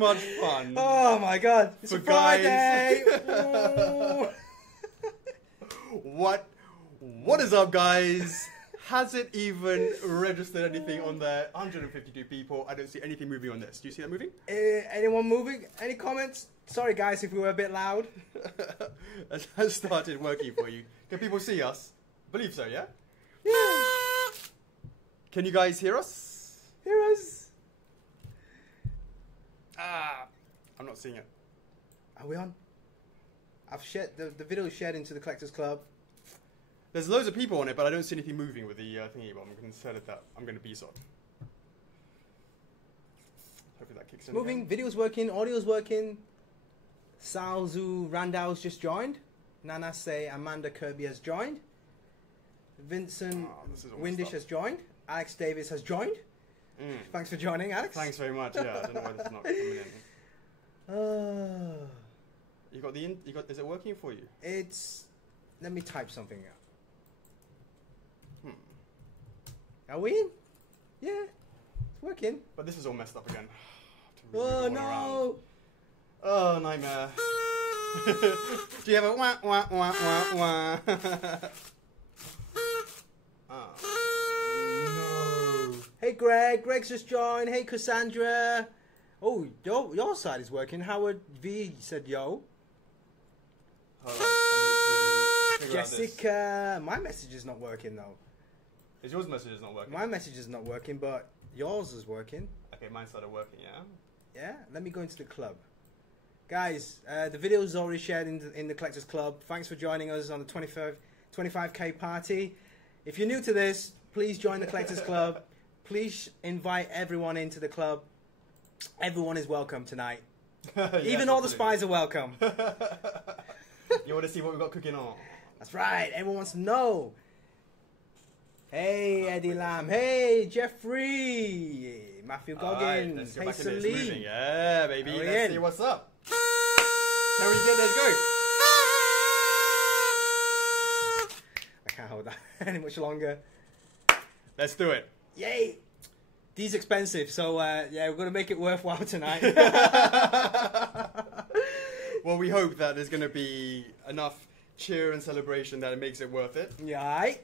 much fun. Oh my god. It's a Friday. What is up, guys? Has it even registered anything on there? 152 people. I don't see anything moving on this. Do you see that moving? Anyone moving? Any comments? Sorry, guys, if we were a bit loud. Has started working for you. Can people see us? Believe so, yeah? Yeah. Can you guys hear us? Hear us. I'm not seeing it. Are we on? I've shared the video is shared into the Collectors Club. There's loads of people on it, but I don't see anything moving with the thingy. But I'm going to set it that I'm going to be sod. Hopefully that kicks in. Moving. Again. Video's working. Audio's working. Salzu Randall's just joined. Nana say Amanda Kirby has joined. Vincent Windish has joined. Alex Davis has joined. Thanks for joining, Alex. Thanks very much. Yeah, I don't know why this is not coming in. You got the is it working for you? It's. Let me type something out. Are we in? Yeah, it's working. But this is all messed up again. Oh no! Oh, nightmare. Do you have a wah wah wah wah wah? Oh. No. Hey Greg, Greg's just joined. Hey Cassandra. Oh, your side is working. Howard V said yo. Hold on, I need to figure out this. Jessica, my message is not working though. Is yours message not working? My message is not working, but yours is working. Okay, mine started working, yeah? Yeah, let me go into the club. Guys, the video is already shared in the Collectors Club. Thanks for joining us on the 25K party. If you're new to this, please join the Collectors Club. Please invite everyone into the club. Everyone is welcome tonight. Yes, Even all the spies are welcome. You want to see what we've got cooking on? That's right. Everyone wants to know. Hey, Eddie Lamb. Hey, Jeffrey. Matthew Goggins. Let's go hey, back into this moving. Celine. Yeah, baby. Let's Let's see what's up. Can we get let's go? I can't hold that any much longer. Let's do it. Yay. These expensive, so yeah, we're going to make it worthwhile tonight. Well, we hope that there's going to be enough cheer and celebration that it makes it worth it. Yeah, aight.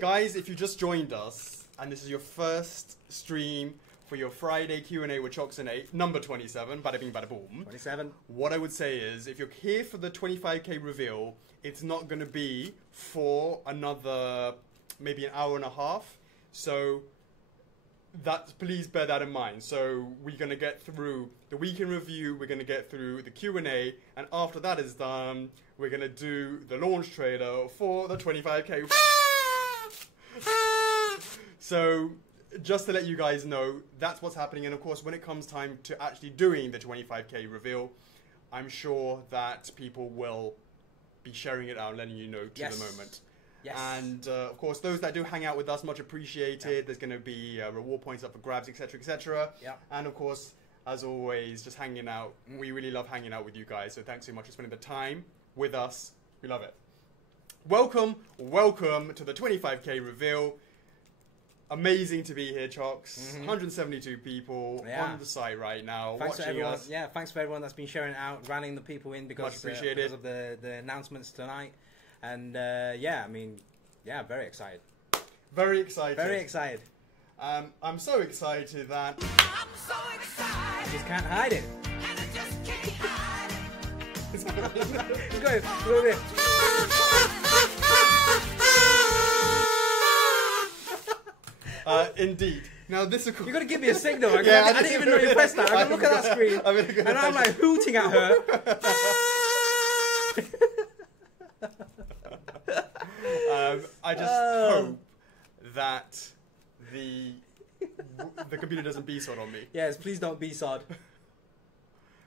Guys, if you just joined us and this is your first stream for your Friday Q&A with Chocks A, number 27, bada bing bada boom. 27. What I would say is, if you're here for the 25K reveal, it's not going to be for another maybe an hour and a half. So please bear that in mind. So we're going to get through the week in review, we're going to get through the Q&A, and after that is done, we're going to do the launch trailer for the 25K. So just to let you guys know, that's what's happening. And of course, when it comes time to actually doing the 25K reveal, I'm sure that people will be sharing it out, letting you know to the moment. Yes. And of course, those that do hang out with us, much appreciated. Yeah. There's going to be reward points up for grabs, etc., etc. Yeah. And of course, as always, just hanging out. We really love hanging out with you guys. So thanks so much for spending the time with us. We love it. Welcome to the 25K reveal. Amazing to be here, Chocks. 172 people on the site right now watching us. Yeah, thanks for everyone that's been sharing it out, rallying the people in because of the announcements tonight. And yeah, I mean, yeah, very excited. Very excited. Very excited. I'm so excited that I just can't hide it. Let's go. Go there. Indeed. Now this is. You got to give me a signal. I didn't even know you pressed that. I look at that screen, and I'm like hooting at her. I just hope that the computer doesn't B-sod on me. Yes, please don't B-sod.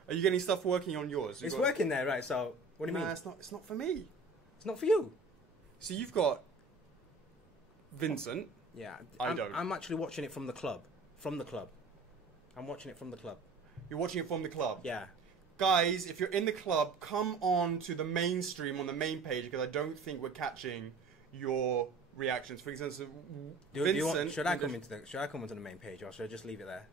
Are you getting stuff working on yours? It's working there, right? So what do you mean? It's not for me. It's not for you. So you've got Vincent. Yeah, I don't. I'm actually watching it from the club. From the club. I'm watching it from the club. You're watching it from the club? Yeah. Guys, if you're in the club, come on to the main stream on the main page because I don't think we're catching your reactions. For example, Vincent. Should I come onto the main page or should I just leave it there?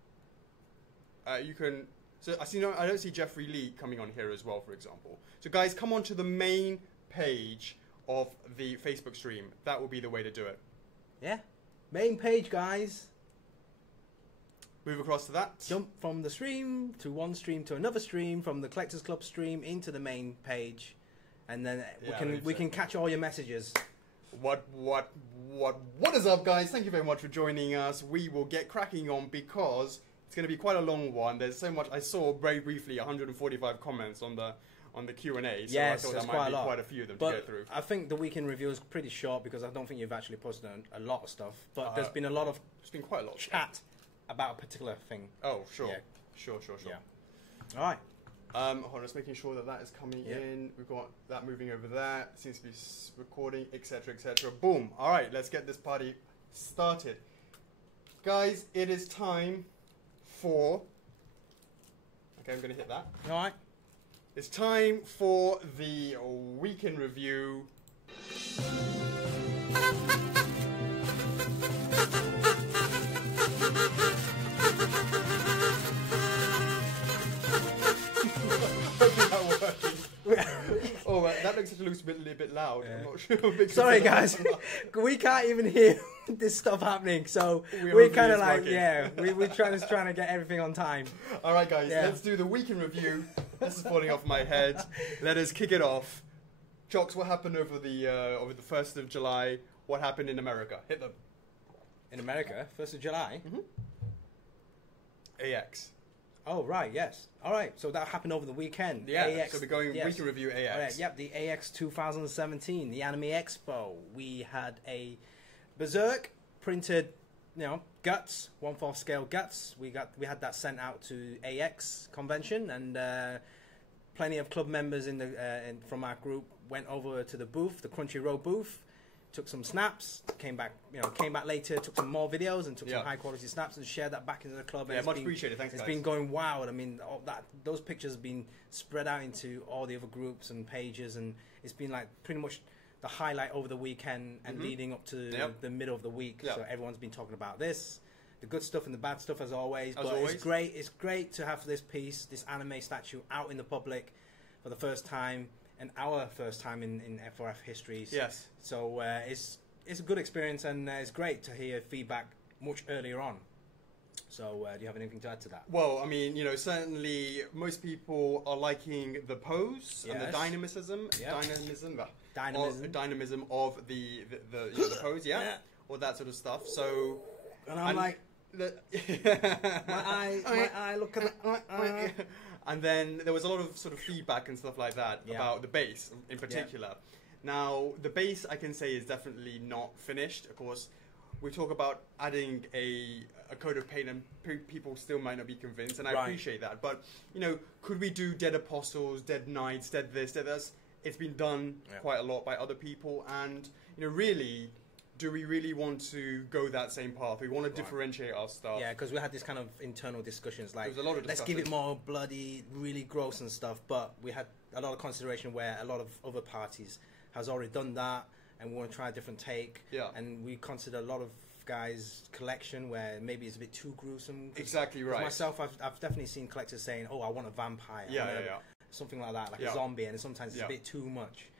You can. So I see. No, I don't see Jeffrey Lee coming on here as well, for example. So guys, come on to the main page of the Facebook stream. That will be the way to do it. Yeah, main page, guys. Move across to that. Jump from the stream to one stream to another stream, from the Collectors Club stream into the main page, and then we can catch all your messages. What is up, guys? Thank you very much for joining us. We will get cracking on because it's going to be quite a long one. There's so much. I saw very briefly 145 comments on the Q&A, so yes, I thought that might be quite a few of them to get through. I think the weekend review is pretty short because I don't think you've actually posted a lot of stuff. But there's been a lot of quite a lot of chat about a particular thing. Oh, sure. Yeah. Sure. Yeah. All right. Hold on, just making sure that is coming in. We've got that moving over there. Seems to be recording, etc., etc. Boom. All right, let's get this party started. Guys, it is time for... Okay, I'm going to hit that. All right. It's time for the weekend review. Oh, that looks a bit loud. Yeah. I'm not sure. Sorry, guys. We can't even hear this stuff happening, so we're kind of like, we're trying to get everything on time. All right, guys, let's do the weekend review. This is falling off my head. Let us kick it off. Chocks, what happened over the 1st of July? What happened in America? Hit them. In America, 1st of July? Mm-hmm. AX. Oh, right, yes. All right, so that happened over the weekend. Yeah, AX, so we're going weekend review AX. All right, yep, the AX 2017, the Anime Expo. We had a Berserk printed, guts, 1/4 scale guts. We had that sent out to AX convention, and plenty of club members from our group went over to the booth, the Crunchyroll booth. Took some snaps, came back later, took some more videos and took some high quality snaps and shared that back into the club. Yeah, much appreciated. Thanks, guys. It's been going wild. I mean, those pictures have been spread out into all the other groups and pages, and it's been like pretty much the highlight over the weekend and leading up to the middle of the week. So everyone's been talking about this, the good stuff and the bad stuff as always. It's great. It's great to have this piece, this anime statue, out in the public for the first time. And our first time in F4F history. Yes. So it's a good experience, and it's great to hear feedback much earlier on. So do you have anything to add to that? Well, I mean, certainly most people are liking the pose and the dynamism of the pose, or that sort of stuff. So, and I'm like, my eye, look at it. And then there was a lot of sort of feedback and stuff like that about the bass in particular. Yeah. Now, the bass, I can say, is definitely not finished. Of course, we talk about adding a coat of paint, and people still might not be convinced, and I appreciate that. But, could we do Dead Apostles, Dead Knights, Dead this, Dead that? It's been done quite a lot by other people, and, really... Do we really want to go that same path? We want to differentiate our stuff. Yeah, because we had this kind of internal discussions, like, a lot of let's give it more bloody, really gross and stuff, but we had a lot of consideration where a lot of other parties has already done that, and we want to try a different take. Yeah. And we consider a lot of guys' collection where maybe it's a bit too gruesome. Exactly right. Myself, I've definitely seen collectors saying, oh, I want a vampire. Something like that, like a zombie, and sometimes it's a bit too much.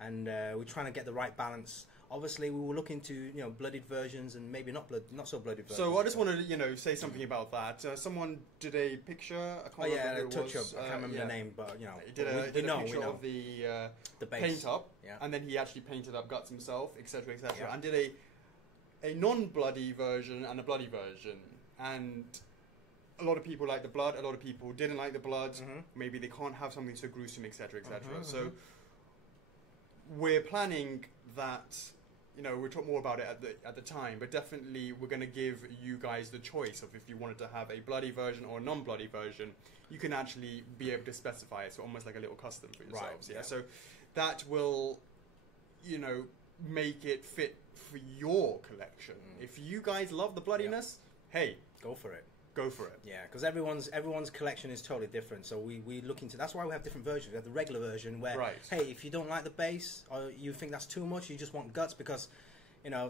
And we're trying to get the right balance. Obviously, we were looking to bloodied versions and maybe not so bloodied versions. So I just wanted to say something about that. Someone did a picture. I can't remember who it was. I can't remember the name, but he did a picture of the paint up, and then he actually painted up guts himself, etc., etc., and did a non-bloody version and a bloody version. And a lot of people liked the blood. A lot of people didn't like the blood. Maybe they can't have something so gruesome, etc., etc. So we're planning that. We'll talk more about it at the time, but definitely we're going to give you guys the choice of if you wanted to have a bloody version or a non-bloody version. You can actually be able to specify it, so almost like a little custom for yourselves. Right, so that will, make it fit for your collection. If you guys love the bloodiness, hey, go for it. Go for it. Yeah, because everyone's collection is totally different. So we look into that's why we have different versions. We have the regular version where, hey, if you don't like the bass or you think that's too much, you just want guts because,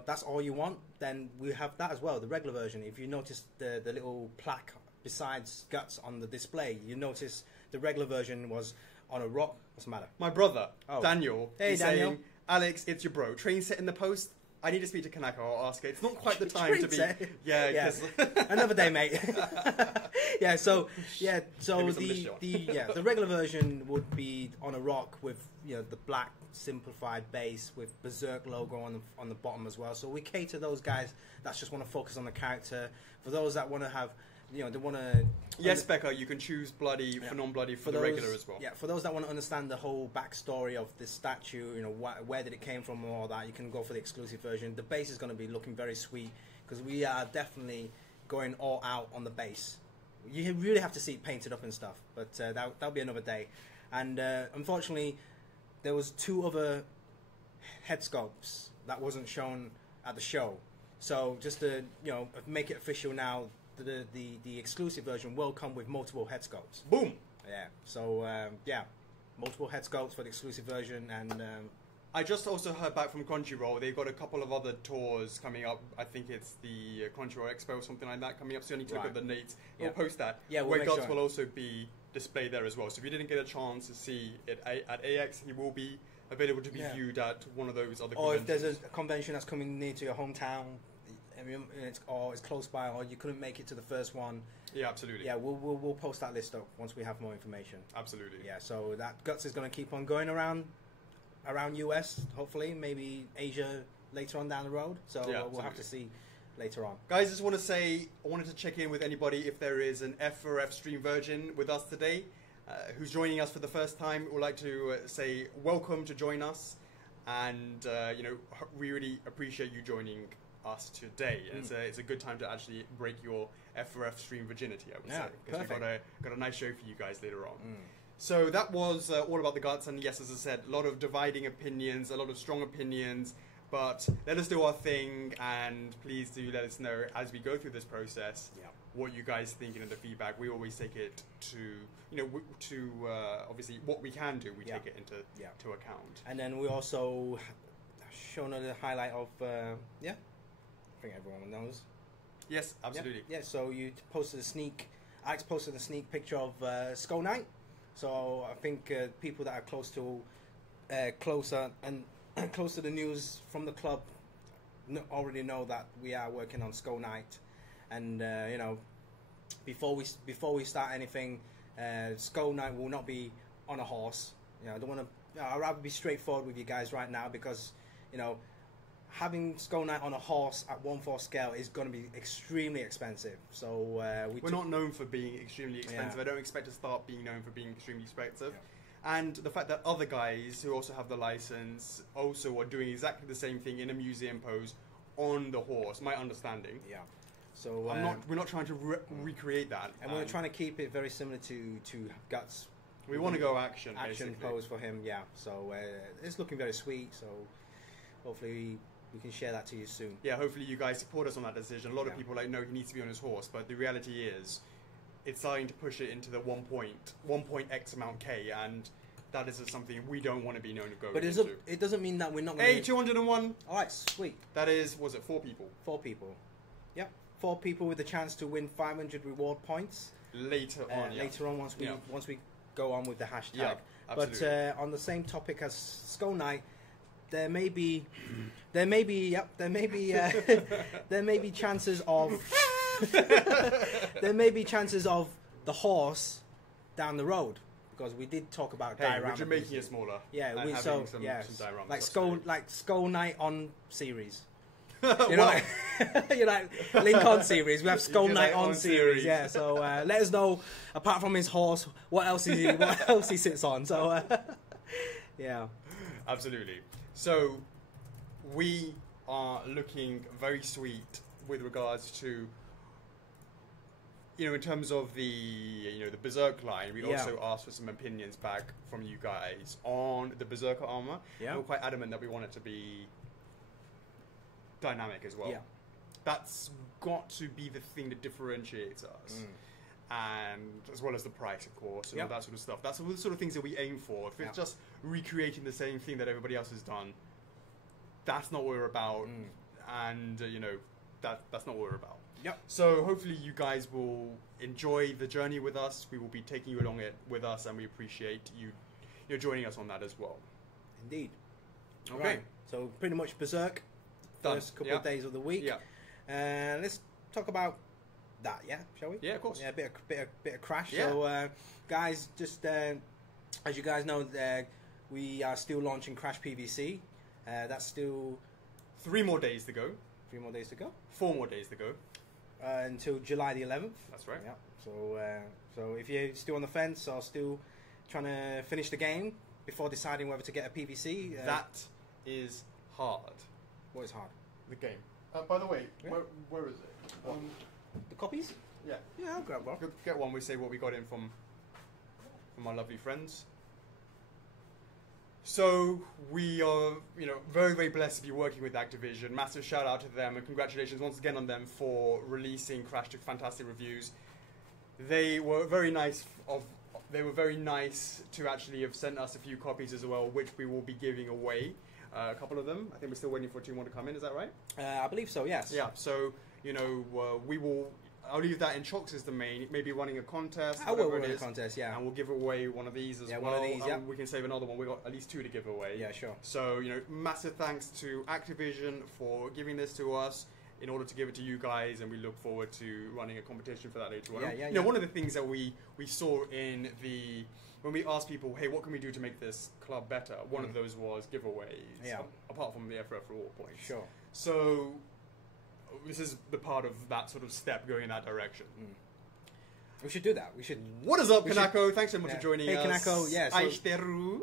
that's all you want. Then we have that as well, the regular version. If you notice the little plaque besides Guts on the display. You notice the regular version was on a rock. What's the matter? My brother, Oh. Daniel, Hey, is Daniel. saying, Alex, it's your bro. Train set in the post. I need to speak to Kanaka or ask her. It's not quite the time Train to be... set? Yeah, Yeah. 'cause- Another day, mate. yeah. So Maybe some of this shot. the regular version would be on a rock with the black simplified base with Berserk logo on the bottom as well. So we cater those guys that just want to focus on the character. For those that want to have, they want to. Yes, Becca, you can choose bloody for non-bloody for the those, regular as well. Yeah, for those that want to understand the whole backstory of this statue, where did it came from and all that, you can go for the exclusive version. The base is going to be looking very sweet because we are definitely going all out on the base. You really have to see it painted up and stuff, but that'll be another day. And unfortunately, there was 2 other head sculpts that wasn't shown at the show. So just to make it official now, the exclusive version will come with multiple head sculpts. Boom! Yeah. So multiple head sculpts for the exclusive version, and I just also heard back from Crunchyroll. They've got a couple of other tours coming up. I think it's the Crunchyroll Expo or something like that coming up. So I need to look Right. at the dates. Yeah. We'll post that. Yeah, we'll where make Guts sure. will also be displayed there as well. So if you didn't get a chance to see it at AX, he will be available to be Yeah. viewed at one of those other or if conventions. there's a convention that's coming near to your hometown, or it's close by, or you couldn't make it to the first one. Yeah, absolutely. Yeah, we'll post that list up once we have more information. Absolutely. Yeah, so that Guts is going to keep on going around US, hopefully, maybe Asia later on down the road. So Yeah, we'll have absolutely. to see later on. Guys, just want to say, I wanted to check in with anybody if there is an F4F stream virgin with us today, who's joining us for the first time. We'd like to say welcome to join us, and we really appreciate you joining us today. And it's a good time to actually break your F4F stream virginity, I would Yeah, say, because we've perfect. got a nice show for you guys later on. So that was all about the Guts, and yes, as I said, a lot of dividing opinions, a lot of strong opinions, but let us do our thing, and please do let us know as we go through this process what you guys think and the feedback. We always take it to obviously what we can do, we take it into to account. And then we also shown a highlight of I think everyone knows. Yes, absolutely. Yeah, so you posted Alex posted a sneak picture of Skull Knight. So I think people that are closer and close to the news from the club already know that we are working on Skull Knight. And before we start anything, Skull Knight will not be on a horse. I don't want to. I'd rather be straightforward with you guys right now because having Skull Knight on a horse at 1/4 scale is going to be extremely expensive. So we're not known for being extremely expensive. Yeah. I don't expect to start being known for being extremely expensive. And the fact that other guys who also have the license also are doing exactly the same thing in a museum pose on the horse. My understanding. Yeah. So we're not trying to recreate that. and we're trying to keep it very similar to Guts. We want to go action Action basically. pose for him. Yeah. So it's looking very sweet. So hopefully we can share that to you soon. Yeah, hopefully you guys support us on that decision. A lot of Yeah. people are like, no, he needs to be on his horse, but the reality is, it's starting to push it into the 1 point X amount K, and that is something we don't want to be known to go But into. it doesn't mean that we're not going Hey, 201. All right, sweet. That is, was it 4 people? 4 people. Yep. 4 people with the chance to win 500 reward points Later on, yeah. later on once we go on with the hashtag. Yeah, but absolutely. on the same topic as Skull Knight, there may be chances of the horse down the road because we did talk about Hey, diorama. we're making it smaller. Yeah, and we having so some yeah, dioramas, like Skull Knight on series. absolutely. You know, like Link on series. We have Skull do Knight that on on series. series. Yeah. So let us know. Apart from his horse, what else he sits on. So yeah. Absolutely. So we are looking very sweet with regards to, in terms of the Berserk line. We also asked for some opinions back from you guys on the Berserker armor. Yeah. We're quite adamant that we want it to be dynamic as well. Yeah. That's got to be the thing that differentiates us. And as well as the price, of course, and all that sort of stuff. That's all the sort of things that we aim for. If it's just recreating the same thing that everybody else has done, that's not what we're about. And, that's not what we're about. Yep. So hopefully you guys will enjoy the journey with us. We will be taking you along it with us, and we appreciate you joining us on that as well. Indeed. Okay. Right. So pretty much Berserk. Done. First couple of days of the week. Yeah. Let's talk about that. Yeah, shall we? Yeah, of course. Yeah, a bit of Crash. Yeah. So, guys, just as you guys know, we are still launching Crash PVC. That's still 3 more days to go. 3 more days to go. 4 more days to go. Until July the 11th. That's right. Yeah. So if you're still on the fence or still trying to finish the game before deciding whether to get a PVC, that is hard. what is hard? The game. By the way, Yeah. where is it? The copies? Yeah. Yeah, I'll grab one. Get one. We say what we got in from our lovely friends. So we are, very, very blessed to be working with Activision. Massive shout out to them and congratulations once again on them for releasing Crash to fantastic reviews. They were very nice to actually have sent us a few copies as well, which we will be giving away. A couple of them. I think we're still waiting for 2 more to come in. Is that right? I believe so. Yes. Yeah. So we will. I'll leave that in Chocks as the main. Maybe running a contest. I will whatever run it a is. contest. Yeah. And we'll give away one of these as Yeah, well. one of these, yeah. We can save another one. We've got at least 2 to give away. Yeah, sure. So, massive thanks to Activision for giving this to us in order to give it to you guys, and we look forward to running a competition for that later on. Yeah. One of the things that we saw in when we asked people, hey, what can we do to make this club better? One of those was giveaways. Yeah. Apart from the F4F reward points. Sure. So this is the part of that sort of step going in that direction. We should do that. We should. What is up, Kanako? Thanks so much for joining us. Hey, us. Kanako. Yeah. Aishiteru.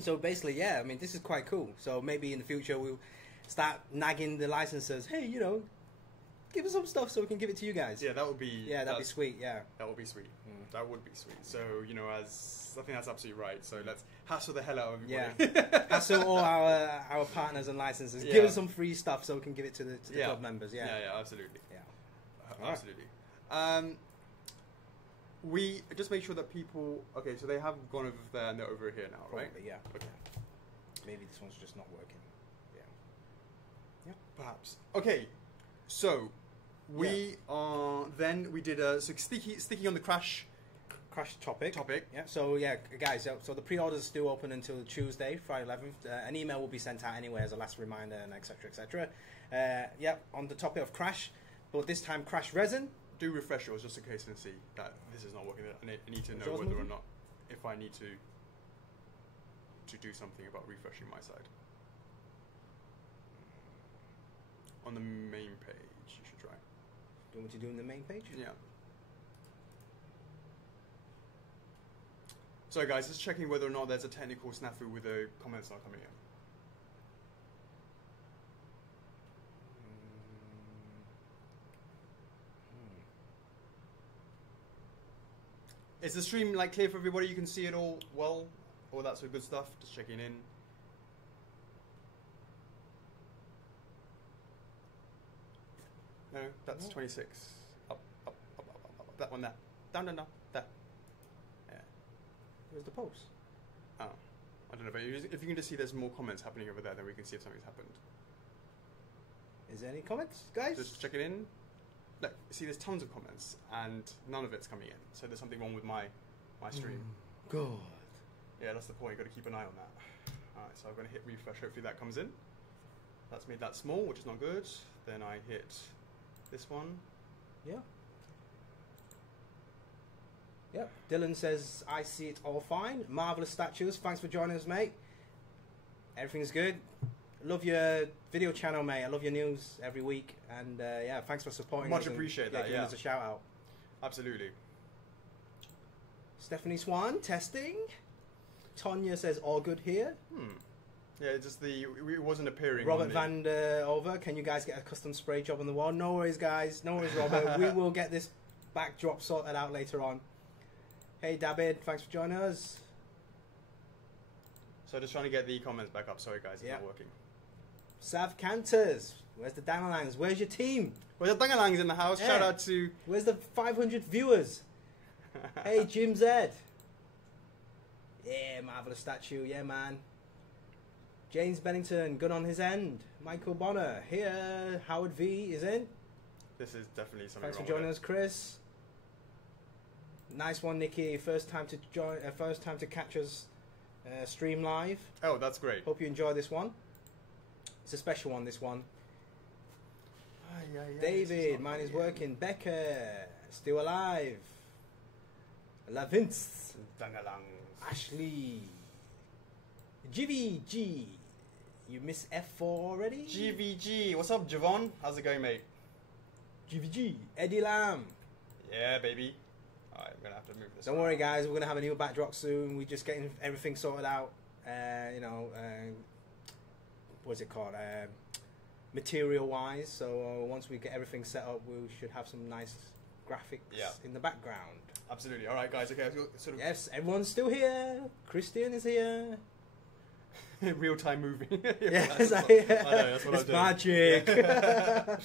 So basically, yeah. I mean, this is quite cool. So maybe in the future we'll start nagging the licensors. Hey, give us some stuff so we can give it to you guys. Yeah, that would be. Yeah, that'd be sweet. Yeah. That would be sweet. That would be sweet. So I think that's absolutely right. So let's hassle the hell out of everybody. Yeah. Hassle all our partners and licensors. Yeah. Give us some free stuff so we can give it to the club members. Yeah. Yeah, absolutely. Yeah. Absolutely. We just make sure that people. Okay, so they have gone over there and they're over here now, right? Probably, yeah. Okay. Maybe this one's just not working. Yeah. Yeah. Perhaps. Okay. So we did sticking on the Crash topic. Yeah. So guys. So the pre-orders are still open until Tuesday, Friday 11th. An email will be sent out anyway as a last reminder, and etc. etc. On the topic of Crash, but this time Crash Resin. Do refresh yours just in case and see that this is not working. I need to know whether or not if I need to do something about refreshing my side. On the main page, you should try. Do you want me to do in the main page? Yeah. Sorry guys, just checking whether or not there's a technical snafu with the comments not coming in. Is the stream clear for everybody? You can see it all well? All that sort of good stuff? Just checking in. No, that's 26. Up. That one there. Down. There. Yeah. Where's the post? Oh. I don't know, but if you can just see there's more comments happening over there, then we can see if something's happened. Is there any comments, guys? Just checking in. Look, see there's tons of comments, and none of it's coming in. So there's something wrong with my stream. God. Yeah, that's the point. You've got to keep an eye on that. Alright, so I'm going to hit refresh. Hopefully that comes in. That's made that small, which is not good. Then I hit this one. Yeah. Yep. Dylan says, I see it all fine. Marvellous statues. Thanks for joining us, mate. Everything's good. Love your video channel, mate. I love your news every week. And thanks for supporting us. Much appreciate that, giving us a shout out. Absolutely. Stephanie Swan, testing. Tonya says, all good here. Yeah, just it wasn't appearing. Robert Van Over, can you guys get a custom spray job on the wall? No worries, guys. No worries, Robert. We will get this backdrop sorted out later on. Hey, David. Thanks for joining us. So just trying to get the comments back up. Sorry, guys. It's not working. Sav Canters. Where's the Dangalangs? Where's your team? Where's the Dangalangs in the house? Yeah. Shout out to... Where's the 500 viewers? Hey, Jim Zed. Yeah, marvellous statue. Yeah, man. James Bennington, gun on his end. Michael Bonner. Here, Howard V is in. This is definitely something. Thanks for wrong joining with us, Chris. Nice one, Nikki. First time to join. First time to catch us stream live. it. Oh, that's great. Hope you enjoy this one. It's a special one. This one. David, mine is working. Becca, still alive. La Vince. Ashley. GVG. You miss F4 already? GVG. What's up, Javon? How's it going, mate? GVG. Eddie Lamb. Yeah, baby. Alright, I'm going to have to move this. Don't worry, guys. We're going to have a new backdrop soon. We're just getting everything sorted out. What's it called? Material-wise. So once we get everything set up, we should have some nice graphics in the background. Absolutely. Alright, guys. Okay, I've got sort of... Yes, everyone's still here. Christian is here. real-time moving. Yes, I know, that's what it's I'm doing. magic.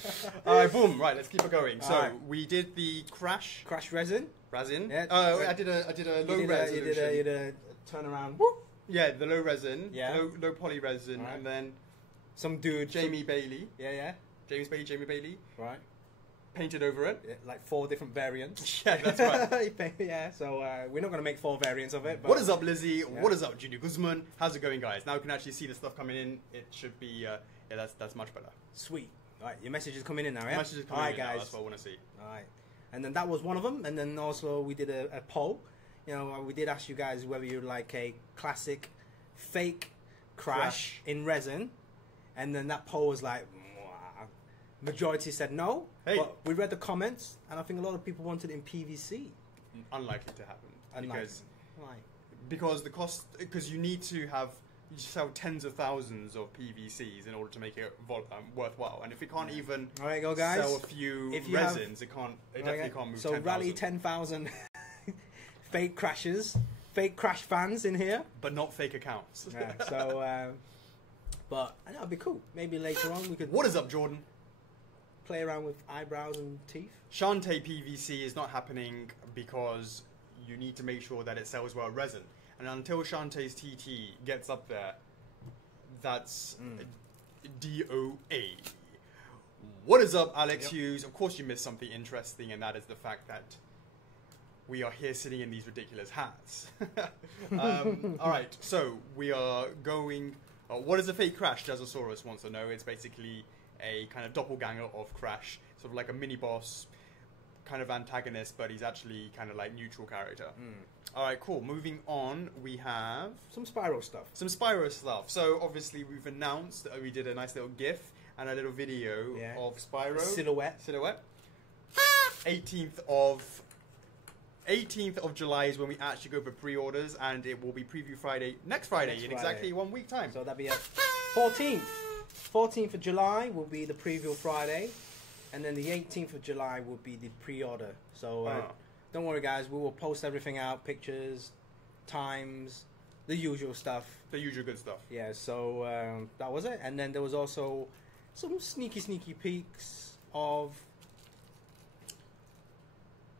Alright, boom. Right, let's keep it going. So, Alright. we did the crash resin. Yeah. Yeah. I did a low You resolution. did a turnaround. Whoop. Yeah, the low resin. Yeah. Low poly resin. Alright. And then Some dude. Jamie Bailey. Yeah. Jamie Bailey. Right. Painted over it. Yeah, like 4 different variants. Yeah, that's right. Yeah, so we're not going to make 4 variants of it. But What is up, Lizzie? Yeah. What is up, Junior Guzman? How's it going, guys? Now we can actually see the stuff coming in. It should be, that's much better. Sweet. All right, your message is coming in now, yeah? Message is coming All right, in now, guys. that's what I want to see. All right. And then that was one of them. And then also we did a poll. You know, we did ask you guys whether you like a classic fake crash in resin. And then that poll was like, mwah. Majority said no. Hey. But we read the comments, and I think a lot of people wanted it in PVC. Unlikely to happen. Unlikely. Why? Because the cost, because you need to have, you sell tens of thousands of PVCs in order to make it worthwhile. And if it can't even All right, go guys. sell a few If you resins, it definitely can't move. So 10,000. rally 10,000 fake crashes, fake crash fans in here. But not fake accounts. Yeah, so, but that would be cool. Maybe later on we could What is up, Jordan? play around with eyebrows and teeth. Shantae PVC is not happening because you need to make sure that it sells well resin. And until Shantae's TT gets up there, that's DOA. What is up, Alex Hughes? Of course you missed something interesting, and that is the fact that we are here sitting in these ridiculous hats. Alright, so we are going... what is a fake crash? Jazosaurus wants to know. It's basically a kind of doppelganger of Crash, sort of like a mini-boss kind of antagonist, but he's actually kind of like neutral character. Alright, cool. Moving on, we have... Some Spyro stuff. some Spyro stuff. So obviously we've announced that we did a nice little GIF and a little video of Spyro. Silhouette. 18th of July is when we actually go for pre-orders, and it will be Preview Friday next Friday in exactly 1 week time. So that'll be 14th. 14th of July will be the preview Friday, and then the 18th of July will be the pre-order. So don't worry, guys. We will post everything out, pictures, times, the usual stuff. The usual good stuff. Yeah, so that was it. And then there was also some sneaky peeks of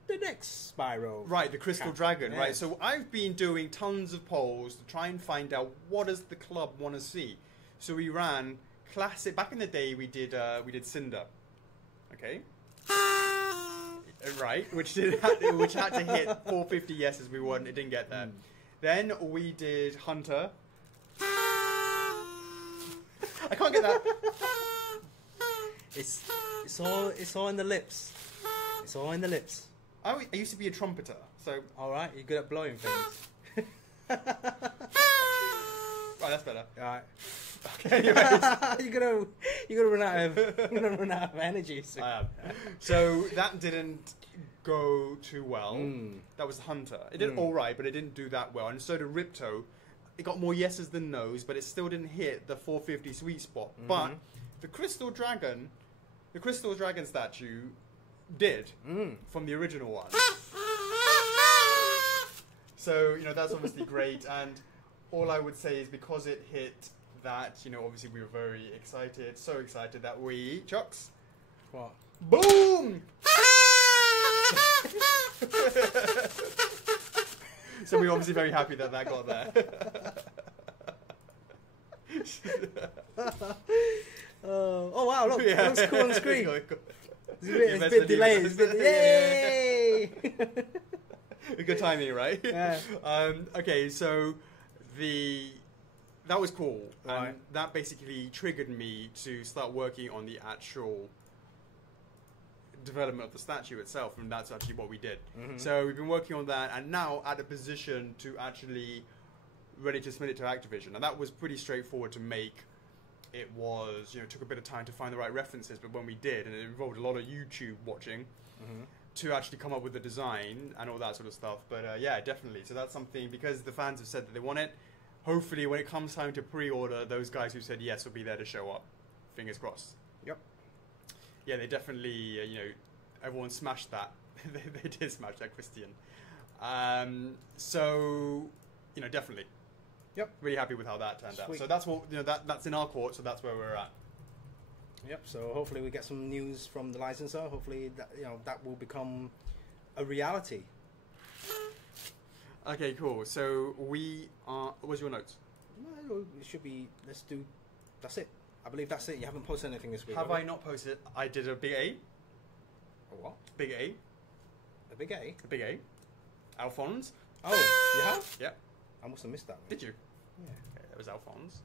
the next Spyro. Right, the Crystal Dragon. Yeah. Right, so I've been doing tons of polls to try and find out what does the club want to see. So we ran classic. Back in the day, we did Cinder. Okay. Right, which had to hit 450 yeses. It didn't get there. Then we did Hunter. I can't get that. It's all in the lips. It's all in the lips. I used to be a trumpeter, so All right, you're good at blowing things. right, that's better. All right. Okay, anyways. you're gonna run out of energy. So. I am. So that didn't go too well. That was Hunter. It did all right, but it didn't do that well. And so did Ripto. It got more yeses than nos, but it still didn't hit the 450 sweet spot. But the Crystal Dragon statue did from the original one. So that's obviously great. And all I would say is because it hit that, obviously we were very excited, so excited that we, Chocks, What? boom! So we're obviously very happy that got there. Oh wow! Look, it looks cool on the screen. It's a bit delayed. It's a bit, yay! Good timing, right? Yeah. Okay, so that was cool, Right. and that basically triggered me to start working on the actual development of the statue itself, and that's actually what we did. Mhm. So we've been working on that, and now at a position to actually ready to submit it to Activision, and that was pretty straightforward to make. It was, took a bit of time to find the right references, but when we did, and it involved a lot of YouTube watching to actually come up with the design and all that sort of stuff. But yeah, definitely. So that's something, because the fans have said that they want it. Hopefully, when it comes time to pre-order, those guys who said yes will be there to show up. Fingers crossed. Yep. Yeah, they definitely, everyone smashed that. They did smash that, Christian. So, definitely. Yep. Really happy with how that turned out. Sweet. So that's what, that's in our court, so that's where we're at. Yep. So hopefully we get some news from the licensor. Hopefully that that will become a reality. Okay, cool. So we are. What's your notes? No, it should be. Let's do. That's it. I believe that's it. You haven't posted anything this week. Have I not posted? I did a big A. A what? Big A. A big A? A big A. Alphonse. Oh, you have? Yep. I must have missed that one. Did you? Yeah. Okay, that was Alphonse.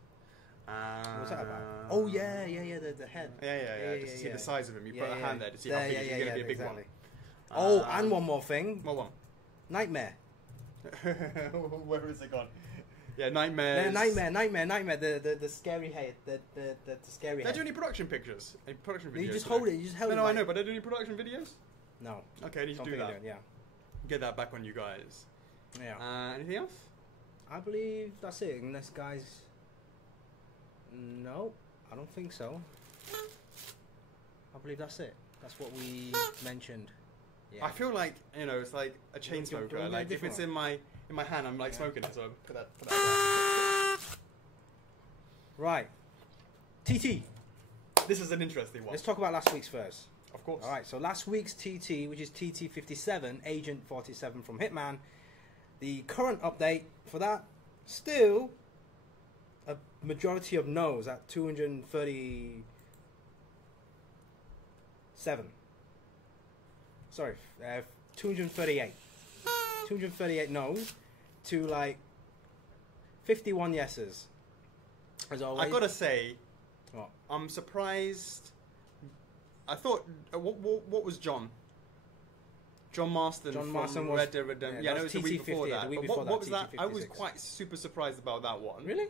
What was that about? Oh yeah, the head. Yeah. Just to see the size of him. You put a hand there to see There, how big he's going to be a big exactly. one. Oh, and one more thing. What one? Nightmare. Where is it gone? Yeah, Nightmare. Nightmare. The scary head. The scary Did I head. do any production pictures? Any production videos? You just today? hold it. You just held it. No, I like- know, but did I do any production videos? No. Okay, I need to do Something that. you don't, yeah. Get that back on you guys. Yeah. Anything else? I believe that's it. Unless guys. No, I don't think so. I believe that's it. That's what we mentioned. Yeah. I feel like it's like a chain Do you want smoker. to Like get a if it's different in my hand, I'm like smoking it. So put that. Right. TT. This is an interesting one. Let's talk about last week's first. Of course. All right. So last week's TT, which is TT57, Agent 47 from Hitman. The current update for that, still a majority of no's at 237. Sorry, 238. 238 no's to like 51 yeses. As always. I gotta say, What? I'm surprised. I thought, what was John? John Marston John from Marston was- Red Dead Redemption. yeah, Yeah, that no, was it's the week before TT58, that. the week But before what was that, that? I was TT56. quite super surprised about that one. Really?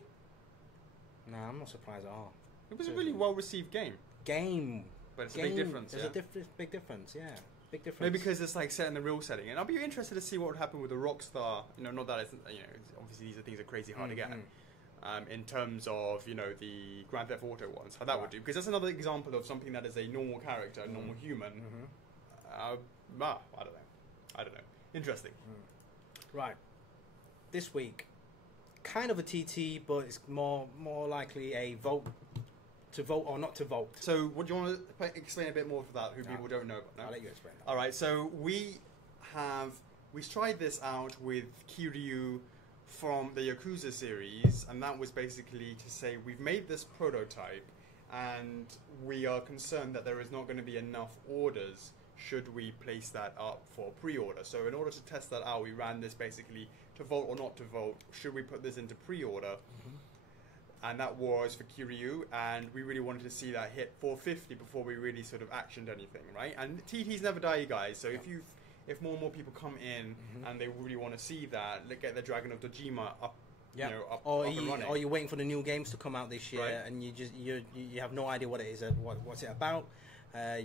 Nah, I'm not surprised at all. It was a really well-received game, Game. but it's a big difference. There's Yeah. Big difference, yeah. Big difference. Maybe because it's like set in the real setting, and I'll be interested to see what would happen with the Rockstar. Not that it's obviously these are things that are crazy hard to get. In terms of the Grand Theft Auto ones, how that would do, because that's another example of something that is a normal character, a normal human. I don't know. Interesting. Right. This week, kind of a TT, but it's more likely a vote to vote or not to vote. So, what do you want to explain a bit more for that? Who people don't know about? No? I'll let you explain. All right. So we tried this out with Kiryu from the Yakuza series, and that was basically to say we've made this prototype, and we are concerned that there is not going to be enough orders should we place that up for pre-order. So in order to test that out, we ran this basically to vote or not to vote. Should we put this into pre-order? And that was for Kiryu, and we really wanted to see that hit 450 before we really sort of actioned anything, right? And TTs never die, you guys. So if more and more people come in and they really want to see that, get the Dragon of Dojima up, up and running. Or you're waiting for the new games to come out this year, Right. and you have no idea what it is, what's it about.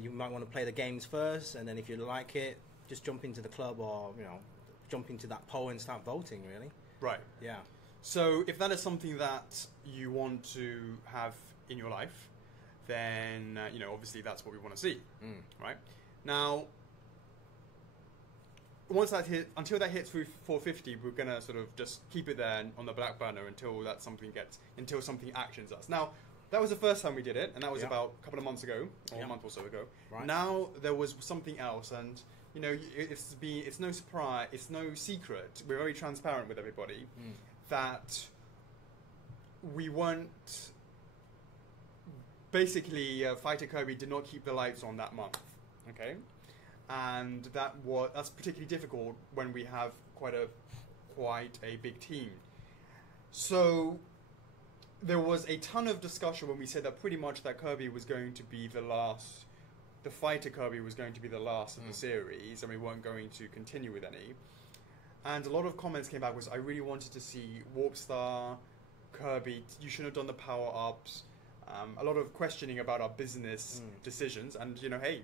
You might want to play the games first, and then if you like it, just jump into the club or jump into that poll and start voting. Really, Right. yeah. So if that is something that you want to have in your life, then obviously that's what we want to see, right? Now, until that hits through 450, we're gonna sort of just keep it there on the back burner until something actions us. Now, that was the first time we did it, and that was about a couple of months ago, or a month or so ago. Right. Now there was something else, and it's no surprise, it's no secret. We're very transparent with everybody that we weren't. Basically, Fighter Kirby did not keep the lights on that month. Okay, and that's particularly difficult when we have quite a big team. So there was a ton of discussion when we said that pretty much that Kirby was going to be the last. The fighter Kirby was going to be the last of the series, and we weren't going to continue with any. And a lot of comments came back was, I really wanted to see Warp Star, Kirby, you shouldn't have done the power-ups. A lot of questioning about our business decisions. And, you know, hey,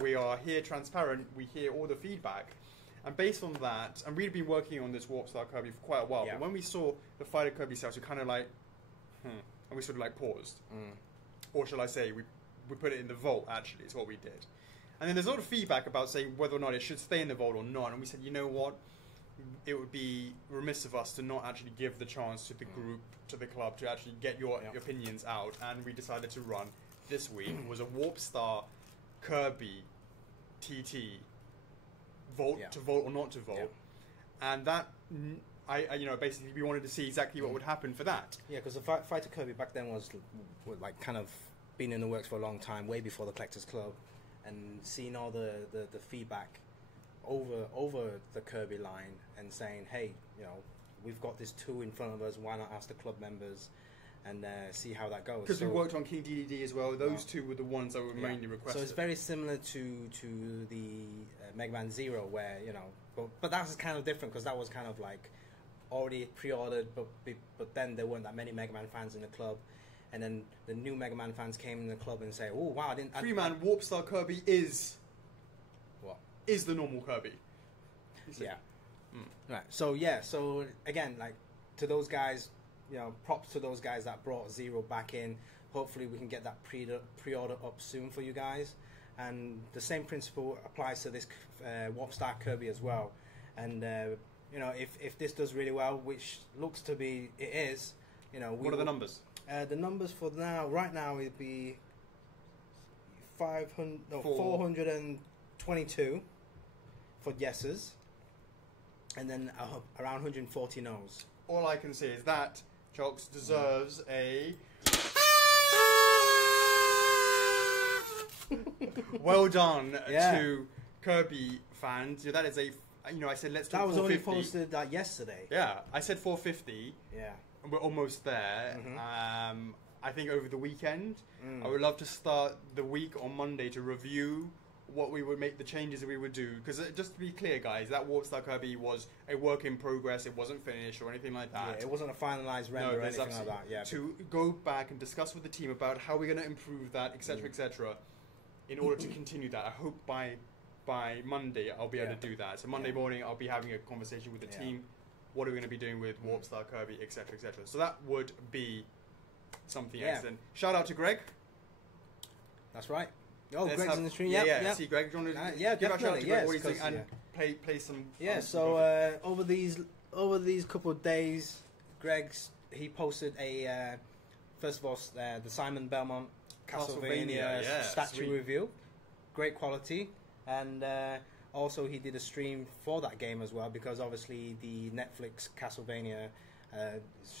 we are here transparent, we hear all the feedback. And based on that, and we'd been working on this Warp Star Kirby for quite a while, but when we saw the fighter Kirby sales, we kind of like, and we sort of like paused. Or shall I say, we put it in the vault, actually, is what we did. And then there's a lot of feedback about saying whether or not it should stay in the vault or not. And we said, you know what? It would be remiss of us to not actually give the chance to the group, to the club, to actually get your opinions out. And we decided to run this week was a Warp Star Kirby TT vault to vote or not to vote. And that, you know, basically we wanted to see exactly what would happen for that. Yeah, because the Fighter Kirby back then was like kind of been in the works for a long time, way before the Collectors Club, and seeing all the feedback over the Kirby line and saying, hey, you know, we've got this 2 in front of us, why not ask the club members and see how that goes. Because we worked on King DDD as well, those 2 were the ones that were mainly requested. So it's very similar to the Mega Man Zero, where, you know, but that's kind of different because that was kind of like already pre-ordered, but then there weren't that many Mega Man fans in the club. And then the new Mega Man fans came in the club and say, "Oh wow, I didn't." 3-man Warp Star Kirby is what? Is the normal Kirby? Yeah. Right. So so again, like to those guys, you know, props to those guys that brought Zero back in. Hopefully, we can get that pre-order up soon for you guys. And the same principle applies to this Warp Star Kirby as well. And you know, if this does really well, which looks to be it is, you know, what are the numbers? The numbers for right now would be 422 for yeses, and then around 140 no's. All I can say is that Chocks deserves a well done to Kirby fans. That is a, you know, I said let's do 450. That was only posted yesterday. Yeah, I said 450. Yeah. We're almost there. I think over the weekend, I would love to start the week on Monday to review what we would make, the changes that we would do. Because just to be clear, guys, that Warp Star Kirby was a work in progress. It wasn't finished or anything like that. Yeah, it wasn't a finalized render or anything like that. Yeah. To go back and discuss with the team about how we're going to improve that, etc., etc., in order to continue that. I hope by Monday I'll be able to do that. So Monday morning I'll be having a conversation with the team. What are we going to be doing with Warp Star Kirby, etc., etc. So that would be something excellent. Shout out to Greg. That's right. Oh, Greg's in the stream. Yeah. See, Greg, do you want to give a shout out to Greg? What do you think? And play some. Yeah. So over these couple of days, he posted a first of all the Simon Belmont Castlevania statue review, great quality, and. Also, he did a stream for that game as well, because obviously the Netflix Castlevania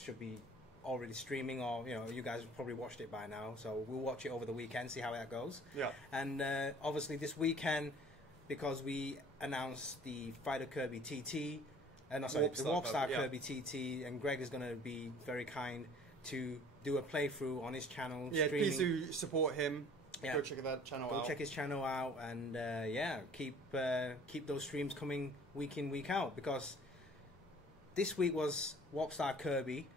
should be already streaming, or you know, you guys probably watched it by now. So we'll watch it over the weekend, see how that goes. Yeah. And obviously this weekend, because we announced the Fighter Kirby TT, the Warp Star Kirby TT, and Greg is going to be very kind to do a playthrough on his channel. Yeah, streaming. Please do support him. Yeah. Go check that channel out. Go check his channel out, and keep those streams coming week in, week out, because this week was Warp Star Kirby.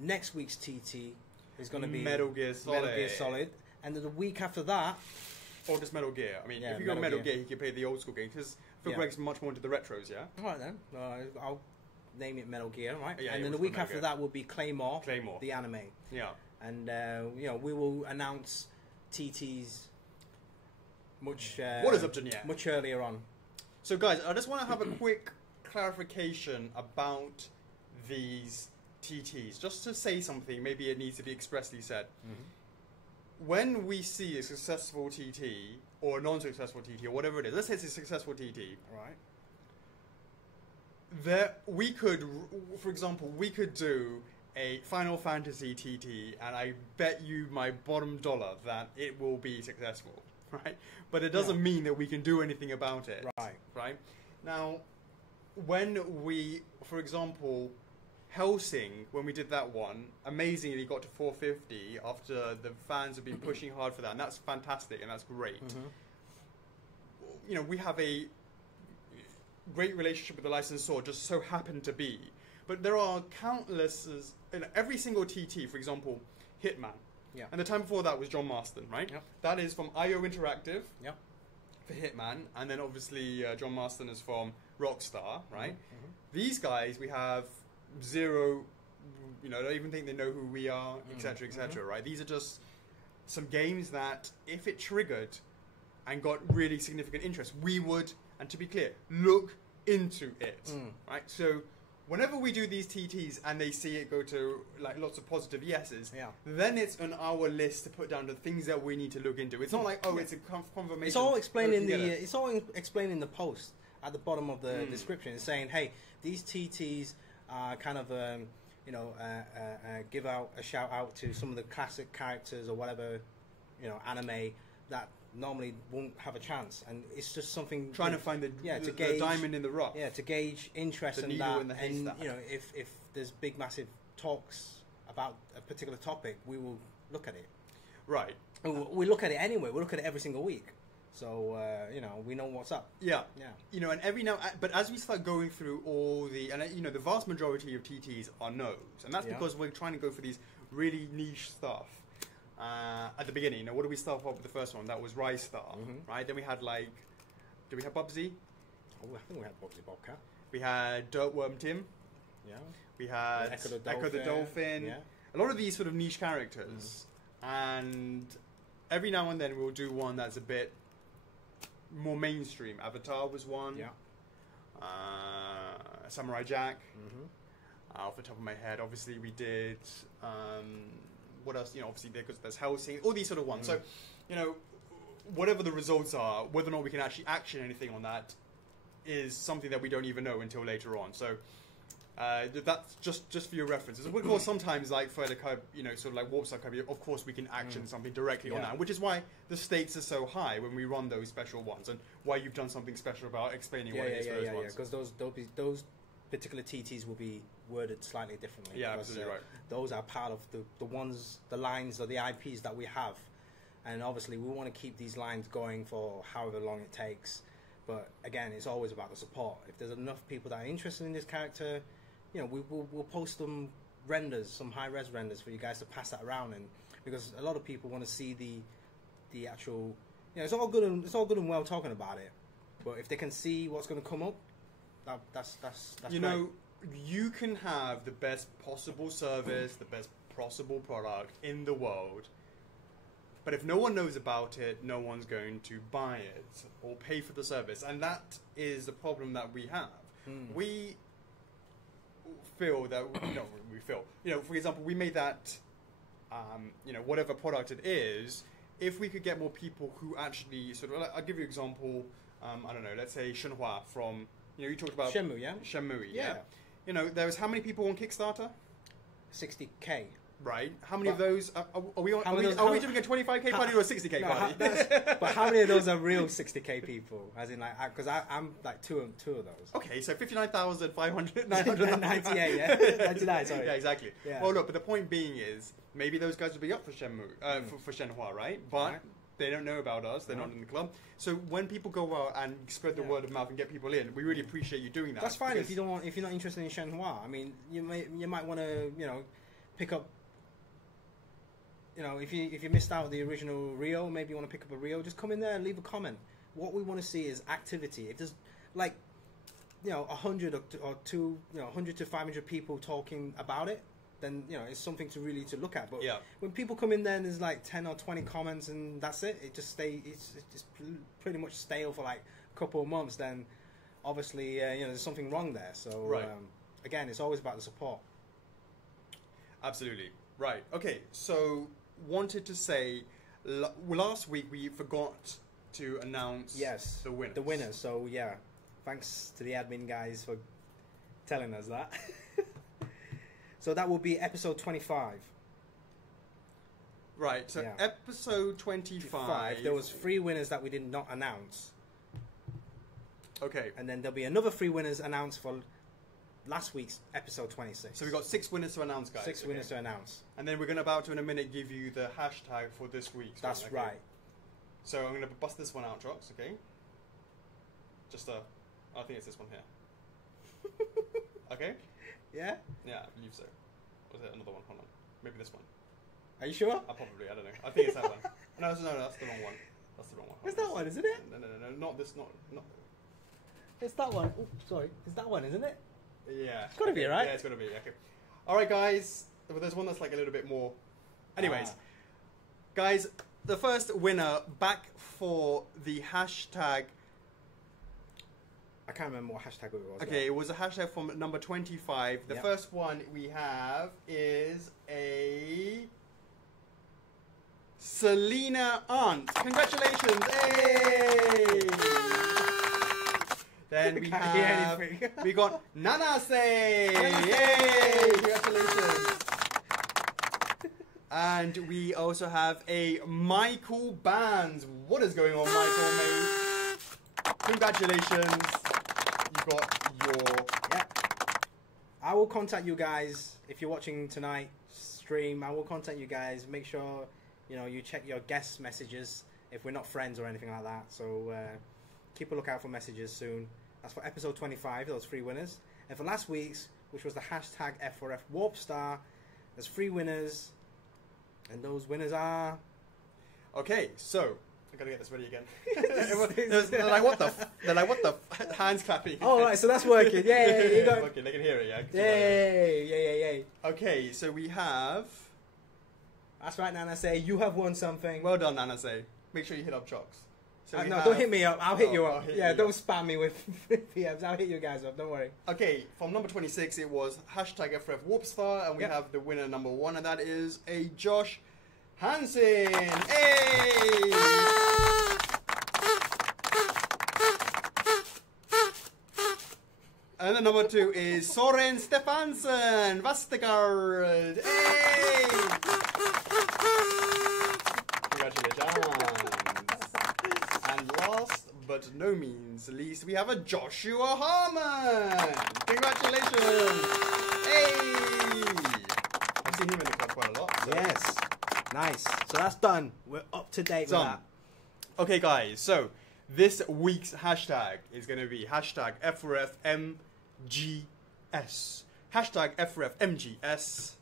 Next week's TT is going to be Metal Gear Solid. And the week after that, or just Metal Gear. I mean, if you got Metal Gear, he can play the old school games, because Greg's much more into the retros. Yeah. All right then. I'll name it Metal Gear. Right. Yeah, and then the week after that will be Claymore, the anime. Yeah. And you know, we will announce TTs much earlier on. So guys, I just want to have a quick clarification about these TTs, just to say something. Maybe it needs to be expressly said. When we see a successful TT or a non-successful TT or whatever it is, let's say it's a successful TT, right? We could, for example, do a Final Fantasy TT, and I bet you my bottom dollar that it will be successful, right? But it doesn't mean that we can do anything about it. Right? Now, when we, for example, Helsing, when we did that one, amazingly got to 450 after the fans have been pushing hard for that, and that's fantastic and that's great. You know, we have a great relationship with the licensor, just so happened to be. But there are countless, in every single TT, for example, Hitman. Yeah. And the time before that was John Marston, right? Yep. That is from IO Interactive. Yep. For Hitman, and then obviously John Marston is from Rockstar, right? These guys, we have zero, you know, I don't even think they know who we are, etc., etc., right? These are just some games that, if it triggered and got really significant interest, we would, and to be clear, look into it, right? So whenever we do these TTs and they see it go to like lots of positive yeses, then it's on our list to put down the things that we need to look into. It's not like, oh, it's a confirmation. It's all explained in the it's all explained in the post at the bottom of the description. It's saying, hey, these TTs are kind of you know, give out a shout out to some of the classic characters or whatever, you know, anime that normally won't have a chance, and it's just something trying to find the diamond in the rough. Yeah, to gauge interest the in needle that, in the and haystack. you know, if there's big massive talks about a particular topic, we will look at it. Right. And we look at it anyway. We look at it every single week, so you know, we know what's up. Yeah. Yeah. You know, and every now, but as we start going through all the, and you know, the vast majority of TTs are no's, and that's because we're trying to go for these really niche stuff. At the beginning, you know, what did we start off with the first one? That was Rise Star, right? Then we had like, did we have Bubsy? Oh, I think we had Bubsy Bobcat. We had Dirtworm Tim. Yeah. We had Echo the Dolphin. Yeah. A lot of these sort of niche characters, and every now and then we'll do one that's a bit more mainstream. Avatar was one. Yeah. Samurai Jack. Off the top of my head, obviously we did. What else? You know, obviously there's Hellsing, all these sort of ones. So, you know, whatever the results are, whether or not we can actually action anything on that is something that we don't even know until later on. So that's just for your references. Of course, sometimes like for the you know, sort of like Warp Star Cub, of course we can action something directly on that, which is why the stakes are so high when we run those special ones, and why you've done something special about explaining what it is for those ones. Because those particular TTs will be worded slightly differently. Yeah, absolutely right. Those are part of the lines or the IPs that we have, and obviously we want to keep these lines going for however long it takes. But again, it's always about the support. If there's enough people that are interested in this character, you know, we'll post some renders, some high-res renders for you guys to pass that around, and because a lot of people want to see the actual, you know, it's all good and well talking about it, but if they can see what's going to come up, that's you great. know, you can have the best possible service, the best possible product in the world, but if no one knows about it, no one's going to buy it or pay for the service, and that is the problem that we have. We feel that, you know, for example, we made that, you know, whatever product it is, if we could get more people who actually sort of, I'll give you an example, I don't know, let's say Shenhua from, you know, you talked about Shenmue, yeah? Shenmue, yeah. You know, there was how many people on Kickstarter? 60k. Right. How many of those are we doing a 25k party or a 60k party? But how many of those are real 60k people? As in, like, because I'm like two of those. Okay, so 59,500, 98, yeah, 99. Sorry. Yeah, exactly. Yeah. Well, look, but the point being is maybe those guys would be up for Shenmue, for Shenhua, right? But they don't know about us. They're not in the club. So when people go out and spread the word of mouth and get people in, we really appreciate you doing that. That's fine if you're not interested in Shenhua. I mean, you might want to, you know, pick up. You know, if you missed out the original Rio, maybe you want to pick up a Rio, just come in there and leave a comment. What we want to see is activity. If there's like, you know, 100 or 100 to 500 people talking about it, then, you know, it's something to really to look at. But when people come in there and there's like 10 or 20 comments and that's it, it's just pretty much stale for like a couple of months, then obviously, you know, there's something wrong there. So, again, it's always about the support. Absolutely. Right. Okay, so wanted to say, last week we forgot to announce the winners. The winners. So, yeah, thanks to the admin guys for telling us that. So that will be episode 25. Right, so Yeah. episode 25. There was 3 winners that we did not announce. Okay. And then there'll be another 3 winners announced for last week's episode 26. So we've got 6 winners to announce, guys. 6 winners to announce. And then we're going to about to, in a minute, give you the hashtag for this week's That's one, okay? right. So I'm going to bust this one out, Chocks, okay? Just I think it's this one here. Okay? Yeah? Yeah, I believe so. Or is it another one? Hold on. Maybe this one. Are you sure? Probably, I don't know. I think it's that one. No, that's the wrong one. That's the wrong one. It's that one, isn't it? No, not this, not. It's that one. Oh, sorry. It's that one, isn't it? Yeah. It's got to be, right? Yeah, it's got to be, okay. Alright, guys. Well, there's one that's like a little bit more. Anyways. Guys, the first winner back for the hashtag. I can't remember what hashtag it was. Okay, it was a hashtag from number 25. The first one we have is a Selena Aunt. Congratulations! Hey! Then we got Nana Say. Yay! Congratulations! And we also have a Michael Bands. What is going on, Michael, mate? Congratulations! You got your. Yeah. I will contact you guys if you're watching tonight's stream. I will contact you guys. Make sure you check your guest messages if we're not friends or anything like that. So keep a lookout for messages soon. That's for episode 25. Those 3 winners. And for last week's, which was the hashtag F4F Warp Star, there's 3 winners, and those winners are. Okay, so. I gotta get this ready again. They're like, what the hands clapping. Oh, right, so that's working. Yay, you got... Okay, they can hear it, yeah? Yay. Okay, so we have... That's right, Nana Say. You have won something. Well done, Nana Say. Make sure you hit up Chocks. So no, don't hit me up. I'll hit you up. Don't spam me with PMs. I'll hit you guys up. Don't worry. Okay, from number 26, it was hashtag F4F Warp Star, and we have the winner number 1, and that is a Josh Hansen. Hey! And then number 2 is Soren Stefansson, Vastegard. Hey! Congratulations. And last but no means least, we have a Joshua Harmon. Congratulations. Hey! I've seen him in the club quite a lot. So. Yes. Nice. So that's done. We're up to date with that. Okay, guys. So this week's hashtag is going to be hashtag F4FMGS. Hashtag F4FMGS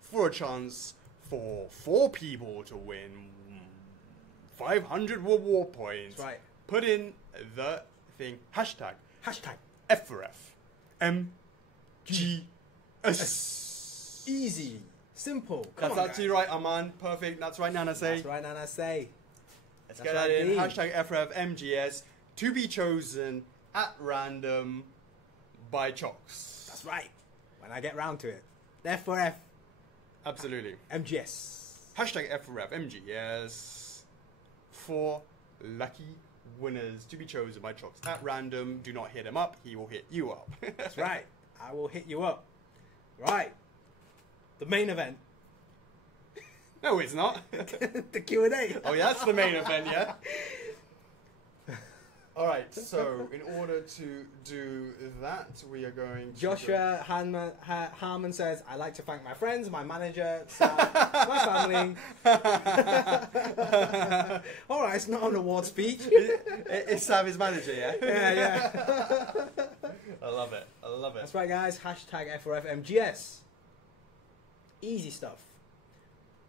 for a chance for 4 people to win 500 reward points. That's right. Put in the thing. Hashtag F4FMGS. Easy. Simple. That's actually right, Aman. Perfect. That's right, Nana Say. That's right, Nana Say. Let's get that in. Hashtag F4FMGS to be chosen at random by Chocks. That's right. When I get round to it. F4F. Absolutely. MGS. Hashtag F4FMGS for lucky winners to be chosen by Chocks at random. Do not hit him up. He will hit you up. That's right. I will hit you up. Right. The main event. No, it's not. The Q&A. Oh, yeah, that's the main event, yeah? Alright, so in order to do that, we are going to... Joshua Harmon says, I'd like to thank my friends, my manager, staff, my family. Alright, it's not an award speech. It's Sam, his manager, yeah? Yeah. I love it. That's right, guys. Hashtag F4FMGS. Easy stuff.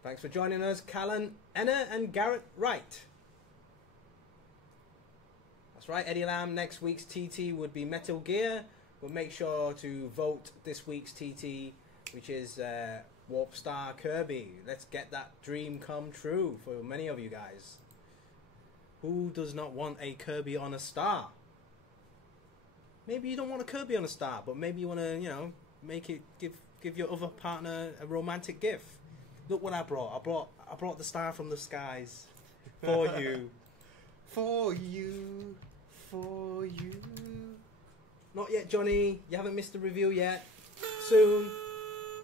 Thanks for joining us, Callan, Enna, and Garrett Wright. That's right, Eddie Lamb. Next week's TT would be Metal Gear. We'll make sure to vote this week's TT, which is Warp Star Kirby. Let's get that dream come true for many of you guys. Who does not want a Kirby on a star? Maybe you don't want a Kirby on a star, but maybe you want to, make it give your other partner a romantic gift. Look what I brought. I brought the star from the skies for you. For you. Not yet, Johnny. You haven't missed the review yet. Soon.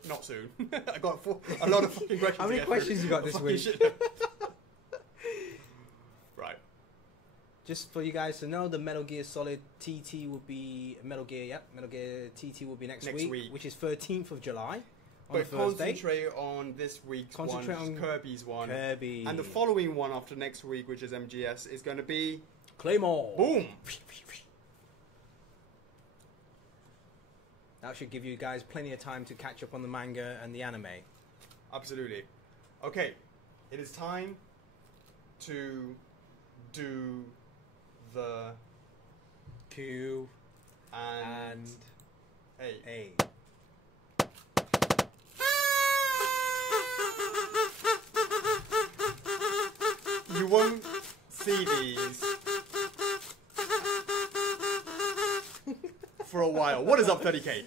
Not soon. I got a lot of fucking questions. How many questions you got this week? Right. Just for you guys to know, the Metal Gear Solid TT will be Metal Gear TT will be next week, which is 13th of July. But concentrate on this week's one, Kirby's one. Kirby. And the following one after next week, which is MGS, is going to be... Claymore. Boom! That should give you guys plenty of time to catch up on the manga and the anime. Absolutely. Okay, it is time to do the Q and A. You won't see these for a while. What is up, 30k?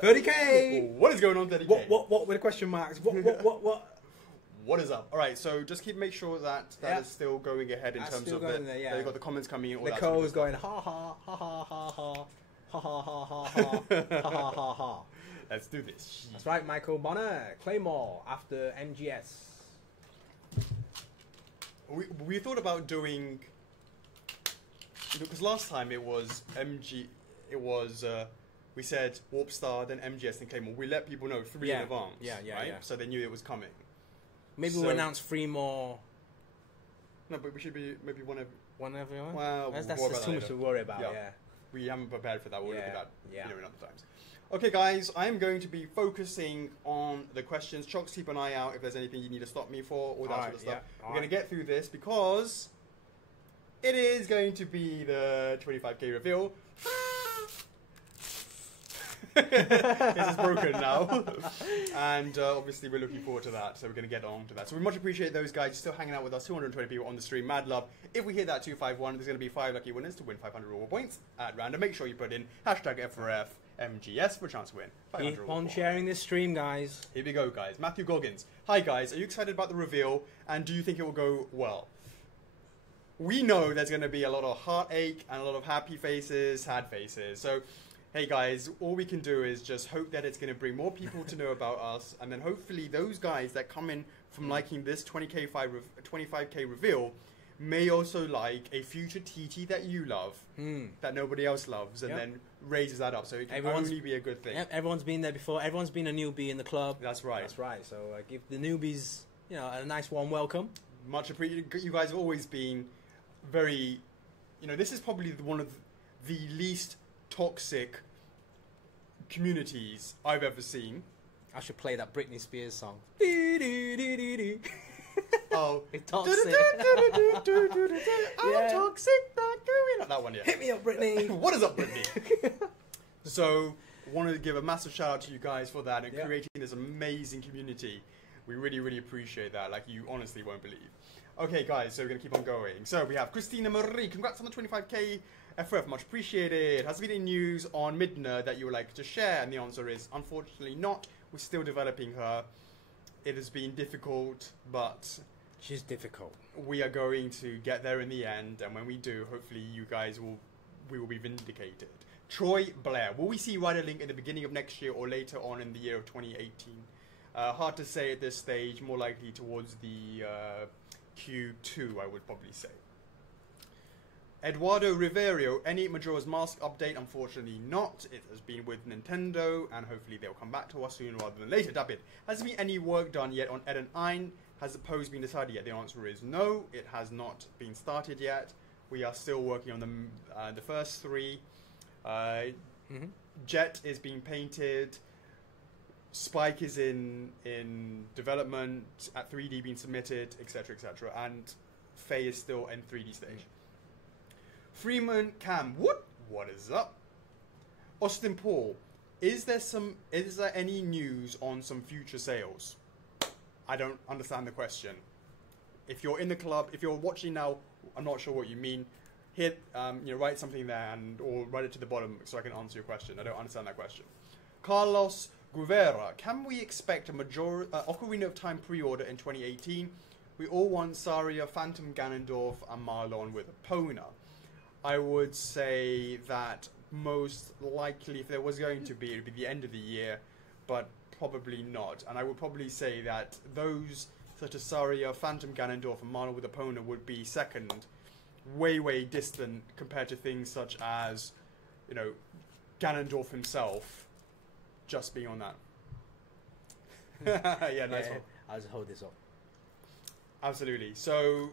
30k! What is going on, 30k? What with the question marks? What? What is up? All right, so just make sure that is still going ahead in terms of that you've got the comments coming in. All that Nicole is going ha ha ha ha ha ha ha ha ha ha ha ha ha. Let's do this. That's right, Michael Bonner. Claymore after MGS. We thought about doing, because last time it was we said Warp Star, then MGS, then Claymore. We let people know 3 in advance, right? So they knew it was coming. Maybe we'll announce 3 more. No, but we should be maybe one everyone. Well, that's too much to worry about. Yeah. We haven't prepared for that. We'll look at that in other times. Okay, guys, I am going to be focusing on the questions. Chocks, keep an eye out if there's anything you need to stop me for, all that sort of stuff. We're going to get through this because it is going to be the 25k reveal. This is broken now. And obviously we're looking forward to that, so we're going to get on to that. So we much appreciate those guys still hanging out with us. 220 people on the stream. Mad love. If we hit that 251, there's going to be 5 lucky winners to win 500 reward points at random. Make sure you put in hashtag F4F MGS for a chance to win. Keep on sharing this stream, guys. Here we go, guys. Matthew Goggins. Hi, guys. Are you excited about the reveal? And do you think it will go well? We know there's going to be a lot of heartache and a lot of happy faces, sad faces. So, hey, guys, all we can do is just hope that it's going to bring more people to know about us. And then hopefully those guys that come in from liking this 25k reveal may also like a future TT that you love, that nobody else loves, and then raises that up. So it can only be a good thing. Everyone's been there before. Everyone's been a newbie in the club. That's right. That's right. So give the newbies, a nice warm welcome. Much appreciated. You guys have always been very, this is probably one of the least toxic communities I've ever seen. I should play that Britney Spears song. Oh, it's toxic. I'm toxic, not going. That one, yeah. Hit me up, Britney. What is up, Britney? So, wanted to give a massive shout out to you guys for that and creating this amazing community. We really, really appreciate that. Like, you honestly won't believe. Okay, guys, so we're going to keep on going. So, we have Christina Marie. Congrats on the 25k F4F. Much appreciated. Has there been any news on Midna that you would like to share? And the answer is, unfortunately not. We're still developing her. It has been difficult, but she's difficult. We are going to get there in the end, and when we do, hopefully you guys will be vindicated. Troy Blair. Will we see Rider Link in the beginning of next year or later on in the year of 2018? Hard to say at this stage. More likely towards the Q2, I would probably say. Eduardo Rivero, any Majora's Mask update? Unfortunately not. It has been with Nintendo, and hopefully they'll come back to us sooner rather than later. David, has there been any work done yet on Eden Ein? Has the pose been decided yet? The answer is no, it has not been started yet. We are still working on the first 3. Jet is being painted. Spike is in development, at 3D being submitted, etc., etc. And Faye is still in 3D stage. Freeman Cam, what is up? Austin Paul, is there any news on some future sales? I don't understand the question. If you're in the club, if you're watching now, I'm not sure what you mean. Hit, write something there or write it to the bottom so I can answer your question. I don't understand that question. Carlos Guevara, can we expect a Ocarina of Time pre-order in 2018? We all want Saria, Phantom Ganondorf, and Marlon with Epona. I would say that most likely, if there was going to be, it would be the end of the year. but probably not. And I would probably say that those such as Saria, Phantom Ganondorf, and Marvel with Epona would be second, way, way distant compared to things such as, you know, Ganondorf himself just being on that. Yeah, nice one. I'll just hold this up. Absolutely. So,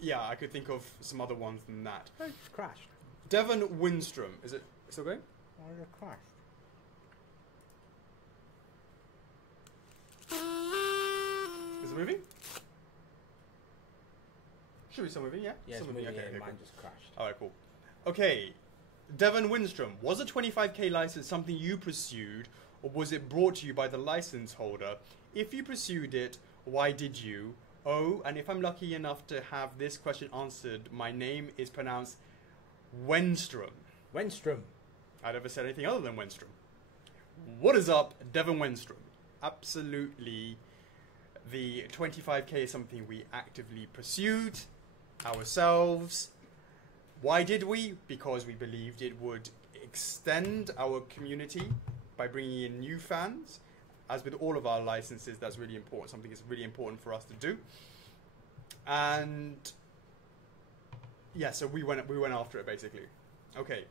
yeah, I could think of some other ones than that. Oh, it's crashed. Devon Windstrom. Is it still going? Oh, it crashed. Is it moving? Should be still moving, yeah? Yeah, still it's moving, Okay, yeah, okay, mine cool. just crashed. Alright, cool. Okay, Devon Windstrom. Was a 25k license something you pursued, or was it brought to you by the license holder? If you pursued it, why did you? Oh, and if I'm lucky enough to have this question answered, my name is pronounced Wenstrom. Wenstrom. I never said anything other than Wenstrom. What is up, Devon Wenstrom? Absolutely. The 25k is something we actively pursued ourselves. Why did we? Because we believed it would extend our community by bringing in new fans. As with all of our licenses, that's really important. Something that's really important for us to do. And yeah, so we went after it basically. Okay.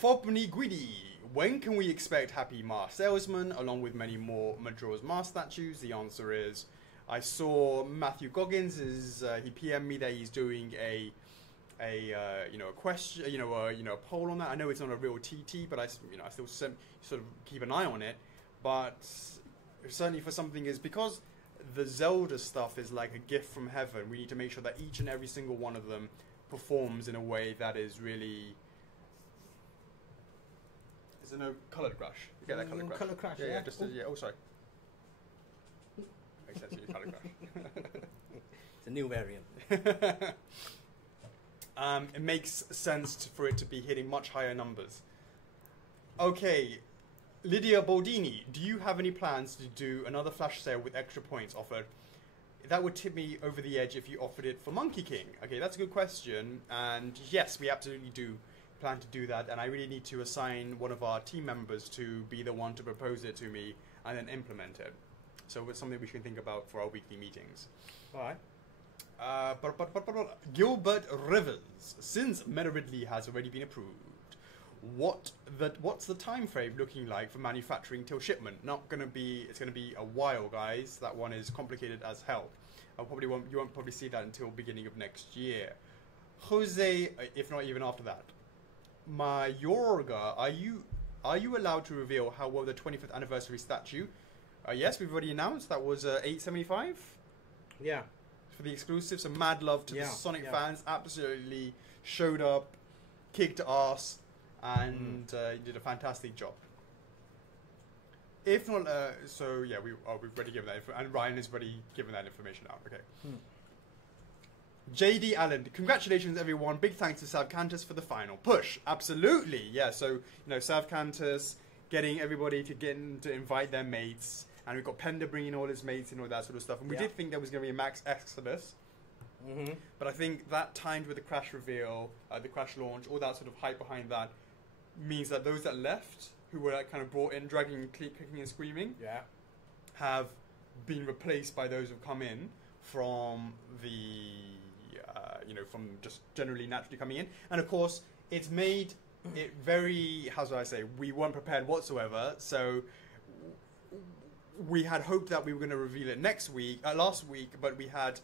Fobni Guidi. When can we expect Happy Mask Salesman along with many more Majora's Mask statues? The answer is, I saw Matthew Goggins he PM'd me that he's doing a question, a poll on that. I know it's not a real TT, but I still sort of keep an eye on it. But certainly for something is because the Zelda stuff is like a gift from heaven. We need to make sure that each and every single one of them performs in a way that is really. Is there no coloured crash? You get that coloured crash? Colour crash, yeah. Yeah. Oh, sorry. Makes sense. Coloured crash. It's a new variant. It makes sense for it to be hitting much higher numbers. Okay, Lydia Boldini, do you have any plans to do another flash sale with extra points offered? That would tip me over the edge if you offered it for Monkey King. Okay, that's a good question. And yes, we absolutely do plan to do that. And I really need to assign one of our team members to be the one to propose it to me and then implement it. So it's something we should think about for our weekly meetings. All right. Gilbert Rivers, since Meta Ridley has already been approved, what's the time frame looking like for manufacturing till shipment? It's going to be a while, guys. That one is complicated as hell. You won't probably see that until beginning of next year. Jose, if not even after that. Mayorga, are you allowed to reveal how well the 25th anniversary statue? Yes, we've already announced that was $875. Yeah. For the exclusive, so mad love to the Sonic fans. Absolutely showed up, kicked ass, and did a fantastic job. If not, so yeah, we've already given that info, and Ryan has already given that information out. Okay. JD Allen, congratulations everyone. Big thanks to Sav Cantus for the final push. Absolutely, yeah. So Sav Cantus getting everybody to invite their mates. And we've got Pender bringing all his mates and all that sort of stuff. And we did think there was going to be a max exodus. But I think that timed with the Crash reveal, the Crash launch, all that sort of hype behind that, means that those that left, who were kind of brought in, dragging, kicking and screaming, have been replaced by those who've come in from from just generally naturally coming in. And of course, it's made it very, how should I say, we weren't prepared whatsoever. So we had hoped that we were going to reveal it last week, but we had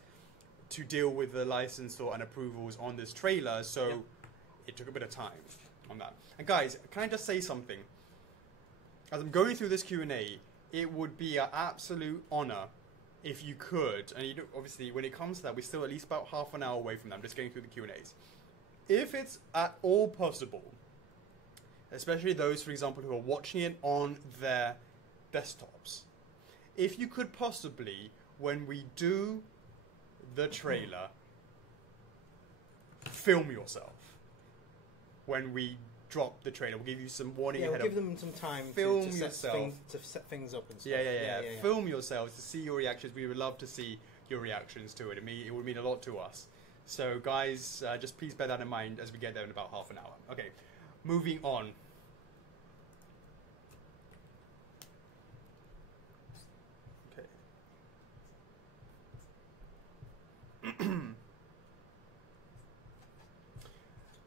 to deal with the licensor and approvals on this trailer, so it took a bit of time on that. And guys, can I just say something? As I'm going through this Q&A, it would be an absolute honor if you could, and obviously when it comes to that, we're still at least about half an hour away from that. I'm just going through the Q&As. If it's at all possible, especially those, for example, who are watching it on their desktops, if you could possibly, when we do the trailer, film yourself. When we drop the trailer, we'll give you some warning ahead. We'll give them some time film to yourself. set things up and stuff. Yeah. Film yourselves to see your reactions. We would love to see your reactions to it. It would mean a lot to us. So, guys, just please bear that in mind as we get there in about half an hour. Okay, moving on.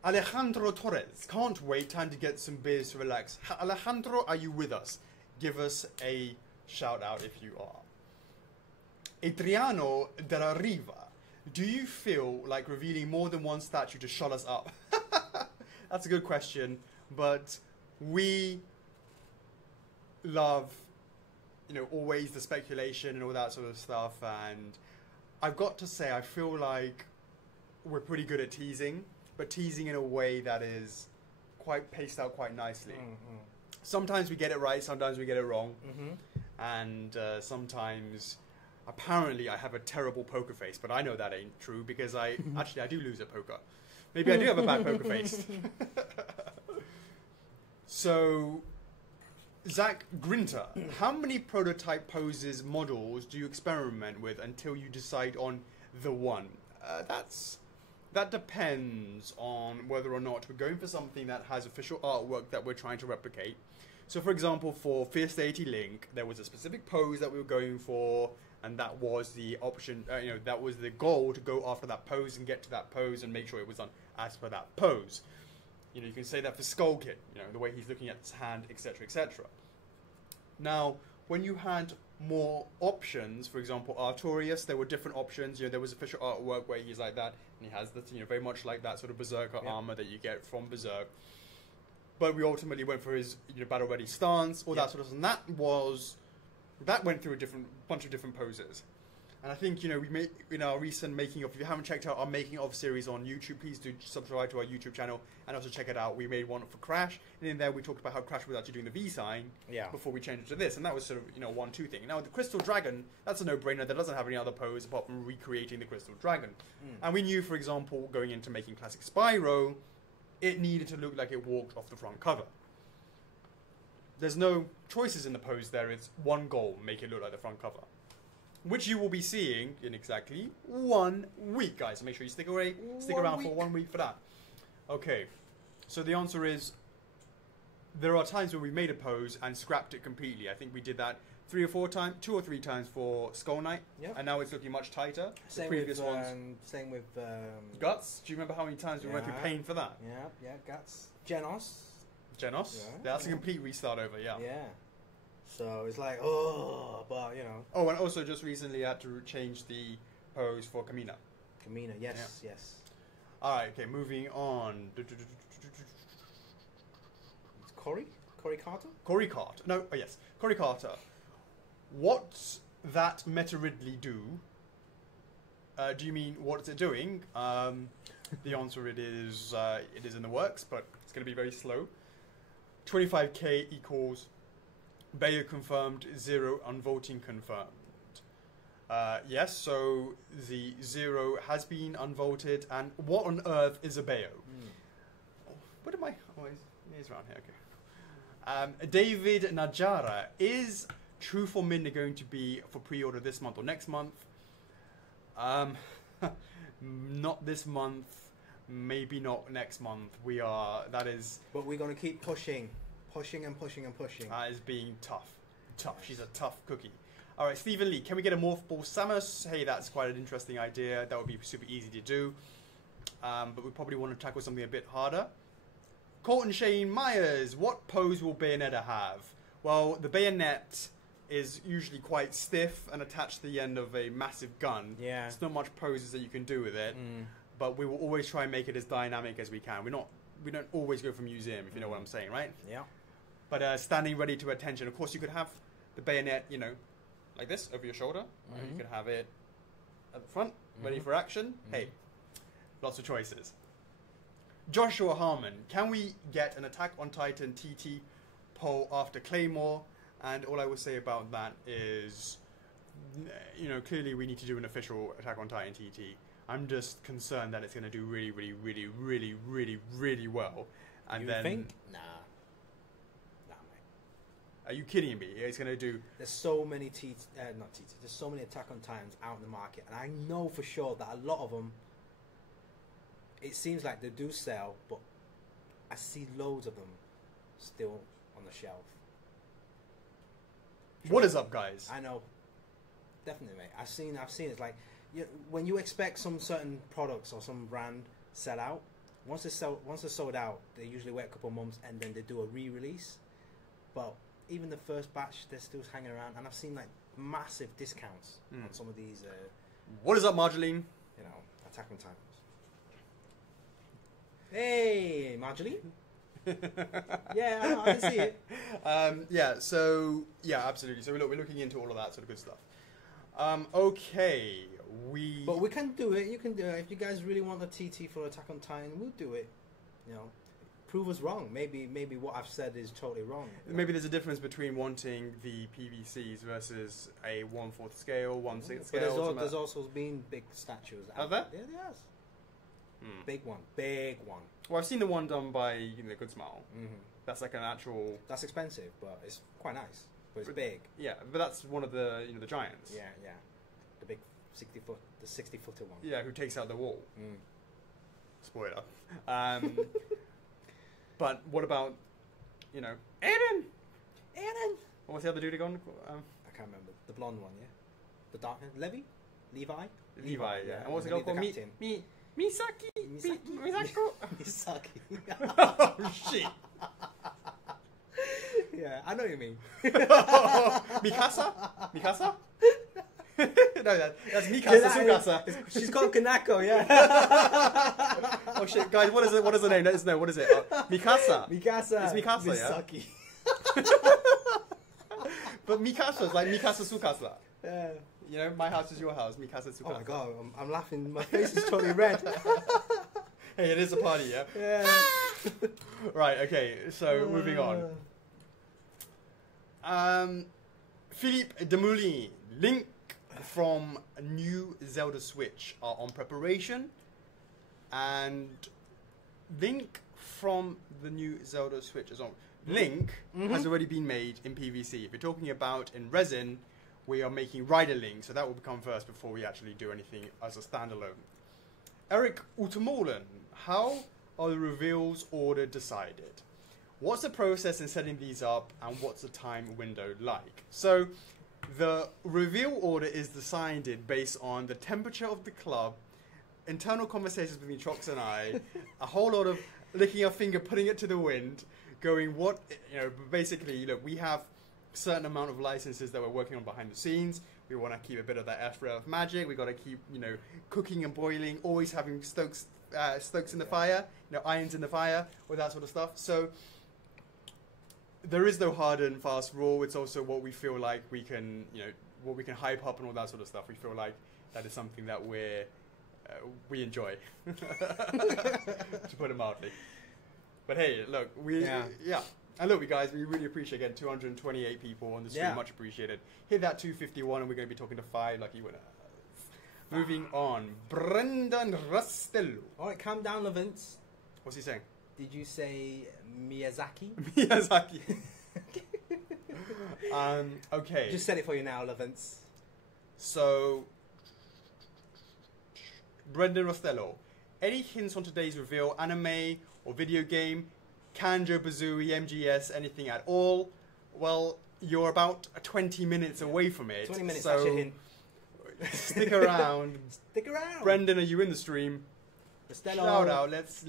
Alejandro Torres, can't wait, time to get some beers to relax. Alejandro, are you with us? Give us a shout out if you are. Adriano de la Riva, do you feel like revealing more than one statue to shut us up? That's a good question, but we love, always the speculation and all that sort of stuff, and I've got to say, I feel like we're pretty good at teasing, but teasing in a way that is quite paced out quite nicely. Mm-hmm. Sometimes we get it right, sometimes we get it wrong, and sometimes, apparently, I have a terrible poker face, but I know that ain't true because I do lose at poker. Maybe I do have a bad poker face. So, Zach Grinter, how many prototype poses models do you experiment with until you decide on the one? That depends on whether or not we're going for something that has official artwork that we're trying to replicate. So, for example, for Fierce Deity Link, there was a specific pose that we were going for, and that was the option, that was the goal, to go after that pose and get to that pose and make sure it was done as per that pose. You can say that for Skull Kid, the way he's looking at his hand, etc., etc. Now, when you had more options, for example, Artorias, there were different options. There was official artwork where he's like that, and he has the, very much like that sort of Berserker armor that you get from Berserk. But we ultimately went for his battle ready stance, all that sort of stuff, and that went through a bunch of different poses. And I think, we made, in our recent making of, if you haven't checked out our making of series on YouTube, please do subscribe to our YouTube channel and also check it out. We made one for Crash, and in there we talked about how Crash was actually doing the V sign before we changed it to this, and that was sort of, 1-2 thing. Now, the Crystal Dragon, that's a no-brainer. That doesn't have any other pose apart from recreating the Crystal Dragon. And we knew, for example, going into making classic Spyro, it needed to look like it walked off the front cover. There's no choices in the pose there. It's one goal, make it look like the front cover. Which you will be seeing in exactly 1 week, guys. So make sure you stick around for 1 week for that. Okay, so the answer is, there are times when we made a pose and scrapped it completely. I think we did that 2 or 3 times for Skull Knight, and now it's looking much tighter. Same the previous with, ones. Same with Guts. Do you remember how many times we went through pain for that? Yeah, Guts. Genos. That's a complete restart over. Yeah. So it's like, but Oh, and also just recently I had to change the pose for Kamina. Yes. All right, okay, moving on. It's Corey Carter. Corey Carter. What's that Meta Ridley do? Do you mean what's it doing? The answer it is in the works, but it's going to be very slow. 25k equals Bayo confirmed, 0 unvoting confirmed. Yes, so the 0 has been unvoted, and what on earth is a Bayo? What am I? Oh, he's around here, okay. David Najara, is True for Min going to be for pre-order this month or next month? Not this month, maybe not next month. But we're going to keep pushing. That is being tough. She's a tough cookie. All right, Stephen Lee, can we get a Morph Ball Samus? Hey, that's quite an interesting idea. That would be super easy to do. But we probably want to tackle something a bit harder. Colton Shane Myers, what pose will Bayonetta have? Well, the bayonet is usually quite stiff and attached to the end of a massive gun. Yeah. There's not much poses that you can do with it. But we will always try and make it as dynamic as we can. We don't always go for museum, if you know what I'm saying, right? Yeah. But standing ready to attention. Of course, you could have the bayonet, like this, over your shoulder. Right? You could have it at the front, ready for action. Hey, lots of choices. Joshua Harmon, can we get an Attack on Titan TT poll after Claymore? And all I will say about that is, clearly we need to do an official Attack on Titan TT. I'm just concerned that it's going to do really, really, really, really, really, really well. And you think? Nah, are you kidding me? It's going to do... There's so many there's so many Attack on Titans out in the market, and I know for sure that a lot of them, it seems like they do sell, but I see loads of them still on the shelf. What is up, guys? I know, definitely, mate. I've seen. It's like when you expect some certain products or some brand sell out, Once they're sold out, they usually wait a couple of months and then they do a re-release. But even the first batch, they're still hanging around, and I've seen like massive discounts on some of these. What is up, Marjorie? You know, Attack on Titans. Hey, Marjorie. Yeah, I know, I can see it. Yeah, absolutely. So we're looking into all of that sort of good stuff. Okay, But we can do it. You can do it. If you guys really want a TT for Attack on Titan, we'll do it. You know, prove us wrong. Maybe what I've said is totally wrong. Maybe there's a difference between wanting the PVCs versus a 1/4 scale, 1/6 scale. But there's also been big statues. Have there? Yeah, there has. Big one. Well, I've seen the one done by Good Smile. Mm-hmm. That's like an actual. That's expensive, but it's quite nice. But it's big. Yeah, but that's one of the the giants. Yeah. The big 60-footer one. Yeah, who takes out the wall. Spoiler. But what about Aiden? What was the other dude again? I can't remember. The blonde one, yeah. The dark Levi. Levi, yeah. And what's it Levi called? the captain. Misaki. Misako. Misaki. Oh shit. Yeah, I know what you mean. Mikasa? No, that's Mikasa Tsukasa. She's called Kanako, yeah. Oh shit, guys, what is it? What is the name? Let us know. What is it? Mikasa. Mikasa. It's Mikasa, Misaki. Yeah. But Mikasa is like Mikasa Tsukasa. Yeah. My house is your house. Mikasa Tsukasa. Oh my god, I'm laughing. My face is totally red. Hey, it is a party, yeah? Yeah. Right, okay, so moving on. Philippe Demoulin, Link from new Zelda Switch are on preparation, and Link from the new Zelda Switch is on. Link has already been made in PVC. If you're talking about in resin, we are making Rider Link, so that will come first before we actually do anything as a standalone. Eric Utemolen, how are the reveals order decided? What's the process in setting these up, and what's the time window like? So, the reveal order is decided based on the temperature of the club, internal conversations between Chocks and I, a whole lot of licking our finger, putting it to the wind, going basically, we have a certain amount of licenses that we're working on behind the scenes. We want to keep a bit of that F4F magic. We got to keep, cooking and boiling, always having stokes in the fire, irons in the fire, all that sort of stuff. So there is no hard and fast rule. It's also what we feel like we can, what we can hype up and all that sort of stuff. We feel like that is something that we enjoy, to put it mildly. But hey, look, and look, guys, we really appreciate again 228 people on the stream. Much appreciated. Hit that 251, and we're going to be talking to 5 lucky winners. Moving on, Brendan Rustello. All right, calm down, Vince. What's he saying? Did you say Miyazaki? Miyazaki. Okay. Just said it for you now, Vince. So, Brendan Rustello. Any hints on today's reveal? Anime or video game? Kanjo, Bazooie, MGS, anything at all? Well, you're about 20 minutes away from it. 20 minutes, so that's your hint. Stick around. Stick around. Brendan, are you in the stream? Rustello. Shout out. Let's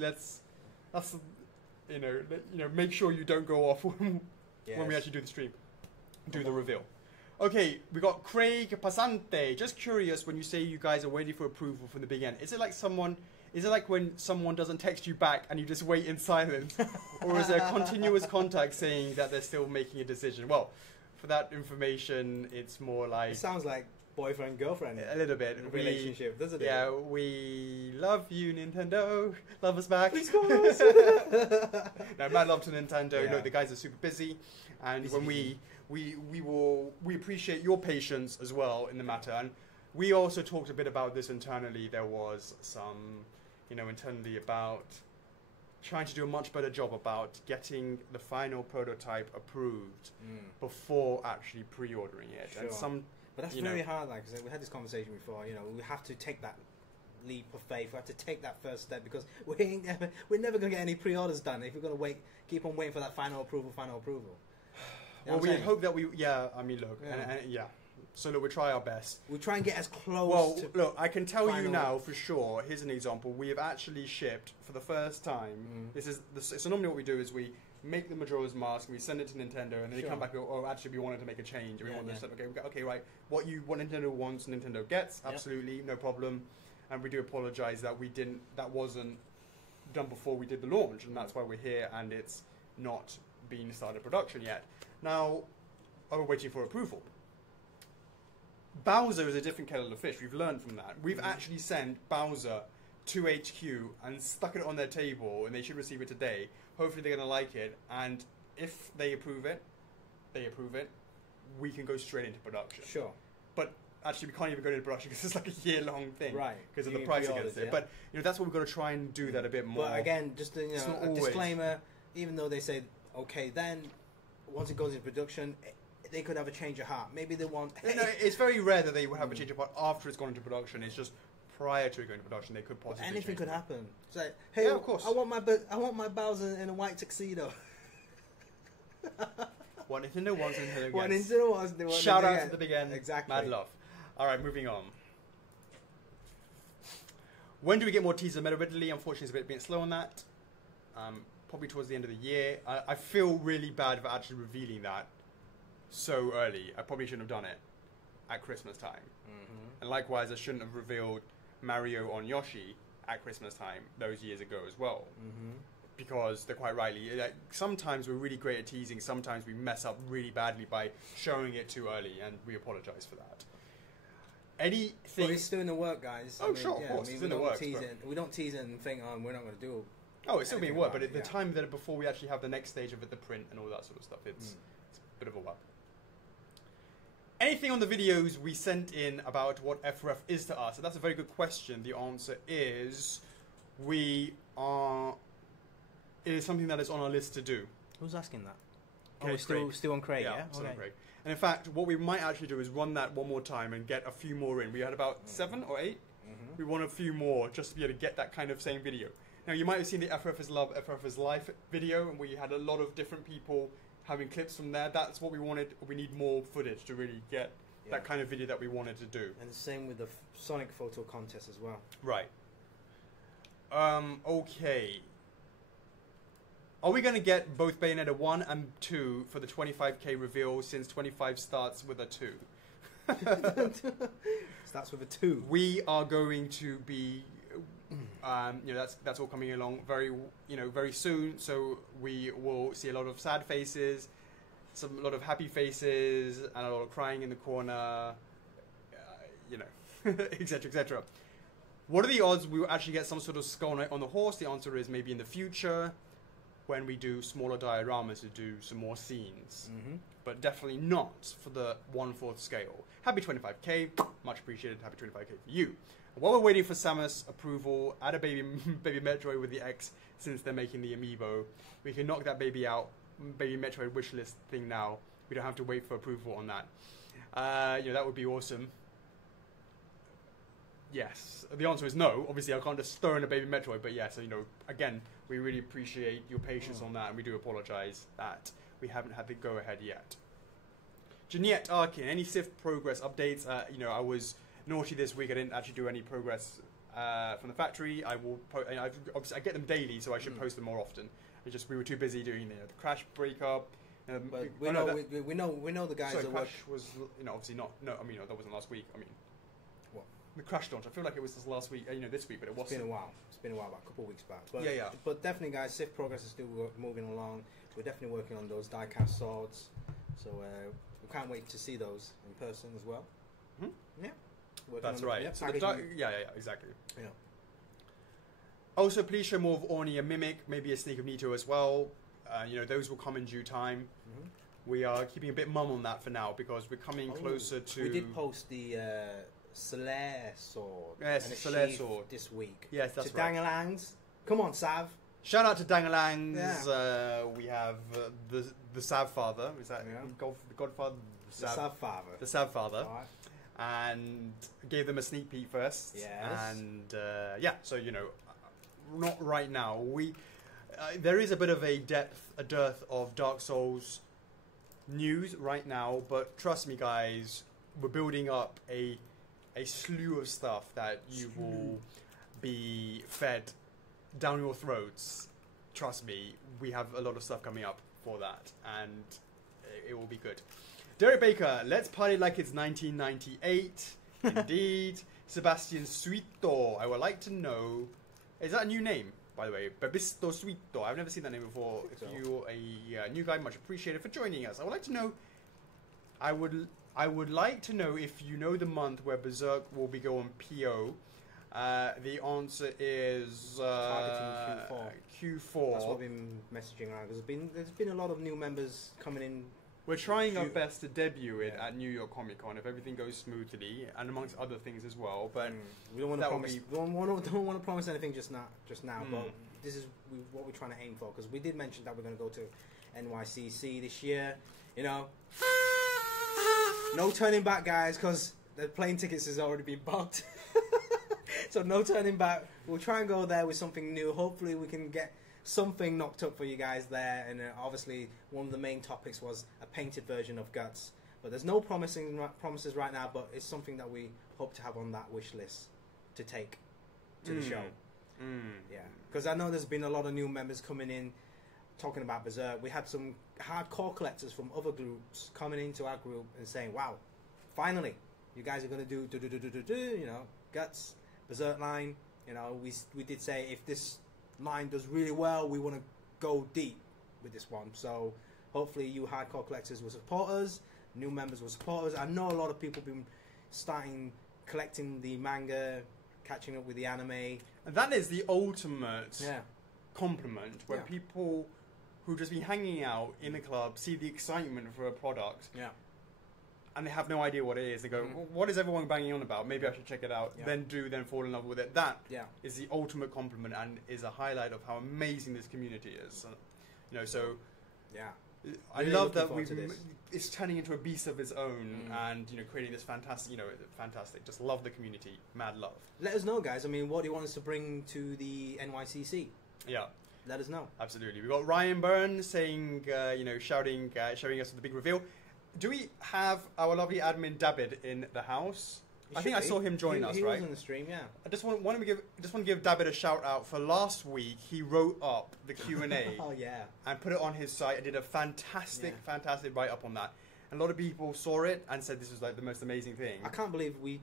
make sure you don't go off when we actually do the stream. Do the reveal. Okay, we got Craig Passante. Just curious, when you say you guys are waiting for approval from the big end, is it like when someone doesn't text you back and you just wait in silence? Or is there continuous contact saying that they're still making a decision? Well, for that information, it's more like... It sounds like boyfriend, girlfriend. A little bit. Relationship, doesn't it? Yeah, we love you, Nintendo. Love us back. Please call us. No, mad love to Nintendo. Yeah. Look, the guys are super busy. And when we appreciate your patience as well in the matter. And we also talked a bit about this internally. There was some... internally about trying to do a much better job about getting the final prototype approved before actually pre-ordering it. Sure. And but that's very hard, because we had this conversation before. We have to take that leap of faith. We have to take that first step, because we're never going to get any pre-orders done if we're going to keep on waiting for that final approval. Well, we hope that we... Yeah, I mean, look, So look, we try our best. We'll try and get as close. Well, to look, I can tell you final. now for sure. Here's an example. We have actually shipped for the first time. So normally what we do is we make the Majora's Mask, and we send it to Nintendo, and then they come back and go, oh, actually, we wanted to make a change. And we wanted to say, okay, right, what Nintendo wants, Nintendo gets, absolutely, no problem. And we do apologize that that wasn't done before we did the launch, and that's why we're here, and it's not been started production yet. Now, we're waiting for approval. Bowser is a different kettle of fish. We've learned from that. We've actually sent Bowser to HQ and stuck it on their table, and they should receive it today. Hopefully they're going to like it, and if they approve it, we can go straight into production. Sure. But actually, we can't even go into production because it's like a year-long thing. Right. Because of the price against it. But, that's what we've got to try and do that a bit more. But again, just a disclaimer, even though they say, okay, then once it goes into production, they could have a change of heart. Maybe they want... it's very rare that they would have a change of heart after it's gone into production. It's just prior to it going to production, they could possibly anything could it. Happen. It's like, hey, of course. I want my Bowser in a white tuxedo. What Nintendo wants, Nintendo gets. What Nintendo wants, they want. Shout out to the big end. Exactly. Mad love. All right, moving on. When do we get more teaser Meta Ridley? Unfortunately, it's a bit slow on that. Probably towards the end of the year. I feel really bad for actually revealing that so early. I probably shouldn't have done it at Christmas time. And likewise, I shouldn't have revealed Mario on Yoshi at Christmas time those years ago as well. Because they're quite rightly, like, sometimes we're really great at teasing, sometimes we mess up really badly by showing it too early, and we apologise for that. Anything... Well, it's still in the work, guys. Oh, sure, of course, it's in the works. We don't tease it and think, oh, we're not going to do it. Oh, it's still being work, but at the time that before we actually have the next stage of it, the print and all that sort of stuff, it's a bit of a work. Anything on the videos we sent in about what F4F is to us? So that's a very good question. The answer is it is something that is on our list to do. Who's asking that? Okay, still on Craig, yeah? Still on Craig. And in fact, what we might actually do is run that one more time and get a few more in. We had about 7 or 8. We want a few more just to be able to get that kind of same video. Now, you might have seen the F4F is Love, F4F is Life video, and we had a lot of different people having clips from there. That's what we wanted. We need more footage to really get that kind of video that we wanted to do. And the same with the Sonic photo contest as well. Right. Okay. Are we going to get both Bayonetta 1 and 2 for the 25k reveal, since 25 starts with a 2? Starts with a 2. We are going to be, that's all coming along very soon. So we will see a lot of sad faces, a lot of happy faces, and a lot of crying in the corner, etc., etc. What are the odds we will actually get some sort of skull knight on the horse? The answer is maybe in the future, when we do smaller dioramas to do some more scenes. But definitely not for the 1/4 scale. Happy 25k, much appreciated. Happy 25k for you. While we're waiting for Samus approval, add a baby Metroid with the X, since they're making the amiibo. We can knock that baby out, baby Metroid wishlist thing now. We don't have to wait for approval on that. That would be awesome. Yes. The answer is no. Obviously, I can't just throw in a baby Metroid, but yes, again, we really appreciate your patience on that, and we do apologise that we haven't had the go-ahead yet. Jeanette Arkin, any Sif progress updates? I was naughty this week. I didn't actually do any progress from the factory. I will. Obviously, I get them daily, so I should post them more often. It's just we were too busy doing the crash breakup. But we know the guys. So crash was obviously not. No, I mean that wasn't last week. I mean. The crash launch. I feel like it was this last week, this week, but it wasn't. It's been a while, about a couple of weeks back. But, yeah. But definitely, guys, Sif progress is still moving along. We're definitely working on those die-cast swords. So we can't wait to see those in person as well. Yeah. That's right. Exactly. Yeah. Also, please show more of Orny and Mimic, maybe a sneak of Nito as well. Those will come in due time. We are keeping a bit mum on that for now, because we're coming closer to... We did post the... Solaire sword. Yes, and Solaire sword this week. Yes, that's right. Dangalangs. Come on, Sav. Shout out to Dangalangs. Yeah. We have the Sav father. Is that the Godfather? The Sav father. The Sav father. All right. And gave them a sneak peek first. Yes. And so not right now. There is a bit of a dearth of Dark Souls news right now, but trust me, guys. we're building up a slew of stuff that you will be fed down your throats. Trust me, we have a lot of stuff coming up for that, and it will be good. Derek Baker, let's party like it's 1998. Indeed. Sebastian Suito, I would like to know, is that a new name, by the way? Bebisto Suito. I've never seen that name before. If you're a new guy, much appreciated for joining us. I would like to know, I would like to know if you know the month where Berserk will be going PO. The answer is targeting Q4. That's what I've been messaging around. There's been a lot of new members coming in. We're trying our best to debut it at New York Comic Con if everything goes smoothly, and amongst other things as well. But we don't want to promise. Don't want to promise anything just now. But this is what we're trying to aim for, because we did mention that we're going to go to NYCC this year. You know, no turning back, guys, because the plane tickets has already been booked. So no turning back. We'll try and go there with something new. Hopefully we can get something knocked up for you guys there. And obviously one of the main topics was a painted version of Guts. But there's no promises right now, but it's something that we hope to have on that wish list to take to the show. Yeah, because I know there's been a lot of new members coming in talking about Berserk. We had some hardcore collectors from other groups coming into our group and saying, wow, finally, you guys are going to do, you know, Guts, Berserk line. You know, we did say if this line does really well, we want to go deep with this one. So hopefully you hardcore collectors will support us, new members will support us. I know a lot of people have been starting collecting the manga, catching up with the anime. And that is the ultimate compliment, when people who just be hanging out in a club see the excitement for a product. Yeah. And they have no idea what it is. They go, well, what is everyone banging on about? Maybe I should check it out. Yeah. Then fall in love with it. That is the ultimate compliment and is a highlight of how amazing this community is. You know, so I really love that it's turning into a beast of its own, and you know, creating this fantastic. You know, fantastic. Just love the community. Mad love. Let us know, guys. I mean, what do you want us to bring to the NYCC? Yeah. Let us know. Absolutely. We've got Ryan Byrne saying, you know, showing us the big reveal. Do we have our lovely admin David in the house? I think I saw him join us, right? He was in the stream, yeah. I just want to give David a shout out for last week. He wrote up the Q&A and put it on his site and did a fantastic write up on that. And a lot of people saw it and said this was like the most amazing thing. I can't believe we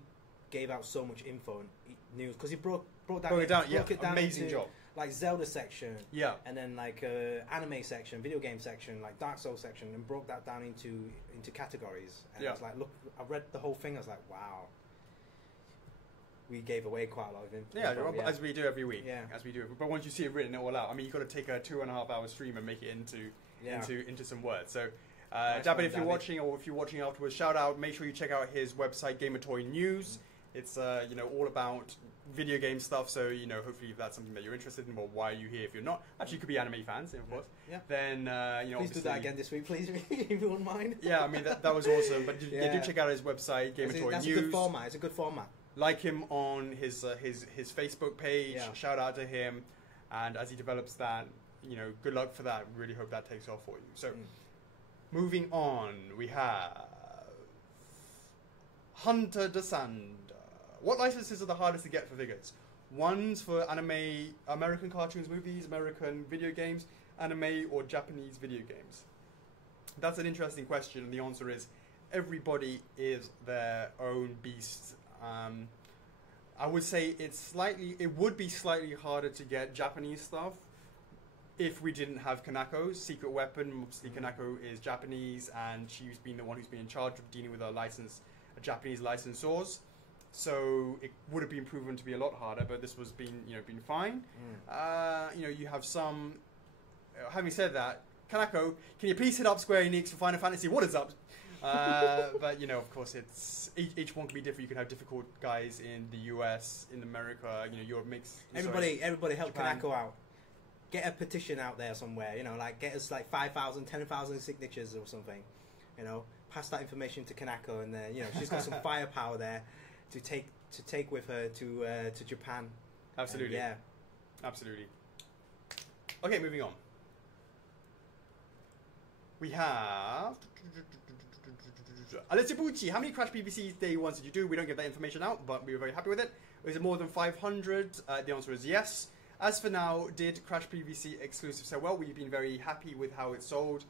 gave out so much info and news, because he broke it down. Amazing job. Like Zelda section, and then like anime section, video game section, like Dark Souls section, and broke that down into categories. And I was like, look, I read the whole thing. I was like, wow, we gave away quite a lot of info. As we do every week. Yeah, as we do. But once you see it written all out, I mean, you got to take a 2.5 hour stream and make it into some words. So, David, if you're watching, or if you're watching afterwards, shout out. Make sure you check out his website, Gamer Toy News. It's you know, all about video game stuff, so you know, hopefully if that's something that you're interested in, well, why are you here if you're not? Actually, you could be anime fans, of course. Yeah. Then you know, please do that again this week, please, if you wouldn't mind. Yeah, I mean that was awesome. But you do check out his website, Gamer Toy News. That's a good format. It's a good format. Like him on his Facebook page. Yeah. Shout out to him, and as he develops that, you know, good luck for that. Really hope that takes off for you. So, moving on, we have Hunter DeSand. What licenses are the hardest to get for figures? Ones for anime, American cartoons, movies, American video games, anime, or Japanese video games? That's an interesting question, and the answer is everybody is their own beast. I would say it would be slightly harder to get Japanese stuff if we didn't have Kanako's Secret Weapon. Obviously, Kanako is Japanese, and she's been the one who's been in charge of dealing with Japanese licensors. So it would have been proven to be a lot harder, but this was been fine. You know, you have some. Having said that, Kanako, can you please hit up Square Enix for Final Fantasy? What is up? But you know, of course, it's each one can be different. You can have difficult guys in the US, in America. You know, Europe mix. Everybody help Japan. Kanako out. Get a petition out there somewhere. You know, like get us like 5,000, 10,000 signatures or something. You know, pass that information to Kanako, and then you know she's got some firepower there to take with her to Japan. Absolutely. Absolutely. Okay, moving on. We have Alessibucci, how many Crash PVC day ones did you do? We don't give that information out, but we were very happy with it. Was it more than 500? The answer is yes. As for now, did Crash PVC exclusive sell well? We've been very happy with how it sold.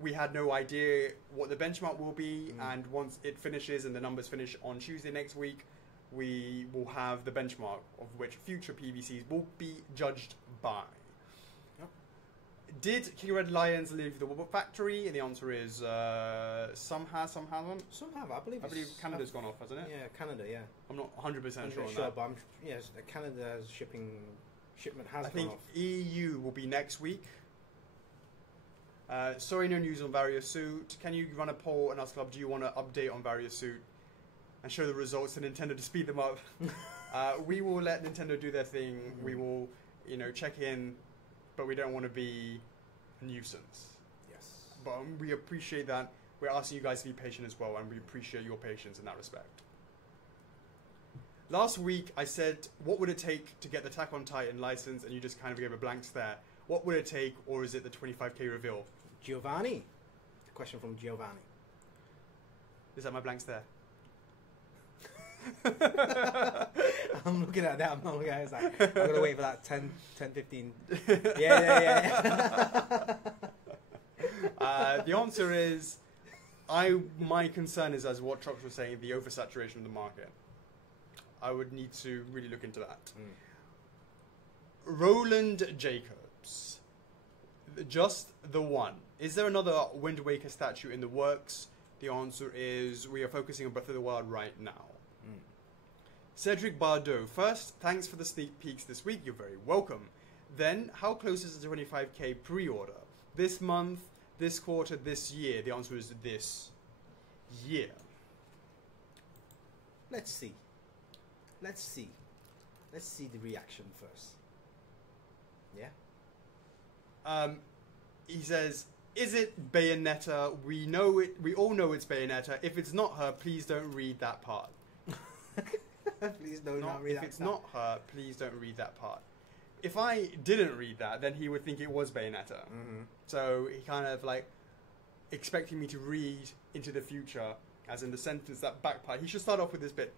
We had no idea what the benchmark will be, and once it finishes and the numbers finish on Tuesday next week, we will have the benchmark of which future PVCs will be judged by. Yep. Did King Red Lions leave the factory? And the answer is some have, some haven't. Some have, I believe. Canada's gone off, hasn't it? Yeah, Canada, yeah. I'm not 100% sure on that. But yes, Canada's shipment has I gone think off. EU will be next week. Sorry, no news on Various Suit. Can you run a poll and ask Club, do you want to update on Various Suit and show the results to Nintendo to speed them up? We will let Nintendo do their thing. We will, check in, but we don't want to be a nuisance. Yes. But we appreciate that. We're asking you guys to be patient as well, and we appreciate your patience in that respect. Last week, I said, what would it take to get the Attack on Titan license? And you just kind of gave a blank stare. What would it take, or is it the 25k reveal? Giovanni. The question from Giovanni. Is that my blank stare? I'm looking at that. I'm not looking at it. I'm going to wait for that 10, 15. Yeah. The answer is, my concern is, as what Chocks was saying, the oversaturation of the market. I would need to really look into that. Roland Jacobs. Just the one. Is there another Wind Waker statue in the works? The answer is, we are focusing on Breath of the Wild right now. Cedric Bardot. First, thanks for the sneak peeks this week. You're very welcome. Then, how close is the 25k pre-order? This month, this quarter, this year? The answer is this year. Let's see. Let's see the reaction first. Yeah? He says, is it Bayonetta? We know it. We all know it's Bayonetta. If it's not her, please don't read that part. Please don't not read that part. If it's not her, please don't read that part. If I didn't read that, then he would think it was Bayonetta. So he kind of expecting me to read into the future, as in the sentence, that back part. He should start off with this bit.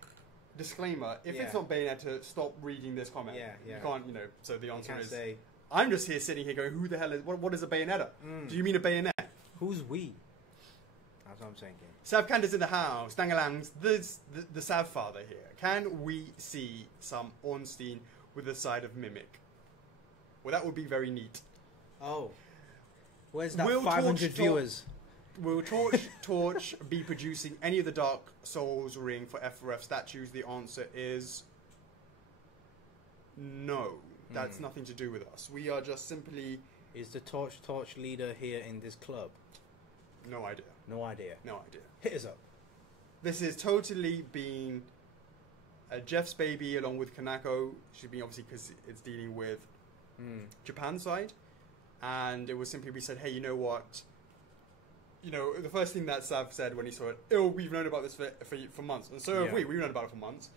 Disclaimer, if it's not Bayonetta, stop reading this comment. Yeah. You can't, so the answer is... Say, I'm just here sitting here going, who the hell is... What is a Bayonetta? Do you mean a bayonet? Who's we? That's what I'm saying. Sav Candace in the house. Dangalangs, the Sav father here. Can we see some Ornstein with a side of Mimic? Well, that would be very neat. Oh. Where's that 500 viewers? Will Torch be producing any of the Dark Souls ring for F4F statues? The answer is no. That's nothing to do with us. We are just simply... Is the Torch leader here in this club? No idea. No idea. No idea. Hit us up. This is totally been Jeff's baby along with Kanako. Should be obviously because it's dealing with Japan side. And it was simply, we said, hey, you know what? The first thing that Sav said when he saw it, we've known about this for months. And so have we. We've known about it for months.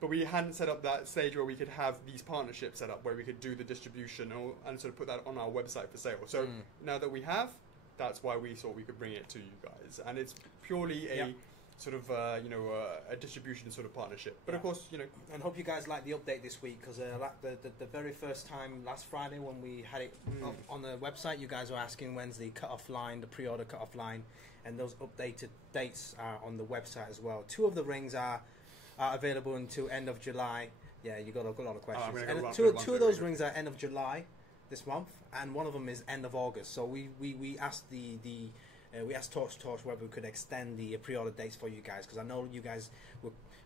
But we hadn't set up that stage where we could have these partnerships set up, where we could do the distribution and sort of put that on our website for sale. So now that we have, that's why we thought we could bring it to you guys. And it's purely a sort of, a distribution sort of partnership. But of course, And hope you guys like the update this week, because the very first time, last Friday, when we had it up on the website, you guys were asking when's the cut-off line, the pre-order cut-off line, and those updated dates are on the website as well. 2 of the rings are available until end of July. Yeah, you got a lot of questions. Two of those rings are end of July this month, and one of them is end of August. So we asked we asked Torch whether we could extend the pre-order dates for you guys, because I know you guys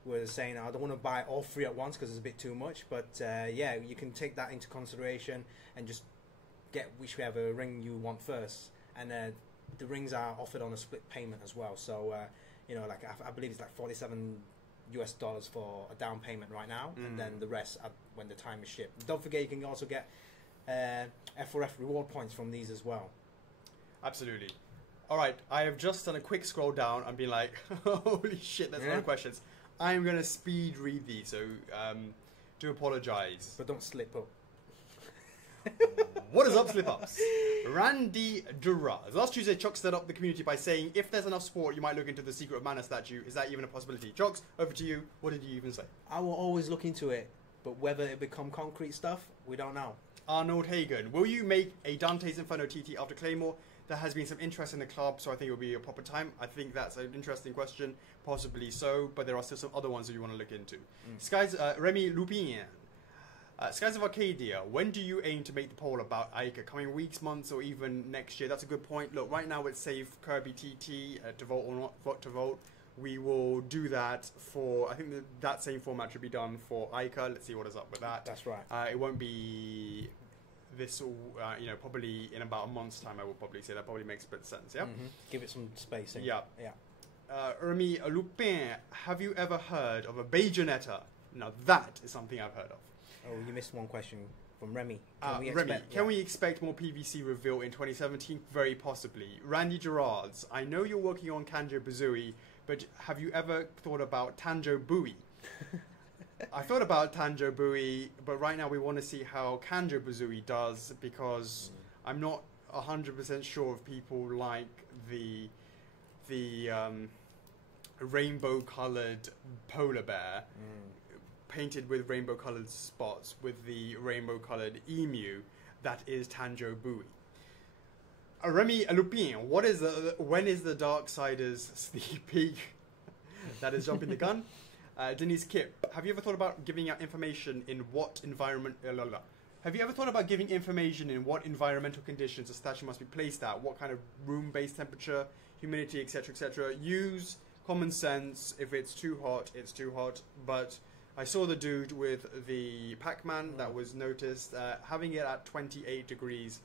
were saying, I don't want to buy all 3 at once because it's a bit too much. But you can take that into consideration and just get whichever ring you want first. And the rings are offered on a split payment as well. So I believe it's like $47 for a down payment right now, and then the rest when the time is shipped. Don't forget, you can also get F4F reward points from these as well. Absolutely. All right, I have just done a quick scroll down and been like, holy shit, there's a lot of questions. I'm going to speed read these, so do apologise. But don't slip up. What is up, slip-ups? Randy Duraz. Last Tuesday, Chocks set up the community by saying, if there's enough support, you might look into the Secret of Mana statue. Is that even a possibility? Chocks, over to you. What did you even say? I will always look into it, but whether it become concrete stuff, we don't know. Arnold Hagen. Will you make a Dante's Inferno TT after Claymore? There has been some interest in the club, so I think it will be a proper time. I think that's an interesting question. Possibly so, but there are still some other ones that you want to look into. Skies, Remy Lupin. Skies of Arcadia, when do you aim to make the poll about Ica? Coming weeks, months, or even next year? That's a good point. Look, right now it's save Kirby TT to vote or not vote to vote. We will do that for, I think that same format should be done for Ica. Let's see what is up with that. That's right. It won't be this, probably in about a month's time, I will probably say. That probably makes a bit of sense, yeah? Give it some spacing. Yeah. Yeah. Remy Lupin, have you ever heard of a Bayonetta? Now that is something I've heard of. Oh, you missed one question from Remy. Can we expect more PVC reveal in 2017? Very possibly. Randy Gerards, I know you're working on Kanjo Bazooie, but have you ever thought about Tanjo Booey? I thought about Tanjo Booey, but right now we want to see how Kanjo Bazooie does, because I'm not 100% sure if people like the rainbow-coloured polar bear painted with rainbow-coloured spots with the rainbow-coloured emu that is Tanjo Booey. Remy Lupin, when is the Darksiders sneak peek? That is jumping the gun. Denise Kip, have you ever thought about giving out information in what environmental conditions a statue must be placed at? What kind of room-based temperature, humidity, etc., etc.? Use common sense. If it's too hot, it's too hot. But I saw the dude with the Pac-Man that was noticed. Having it at 28 degrees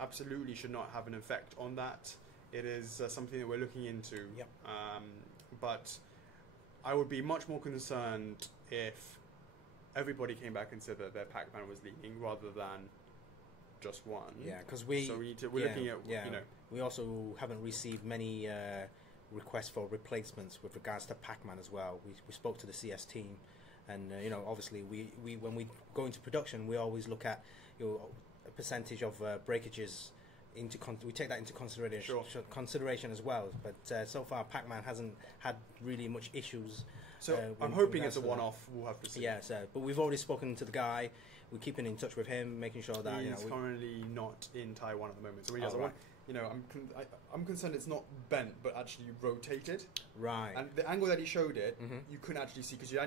absolutely should not have an effect on that. It is something that we're looking into. Yep. But I would be much more concerned if everybody came back and said that their Pac-Man was leaking rather than just one. Yeah, because we're looking at, we also haven't received many requests for replacements with regards to Pac-Man as well. We spoke to the CS team, and obviously we when we go into production, we always look at a percentage of breakages. We take that into consideration as well, but so far Pac-Man hasn't had really much issues. So I'm hoping it's a one-off. We'll have to see. Yeah, but we've already spoken to the guy. We're keeping in touch with him, making sure that he's currently not in Taiwan at the moment. So when he does right. I'm concerned it's not bent, but actually rotated. Right. And the angle that he showed it, you couldn't actually see, because you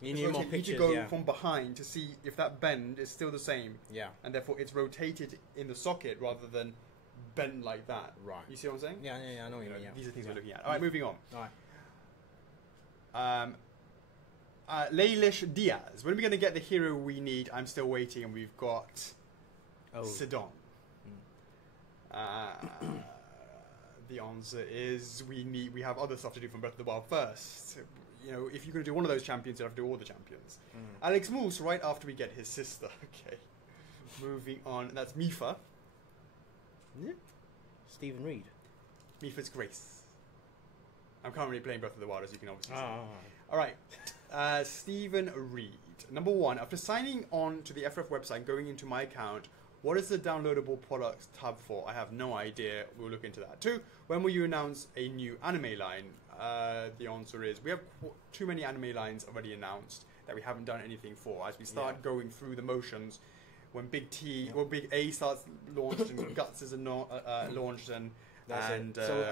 need to go from behind to see if that bend is still the same. Yeah. And therefore it's rotated in the socket rather than bent like that. Right. You see what I'm saying? Yeah, I know what you mean. These are things we're looking at. All right, moving on. All right. Laylish Diaz. When are we going to get the hero we need? I'm still waiting, and we've got Sidon. The answer is we have other stuff to do from Breath of the Wild first. If you're going to do one of those champions, you have to do all the champions. Alex Moose, right after we get his sister. Okay. Moving on. That's Mifa. Yeah. Stephen Reed. Mifa's Grace. I'm currently playing Breath of the Wild, as you can obviously see. Oh. All right. Stephen Reed. Number one, after signing on to the F4F website and going into my account, what is the downloadable products tab for? I have no idea. We'll look into that. 2, when will you announce a new anime line? The answer is we have too many anime lines already announced that we haven't done anything for. As we start going through the motions, when Big A starts launched and Guts is launched and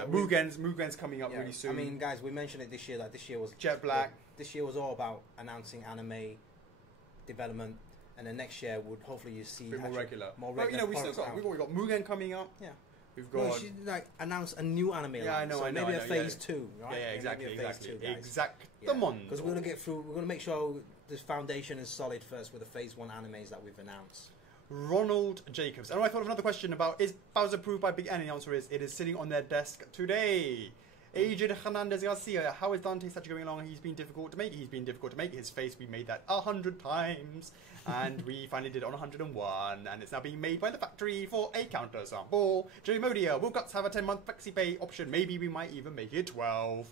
Mugen's coming up really soon. I mean, guys, we mentioned it this year. That this year was Jet Black. This year was all about announcing anime development, and then next year would hopefully you see more regular. We've got Mugen coming up. Yeah. We've got. Well, she announce a new anime. Yeah, I know. So maybe a phase 2, right? Yeah, exactly. Because we're going to get through. We're going to make sure this foundation is solid first with the phase 1 animes that we've announced. Ronald Jacobs. And I thought of another question about, is Bowser approved by Big N? And the answer is, it is sitting on their desk today. Agent Hernandez Garcia, how is Dante statue going along? He's been difficult to make. His face, we made that 100 times. And we finally did it on 101. And it's now being made by the factory for a counter sample. Jerry Modia, will Guts have a 10-month FlexiPay option? Maybe we might even make it 12.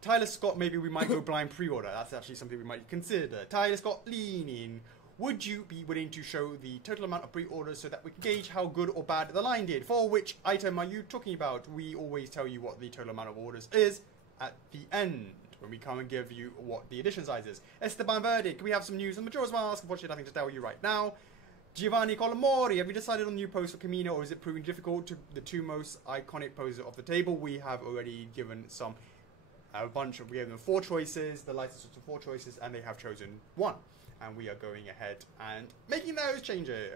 Tyler Scott, maybe we might go blind pre-order. That's actually something we might consider. Tyler Scott leaning. would you be willing to show the total amount of pre-orders so that we can gauge how good or bad the line did? For which item are you talking about? We always tell you what the total amount of orders is at the end, when we come and give you what the edition size is. Esteban Verdict, we have some news on Majora's Mask. Unfortunately, nothing to tell you right now. Giovanni Colomori, have you decided on the new pose for Camino, or is it proving difficult to the two most iconic poses of the table? We have already given we gave them 4 choices, the licensors to 4 choices, and they have chosen 1. And we are going ahead and making those changes.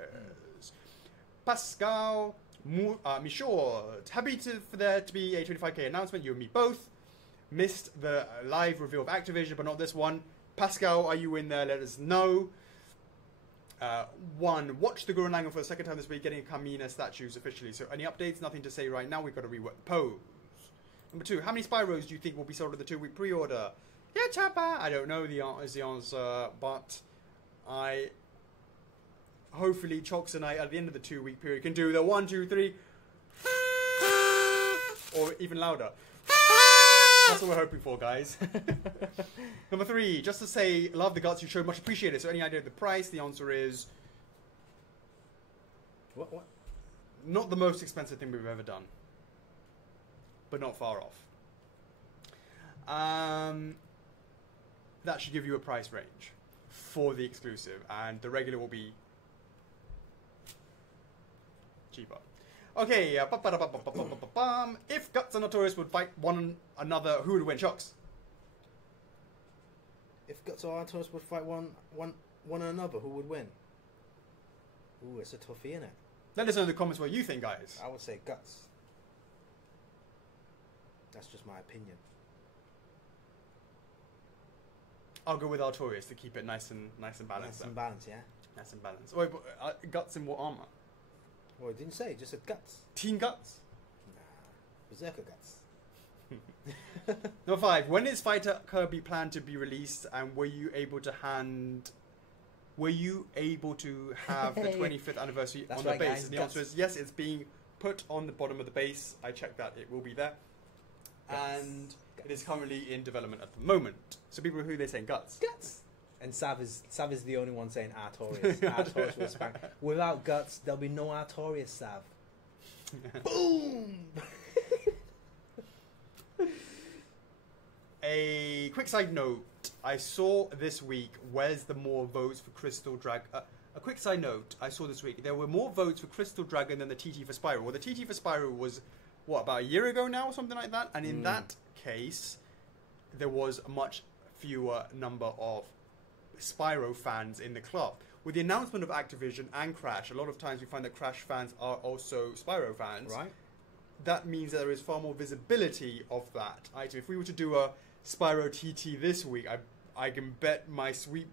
Pascal Michaud, happy for there to be a 25k announcement, you and me both. Missed the live reveal of Activision, but not this one. Pascal, are you in there? Let us know. 1. Watch the Gurren Lagann for the second time this week, getting Kamina statues officially. So any updates? Nothing to say right now. We've got to rework the pose. Number 2. How many Spyros do you think will be sold at the 2-week pre-order? Yeah, Chappa. I don't know is the answer, but hopefully Chocks and I at the end of the 2-week period can do the 1, 2, 3, or even louder. That's what we're hoping for, guys. Number 3, just to say, love the guts you showed, much appreciated. So any idea of the price? The answer is... What? Not the most expensive thing we've ever done. But not far off. That should give you a price range for the exclusive. And the regular will be cheaper. Okay, if Guts and Notorious would fight one another, who would win? Chocks? If Guts or Notorious would fight one another, who would win? Ooh, it's a toughie, innit? Let us know in the comments what you think, guys. I would say Guts. That's just my opinion. I'll go with Artorias to keep it nice and balanced. Nice and balanced, yeah. Nice and balanced. Wait, but, Guts in what armor? Well, it didn't say. It just said Guts. Team Guts? Nah. Berserker Guts. Number 5. When is Fighter Kirby planned to be released, and were you able to have the 25th anniversary on the base? And the answer is yes, it's being put on the bottom of the base. I checked that. It will be there. And it is currently in development at the moment. So people who they're saying Guts. Guts. And Sav is the only one saying Artorias. Artorias will spank. Without Guts, there'll be no Artorias, Sav. Boom! A quick side note. I saw this week, where's the more votes for Crystal Dragon? A quick side note. I saw this week, there were more votes for Crystal Dragon than the TT for Spyro. Well, the TT for Spyro was, what, about a year ago now or something like that? And in that case, there was a much fewer number of Spyro fans in the club. With the announcement of Activision and Crash, a lot of times we find that Crash fans are also Spyro fans. Right. That means that there is far more visibility of that item. If we were to do a Spyro TT this week, I can bet my sweet...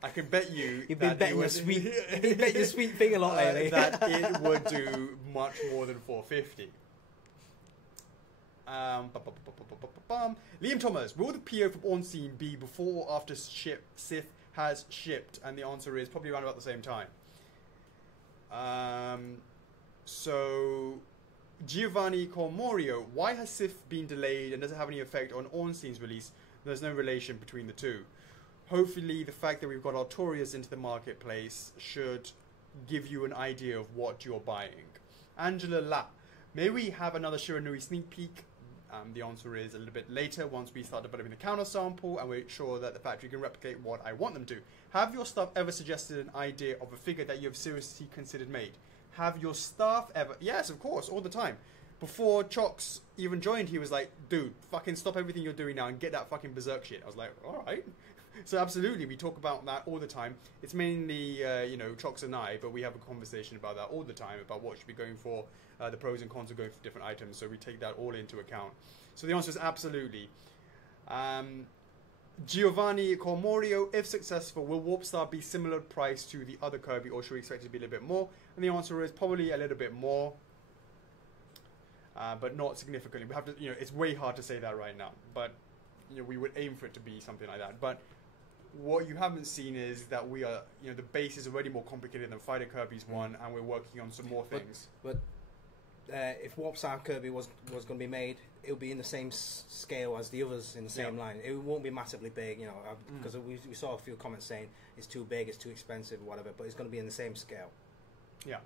I can bet you... You've been betting your sweet... You've bet your sweet thing a lot lately. That it would do much more than 450. Liam Thomas, will the PO from Ornstein be before or after Sith has shipped? And the answer is probably around about the same time. So Giovanni Cormorio, why has Sith been delayed and does it have any effect on Ornstein's release? There's no relation between the two. Hopefully the fact that we've got Artorias into the marketplace should give you an idea of what you're buying. Angela La, may we have another Shiranui sneak peek? The answer is a little bit later, once we start developing the counter sample and we're sure that the factory can replicate what I want them to. Have your staff ever suggested an idea of a figure that you have seriously considered made? Have your staff ever... Yes, of course, all the time. Before Chocks even joined, he was like, dude, fucking stop everything you're doing now and get that fucking berserk shit. I was like, alright. So absolutely, we talk about that all the time. It's mainly, Chocks and I, but we have a conversation about that all the time, about what should be going for, the pros and cons of going for different items, so we take that all into account. So the answer is absolutely. Giovanni Cormorio, if successful, will Warp Star be similar price to the other Kirby, or should we expect it to be a little bit more? And the answer is probably a little bit more, but not significantly. We have to, it's way hard to say that right now, but we would aim for it to be something like that. But what you haven't seen is that we are, the base is already more complicated than Fighter Kirby's one, and we're working on some more things. But if Warp Star Kirby was going to be made, it'll be in the same scale as the others in the same line. It won't be massively big, you know, because we saw a few comments saying it's too big, it's too expensive, or whatever. But it's going to be in the same scale. Yeah.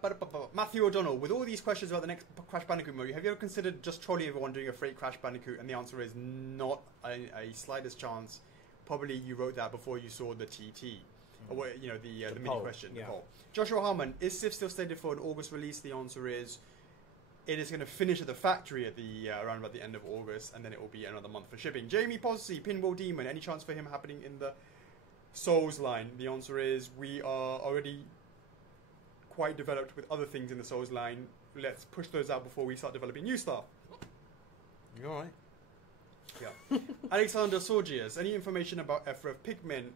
But Matthew O'Donnell, with all these questions about the next Crash Bandicoot movie, have you ever considered just trolling everyone doing a fake Crash Bandicoot? And the answer is not a slightest chance. Probably you wrote that before you saw the TT. Or, you know, the mini question, the poll. Joshua Harmon, is Civ still slated for an August release? The answer is it is going to finish at the factory at the around about the end of August, and then it will be another month for shipping. Jamie Posse, Pinball Demon, any chance for him happening in the Souls line? The answer is we are already quite developed with other things in the Souls line. Let's push those out before we start developing new stuff. You alright? Yeah. Alexander Sorgius, any information about F4F Pikmin?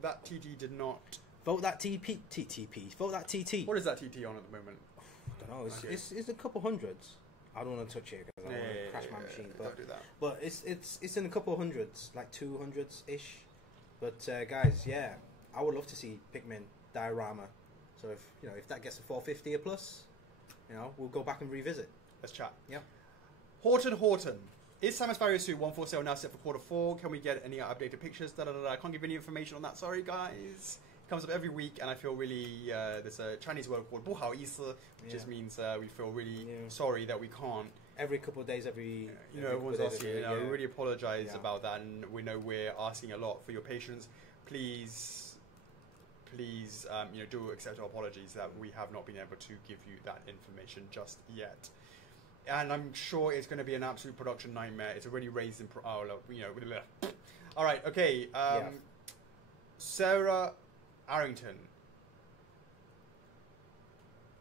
That TT did not. Vote that TTP. Vote that TT. What is that TT on at the moment? I don't know. It's a couple hundreds. I don't want to touch it because I don't want to crash my machine. But, don't do that. But it's in a couple hundreds, like 200s ish. But guys, yeah, I would love to see Pikmin diorama. So if that gets a 450 or plus, we'll go back and revisit. Let's chat. Yeah. Horton. Is Samus Barrier Suit 1 for sale now set for Q4? Can we get any updated pictures? I can't give any information on that. Sorry, guys. It comes up every week, and I feel really... there's a Chinese word called 不好意思, which just means we feel really sorry that we can't. Every couple of days, everyone's asking. We really apologise about that, and we know we're asking a lot for your patience. Please, do accept our apologies that we have not been able to give you that information just yet. And I'm sure it's going to be an absolute production nightmare. It's already raised in... All right, okay. Sarah Arrington.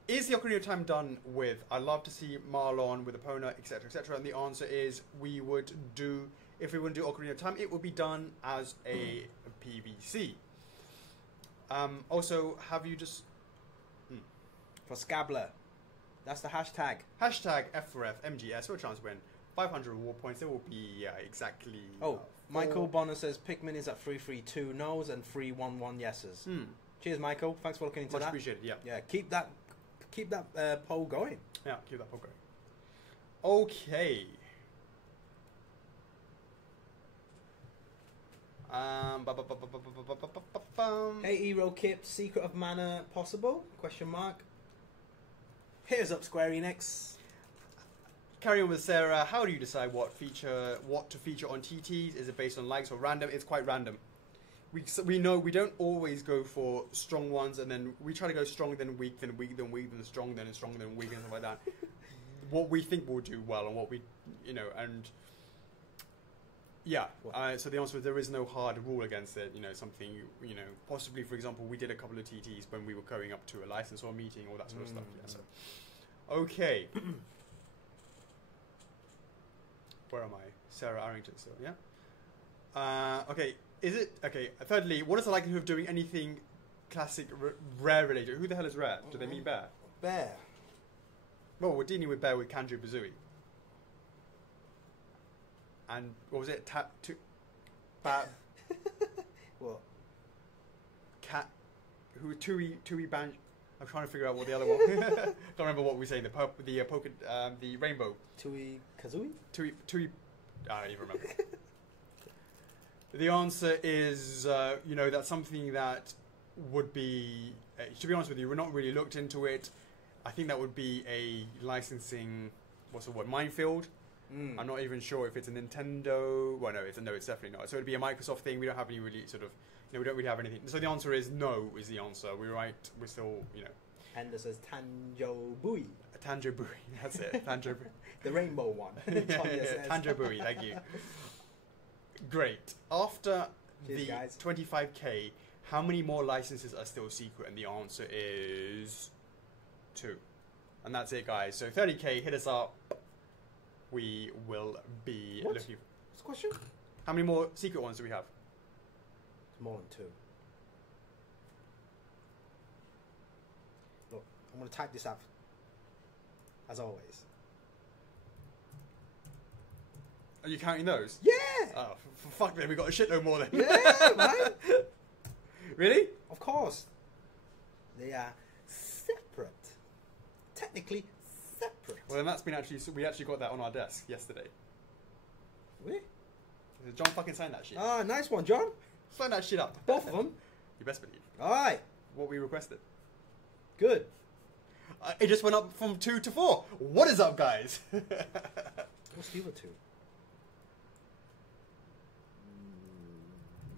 Is the Ocarina of Time done with? I'd love to see Marlon with Epona, etc., etc. And the answer is we would do... If we would do Ocarina of Time, it would be done as a PVC. Also, have you just... For Scabler. That's the hashtag. Hashtag F4F MGS. What chance to win? 500 reward points. It will be exactly... Michael Bonner says Pikmin is at 332 no's and 311 yeses. Cheers, Michael. Thanks for looking into that. Much appreciated, yeah. Yeah, keep that poll going. Yeah, keep that poll going. Okay. Hey, Hero Kip, Secret of Mana possible? ? Hit us up, Square Enix. Carry on with Sarah. How do you decide what to feature on TTs? Is it based on likes or random? It's quite random. We know we don't always go for strong ones, and then we try to go strong, then weak, then weak, then weak, then strong, then strong, then weak, and stuff like that. What we think will do well, and what we, and yeah. So the answer is there is no hard rule against it. Something possibly, for example, we did a couple of TTs when we were going up to a license or a meeting, all that sort of stuff. Yeah. So, okay. Where am I? Sarah Arrington still, yeah? Okay, is it... Okay, thirdly, what is the likelihood of doing anything classic Rare related? Who the hell is Rare? Do they mean Bear? Bear. Well, we're dealing with Bear with Kanju Bazooie. And what was it? What? Cat... Who... Tui Ban... I'm trying to figure out what the other one... Don't remember what we were saying. The rainbow. Tui Kazooie? Tui... I don't even remember. The answer is, that's something that would be... to be honest with you, we're not really looked into it. I think that would be a licensing... What's the word? Minefield. I'm not even sure if it's a Nintendo... Well, no, it's definitely not. So it'd be a Microsoft thing. We don't have any really sort of... we don't really have anything. So the answer is no, is the answer. We're right. We're still, And this is Tanjo Bui. Tanjo Bui, that's it. Tanjo Bui. The rainbow one. Tanjo Bui, thank you. Great. After the 25k, how many more licenses are still secret? And the answer is 2. And that's it, guys. So 30k, hit us up. We will be looking... What's the question? How many more secret ones do we have? More than 2. Look, I'm going to type this up. As always. Are you counting those? Yeah! Oh, fuck them. We got a shitload more then. Yeah, man. Really? Of course. Yeah. technically separate. Well, then that's been actually... So we actually got that on our desk yesterday. Really? John fucking signed that shit. Ah, nice one, John. Sign that shit up. Both of them. You best believe. All right. What we requested. Good. It just went up from 2 to 4. What is up, guys? What's the other two?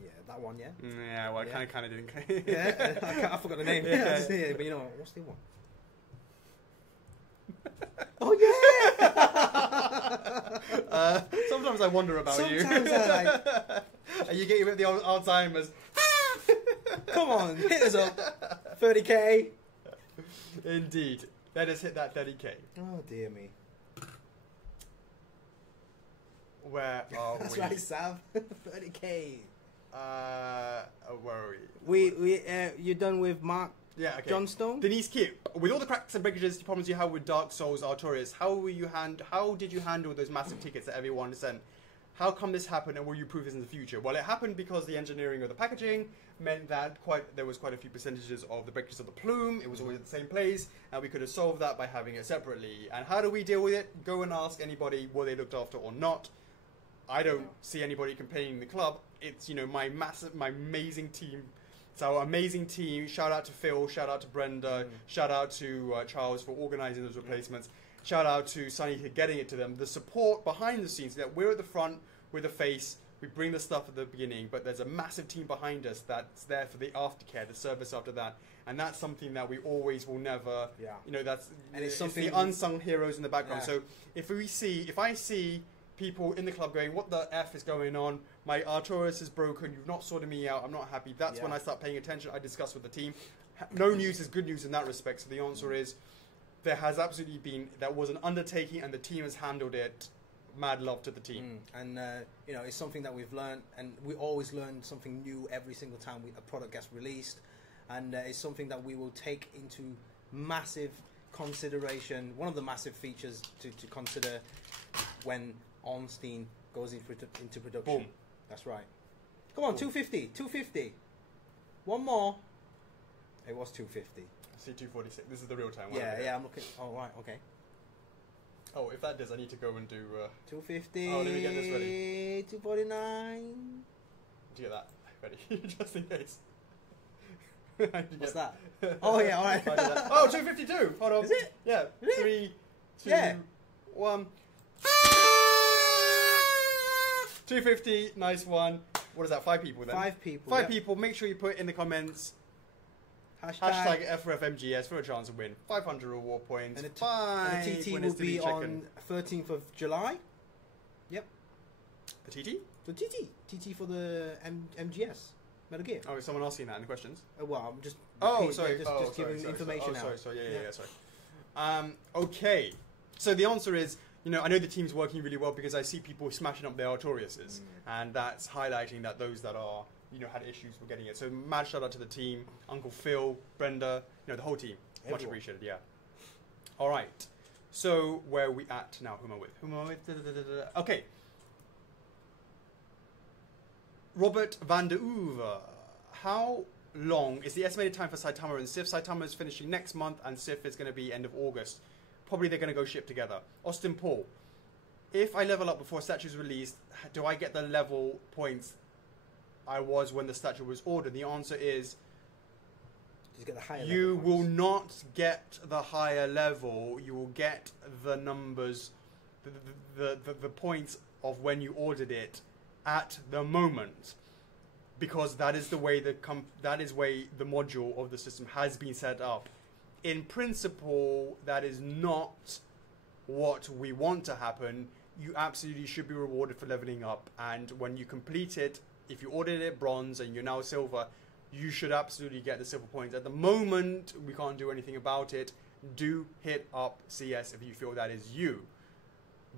Yeah, that one, yeah? Yeah, well, I kind of didn't. Yeah, I forgot the name. Yeah. But you know what? What's the other one? Oh, yeah! Sometimes I wonder about you. Sometimes I like... And you get a bit of the old Alzheimer's. Come on, hit us up. 30k. Indeed. Let us hit that 30k. Oh, dear me. Where are That's we? right, Sav. 30k. Where are we? You're done with Mark Yeah, okay. Johnstone? Denise Q. With all the cracks and breakages, problems you have with Dark Souls Artorias, how did you handle those massive tickets that everyone sent? How come this happened, and will you improve this in the future? Well, it happened because the engineering of the packaging meant that there was quite a few percentages of the breakages of the plume. It was always at the same place, and we could have solved that by having it separately. And how do we deal with it? Go and ask anybody were they looked after or not. I don't see anybody complaining in the club. It's, my amazing team. It's our amazing team. Shout out to Phil. Shout out to Brenda. Shout out to Charles for organising those replacements. Shout out to Sunny for getting it to them. The support behind the scenes, that we're at the front, we're the face, we bring the stuff at the beginning, but there's a massive team behind us that's there for the aftercare, the service after that. And that's something that we always will never, it's the unsung heroes in the background. Yeah. So if I see people in the club going, what the F is going on? My Artorias is broken, you've not sorted me out, I'm not happy. That's when I start paying attention. I discuss with the team. No news is good news in that respect. So the answer is, there has absolutely been, that was an undertaking and the team has handled it. Mad love to the team. And, it's something that we've learned, and we always learn something new every single time a product gets released. And it's something that we will take into massive consideration. One of the massive features to consider when Ornstein goes into production. Boom. That's right. Come on, 250. One more. It was 250. I see 246. This is the real time. Yeah, I'm looking. Oh, right, okay. Oh, if that does, I need to go and do... 250. Oh, let me get this ready. 249. Do you get that ready? Just in case. What's that? Oh, yeah, alright. Oh, 252. Hold on. Is it? Yeah. Really? 3, 2, Yeah. 1. 250. Nice one. What is that? 5 people then? 5 people. 5 people. Make sure you put in the comments hashtag F4F MGS for a chance to win 500 reward points. And the TT will be on 13th of July. Yep. The TT? The TT for the MGS Metal Gear. Oh, is someone else seen that in the questions? Well, I'm just Just giving information out. Sorry. Okay. So the answer is, I know the team's working really well because I see people smashing up their Artoriuses, and that's highlighting that those that are had issues with getting it. So mad shout out to the team, Uncle Phil, Brenda, the whole team. Everyone. Much appreciated, yeah. All right. So where are we at now? Who am I with? Okay. Robert van der Uwe. How long is the estimated time for Saitama and Sif? Saitama is finishing next month and Sif is going to be end of August. Probably they're going to go ship together. Austin Paul. If I level up before a statue is released, do I get the level points I was when the statue was ordered? The answer is you will not get the higher level. You will get the numbers, the points of when you ordered it at the moment, because that is the way the module of the system has been set up. In principle, that is not what we want to happen. You absolutely should be rewarded for leveling up, and when you complete it, if you ordered it bronze and you're now silver, you should absolutely get the silver points. At the moment, we can't do anything about it. Do hit up CS if you feel that is you.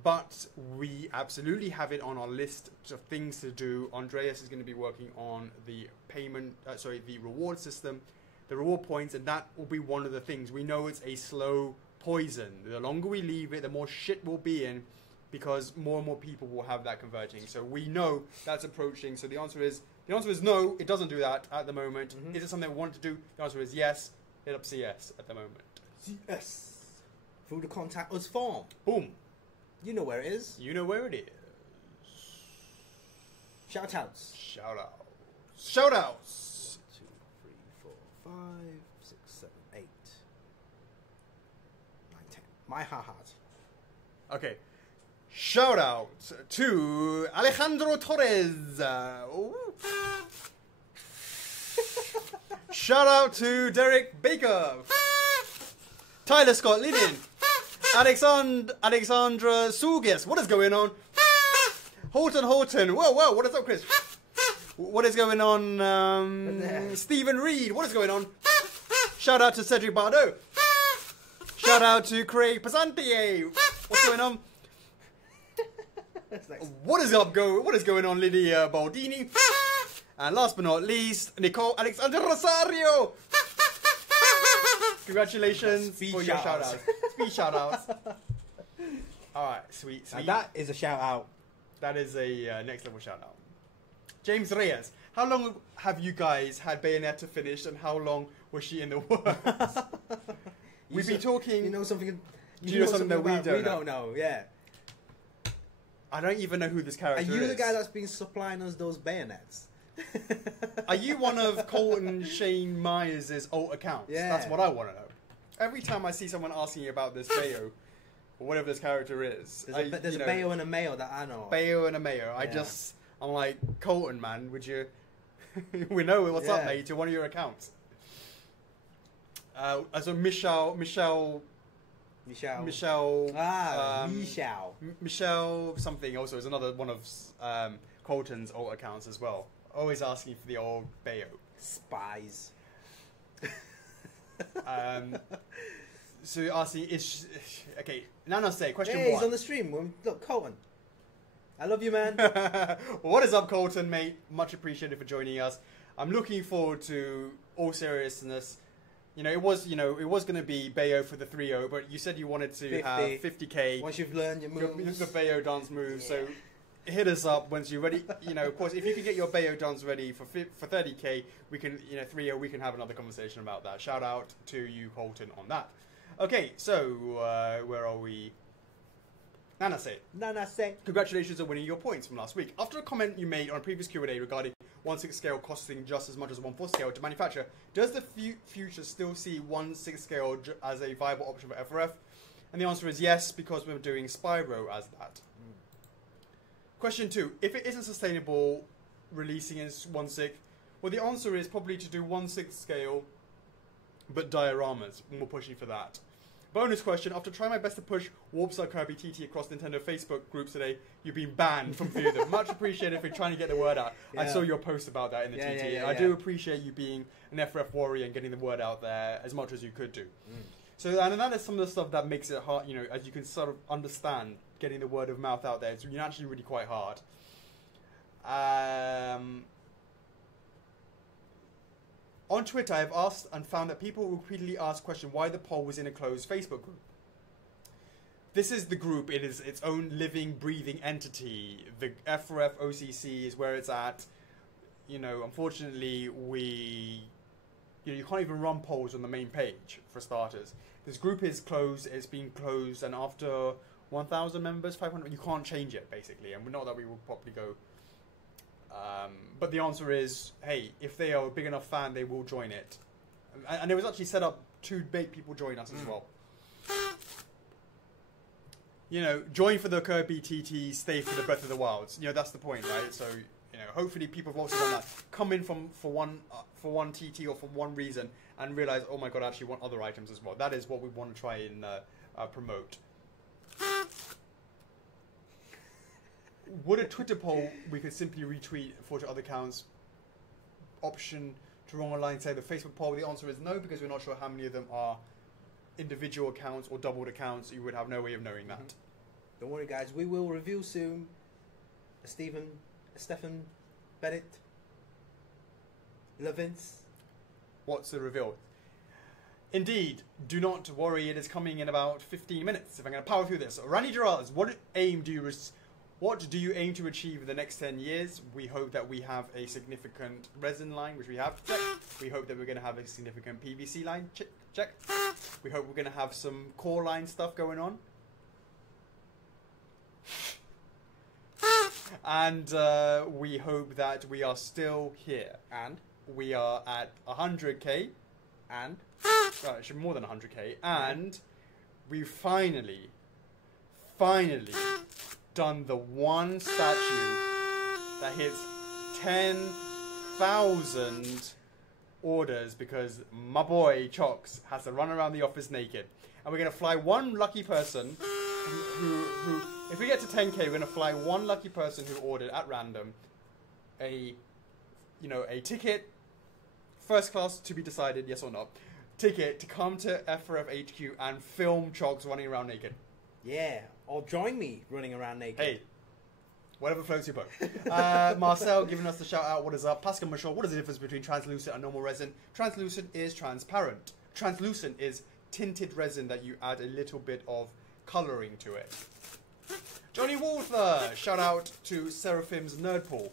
But we absolutely have it on our list of things to do. Andreas is going to be working on the the reward system, the reward points, and that will be one of the things. We know it's a slow poison. The longer we leave it, the more shit we'll be in, because more and more people will have that converting. So we know that's approaching. So the answer is no, it doesn't do that at the moment. Is it something we want to do? The answer is yes. Hit up CS at the moment. CS. through the Contact Us form. Boom. You know where it is. You know where it is. Shout outs. Shout out. Shout outs. 1, 2, 3, 4, 5, 6, 7, 8, 9, 10. My ha-has. Okay. Shout out to Alejandro Torres. Ooh. Shout out to Derek Baker. Tyler Scott Lydon. Alexandra Sugis. What is going on? Horton. Whoa. What is up, Chris? What is going on? Stephen Reed. What is going on? Shout out to Cedric Bardot. Shout out to Craig Pasantier. What's going on? Nice. What is going on, Lydia Baldini? And last but not least, Nicole Alexander Rosario. Congratulations for your shout outs. Speed shout outs. Alright, sweet. And that is a shout out. That is a next level shout out. James Reyes, how long have you guys had Bayonetta finished and how long was she in the works? We've been talking. You know something. You know something that we don't know, yeah. I don't even know who this character is. Are you the guy that's been supplying us those bayonets? Are you one of Colton Shane Myers' alt accounts? Yeah. That's what I want to know. Every time I see someone asking about this Bayo, or whatever this character is. There's a Bayo and a Mayo that I know. Bayo and a Mayo. Yeah. I'm like, Colton, man, would you... we know what's up, mate, to one of your accounts. So Michelle, Michelle something also is another one of Colton's alt accounts as well. Always asking for the old Bayo. Spies. So asking okay. Nana say question Hey, one. he's on the stream. Look, Colton. I love you, man. What is up, Colton, mate? Much appreciated for joining us. I'm looking forward to all seriousness. It was going to be Bayo for the 3-0, but you said you wanted to have 50k. Once you've learned your moves. The Bayo dance moves. Yeah. So hit us up once you're ready. Of course, if you can get your Bayo dance ready for 30k, we can, 3-0, we can have another conversation about that. Shout out to you, Colton, on that. Okay, so where are we? Nana say. Congratulations on winning your points from last week. After a comment you made on a previous Q&A regarding 1/6 scale costing just as much as 1/4 scale to manufacture, does the future still see 1/6 scale as a viable option for F4F? And the answer is yes, because we're doing Spyro as that. Question 2. If it isn't sustainable releasing in 1/6, well, the answer is probably to do 1/6 scale, but dioramas, and we're pushing for that. Bonus question, after trying my best to push Warp Star Kirby TT across Nintendo Facebook groups today, you've been banned from few of them. Much appreciated for trying to get the word out. Yeah. I saw your post about that in the TT. I do appreciate you being an F4F warrior and getting the word out there as much as you could do. So, and that is some of the stuff that makes it hard, as you can sort of understand, getting the word of mouth out there. It's actually really quite hard. On Twitter, I've asked and found that people repeatedly ask the question why the poll was in a closed Facebook group. This is the group. It is its own living, breathing entity. The F4F OCC is where it's at. Unfortunately, you can't even run polls on the main page, for starters. This group is closed. It's been closed, and after 1,000 members, 500, you can't change it, basically. And not that we will probably go... but the answer is, hey, if they are a big enough fan, they will join it. And it was actually set up to make people join us as well. Join for the Kirby TT, stay for the Breath of the Wilds. That's the point, right? So, hopefully people have also done that. Come in for one TT or for one reason and realize, oh my god, I actually want other items as well. That is what we want to try and promote. Would a Twitter poll we could simply retweet for to other accounts option to wrong online say the Facebook poll? The answer is no, because we're not sure how many of them are individual accounts or doubled accounts. You would have no way of knowing that. Don't worry, guys. We will reveal soon Stefan Bennett Levince. What's the reveal? Indeed, do not worry. It is coming in about 15 minutes. If I'm going to power through this. Randy Gerards, what aim do you What do you aim to achieve in the next 10 years? We hope that we have a significant resin line, which we have. Check. We hope that we're going to have a significant PVC line. Check. Check. We hope we're going to have some core line stuff going on. And we hope that we are still here. And we are at 100k. And actually more than 100k. And we finally done the one statue that hits 10,000 orders because my boy Chocks has to run around the office naked. And we're going to fly one lucky person who if we get to 10k, we're going to fly one lucky person who ordered at random a ticket, first class to be decided, yes or no, ticket to come to F4F HQ and film Chocks running around naked. Yeah, or join me running around naked. Hey, whatever floats your boat. Marcel giving us the shout out. What is up? Pascal Michaud, what is the difference between translucent and normal resin? Translucent is transparent. Translucent is tinted resin that you add a little bit of colouring to it. Johnny Walther, shout out to Seraphim's Nerdpool.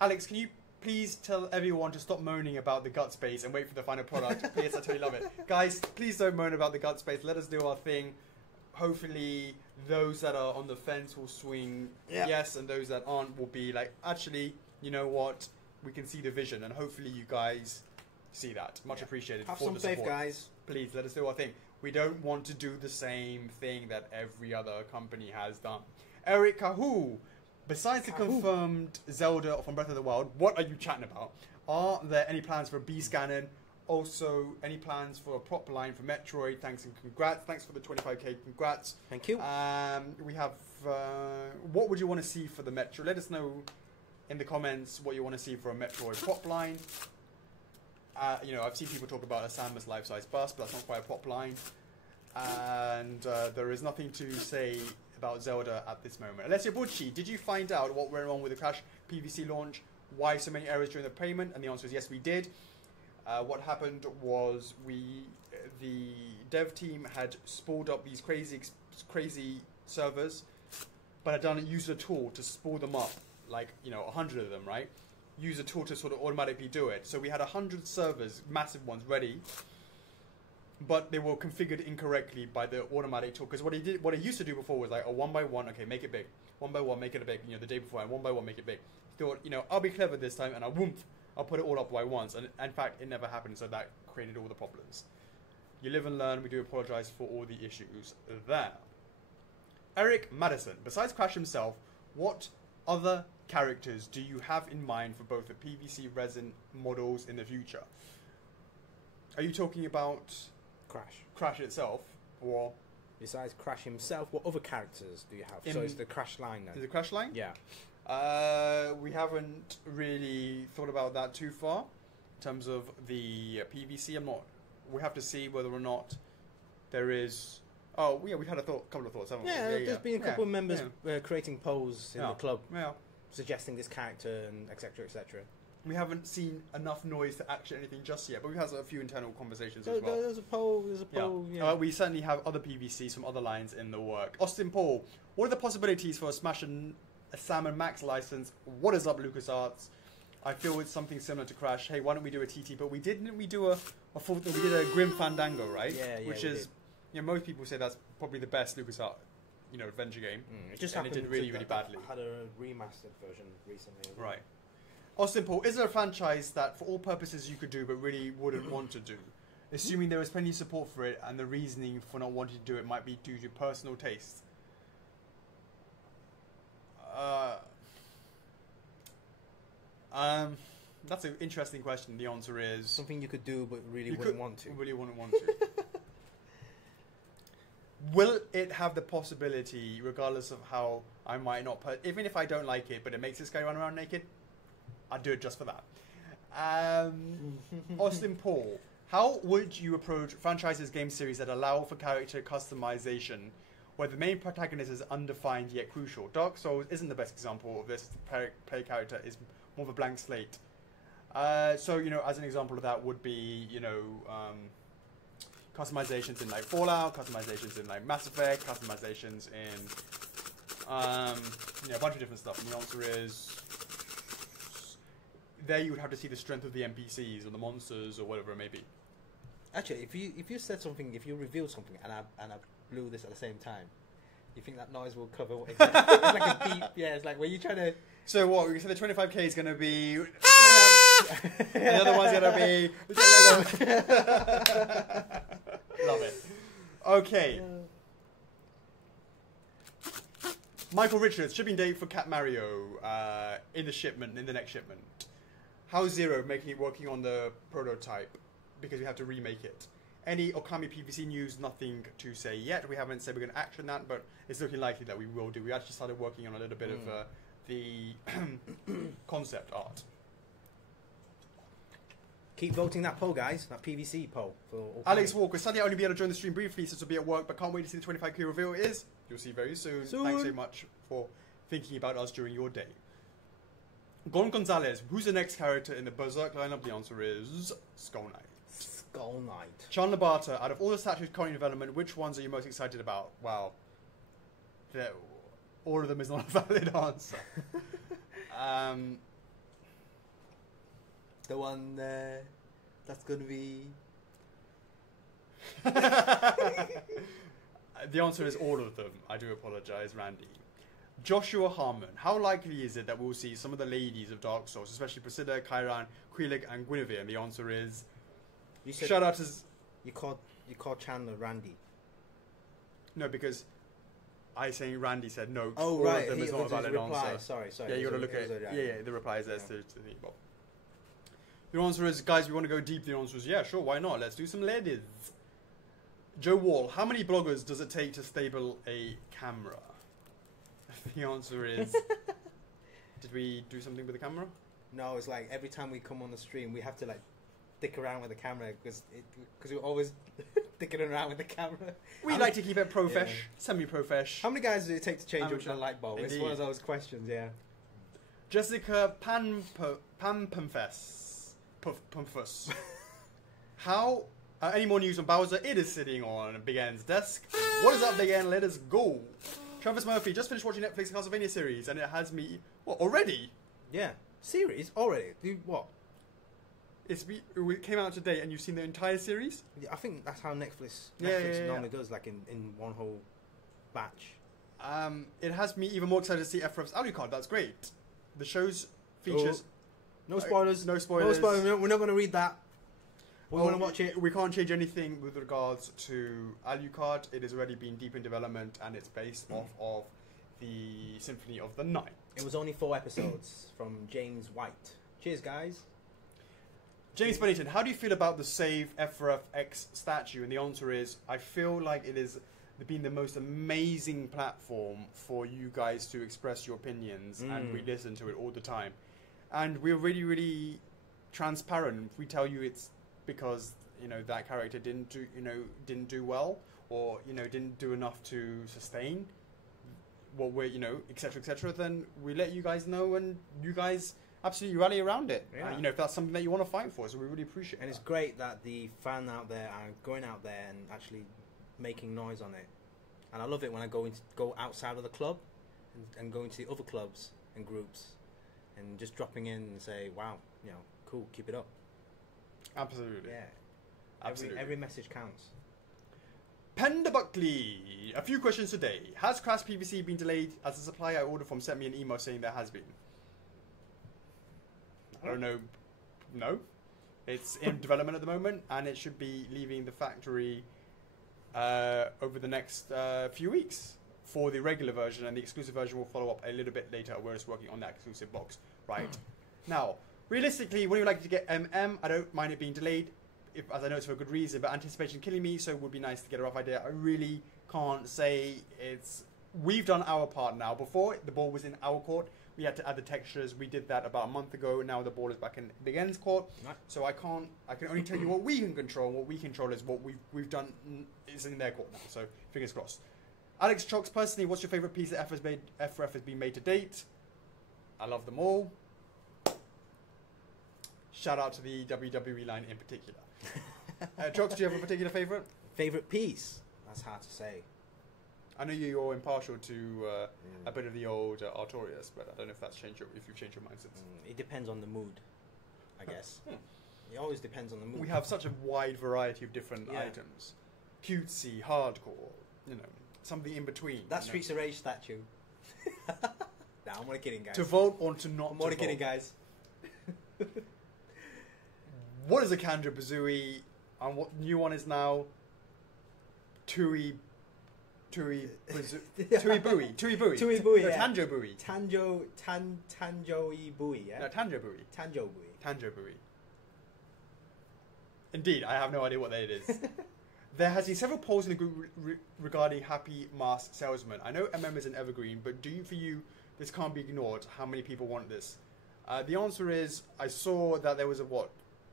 Alex, can you please tell everyone to stop moaning about the gut space and wait for the final product? P.S. I totally love it. Guys, please don't moan about the gut space. Let us do our thing. Hopefully those that are on the fence will swing yes, and those that aren't will be like, actually, you know what, we can see the vision, and hopefully you guys see that. Much appreciated. Have for some the faith, support. guys. Please let us do our thing. We don't want to do the same thing that every other company has done. Eric Kahoo, besides the confirmed Zelda from Breath of the Wild, what are you chatting about? Are there any plans for B Scannon? Also, any plans for a prop line for Metroid? Thanks and congrats. Thanks for the 25k. Congrats. Thank you. We have. What would you want to see for the Metro? Let us know in the comments what you want to see for a Metroid prop line. I've seen people talk about a Samus life-size bust, but that's not quite a prop line. And there is nothing to say about Zelda at this moment. Alessia Bucci, did you find out what went wrong with the Crash PVC launch? Why so many errors during the payment? And the answer is yes, we did. What happened was the dev team had spooled up these crazy servers, but had done used a tool to spool them up, like 100 of them, right? Use a tool to sort of automatically do it. So we had 100 servers, massive ones, ready, but they were configured incorrectly by the automatic tool. Because what it used to do before was like a 1 by 1, okay, make it big. 1 by 1, make it big. The day before, and 1 by 1, make it big. Thought, I'll be clever this time, and I'll put it all up by once. And in fact, it never happened, so that created all the problems. You live and learn. We do apologize for all the issues there. Eric Madison, besides Crash himself, what other characters do you have in mind for both the PVC resin models in the future? Are you talking about Crash itself, or besides Crash himself, what other characters do you have? So it's the Crash line then. Is the Crash line? Yeah. We haven't really thought about that too far in terms of the PVC. We have to see whether or not there is. Oh, yeah, we've had a couple of thoughts, haven't we? There's been a couple of members creating polls in the club, suggesting this character and etc. etc. We haven't seen enough noise to action anything just yet, but we've had a few internal conversations as well. There's a poll. Yeah. We certainly have other PVCs from other lines in the work. Austin Paul, what are the possibilities for a Sam and Max license? What is up, LucasArts? I feel it's something similar to Crash. Hey, why don't we do a TT? But we did a Grim Fandango, right? Yeah. Which is, most people say that's probably the best LucasArts, adventure game. It just and it did really, really badly. Had a remastered version recently. Right. Austin Paul, is there a franchise that for all purposes you could do but really wouldn't want to do? Assuming there is plenty of support for it and the reasoning for not wanting to do it might be due to personal taste. That's an interesting question. The answer is something you could do but really wouldn't want to. Really wouldn't want to. Will it have the possibility, regardless of how I might not, even if I don't like it, but it makes this guy run around naked? I'd do it just for that. Austin Paul, how would you approach franchises game series that allow for character customization, where the main protagonist is undefined yet crucial? Dark Souls isn't the best example of this. The play character is more of a blank slate. So, as an example of that would be, customizations in like Fallout, customizations in like Mass Effect, customizations in A bunch of different stuff. And the answer is, there you would have to see the strength of the NPCs or the monsters or whatever it may be. Actually, if you said something, if you revealed something, and I blew this at the same time, you think that noise will cover what exactly? It's like a beep. Yeah, it's like when you try to. So what? We said the 25k is going to be. The other one's going to be. Love it. Okay. Michael Richards, shipping date for Cat Mario in the next shipment. How's Zero working on the prototype? Because we have to remake it. Any Okami PVC news? Nothing to say yet. We haven't said we're going to action that, but it's looking likely that we will do. We actually started working on a little bit of the concept art. Keep voting that poll, guys. That PVC poll. For Okami. Alex Walker, sadly I'll only be able to join the stream briefly since I'll be at work, but can't wait to see the 25k reveal. It is. You'll see very soon. Thanks so much for thinking about us during your day. Gon Gonzalez, who's the next character in the Berserk lineup? The answer is Skull Knight. Skull Knight. Chandler Barter, out of all the statues currently in development, which ones are you most excited about? Wow. All of them is not a valid answer. The one that's going to be... The answer is all of them. I do apologise, Randy. Joshua Harmon, how likely is it that we'll see some of the ladies of Dark Souls, especially Priscilla, Kyran, Quelig, and Guinevere? And the answer is... You said shout out to... You called Chandler Randy. No, because I saying Randy said no. Oh, all right. of them is not a valid answer. Sorry. Yeah, you got to look at it. Yeah, the reply is there to the Bob. The answer is, guys, we want to go deep. The answer is, yeah, sure, why not? Let's do some ladies. Joe Wall, how many bloggers does it take to stable a camera? The answer is... Did we do something with the camera? No, it's like every time we come on the stream, we have to like dick around with the camera because we're always dicking around with the camera. We like to keep it profesh, semi-profesh. How many guys does it take to change up the light bulb? Indeed. It's one of those questions, yeah. Jessica Pumfus. How... any more news on Bowser? It is sitting on Big N's desk. What is up, Big N? Let us go. Travis Murphy, just finished watching Netflix Castlevania series, and it has me... What, already? Yeah. Series? Already? What? It came out today, and you've seen the entire series? Yeah, I think that's how Netflix Yeah. normally does, like in one whole batch. It has me even more excited to see F4F's Alucard. That's great. The show's features... No spoilers. No spoilers. No spoilers. We're not going to read that. We want to watch it. We can't change anything with regards to Alucard. It has already been deep in development, and it's based off of the Symphony of the Night. It was only 4 episodes from James White. Cheers, guys. James Bennington, how do you feel about the Save F4F statue? And the answer is, I feel like it has been the most amazing platform for you guys to express your opinions, and we listen to it all the time. And we're really, really transparent. We tell you it's because that character didn't do well, or didn't do enough to sustain what we're etc. Then we let you guys know, and you guys absolutely rally around it. Yeah. If that's something that you want to fight for, so we really appreciate it. And it's great that the fan out there are going out there and actually making noise on it. And I love it when I go outside of the club and go into the other clubs and groups and just dropping in and say, wow, cool, keep it up. Absolutely. Yeah. Absolutely. Every message counts. Penda Buckley, a few questions today. Has Crash PVC been delayed as the supplier I ordered from sent me an email saying there has been? I don't know. No. It's in development at the moment, and it should be leaving the factory over the next few weeks for the regular version, and the exclusive version will follow up a little bit later. We're just working on that exclusive box right now. Realistically, when you like to get I don't mind it being delayed, as I know it's for a good reason, but anticipation killing me, so it would be nice to get a rough idea. I really can't say we've done our part now. Before, the ball was in our court. We had to add the textures. We did that about a month ago. Now the ball is back in Big N's court. Right. So I can only tell you what we can control. What we control is what we've done is in their court now. So fingers crossed. Alex Chocks, personally, what's your favourite piece that F4F has been made to date? I love them all. Shout out to the WWE line in particular. Chocks, do you have a particular favourite? Favourite piece? That's hard to say. I know you're impartial to a bit of the old Artorias, but I don't know if that's changed if you've changed your mind since. It depends on the mood, I guess. It always depends on the mood. We have such a wide variety of different items. Cutesy, hardcore, you know, something in between. That Streets of Rage statue. Nah, I'm only kidding, guys. To vote or to not I'm only kidding, guys. What is a Kanjo Bazooie? And what new one is now? Tui Bui. Tui Bui, yeah. Tanjo Bui. Tanjo Bui, yeah? No, Tanjo Bui. Tanjo Bui. Tanjo Bui. Indeed, I have no idea what that is. There has been several polls in the group regarding Happy Mask Salesman. I know MM is an evergreen, but for you, this can't be ignored. How many people want this? The answer is, I saw that there was a,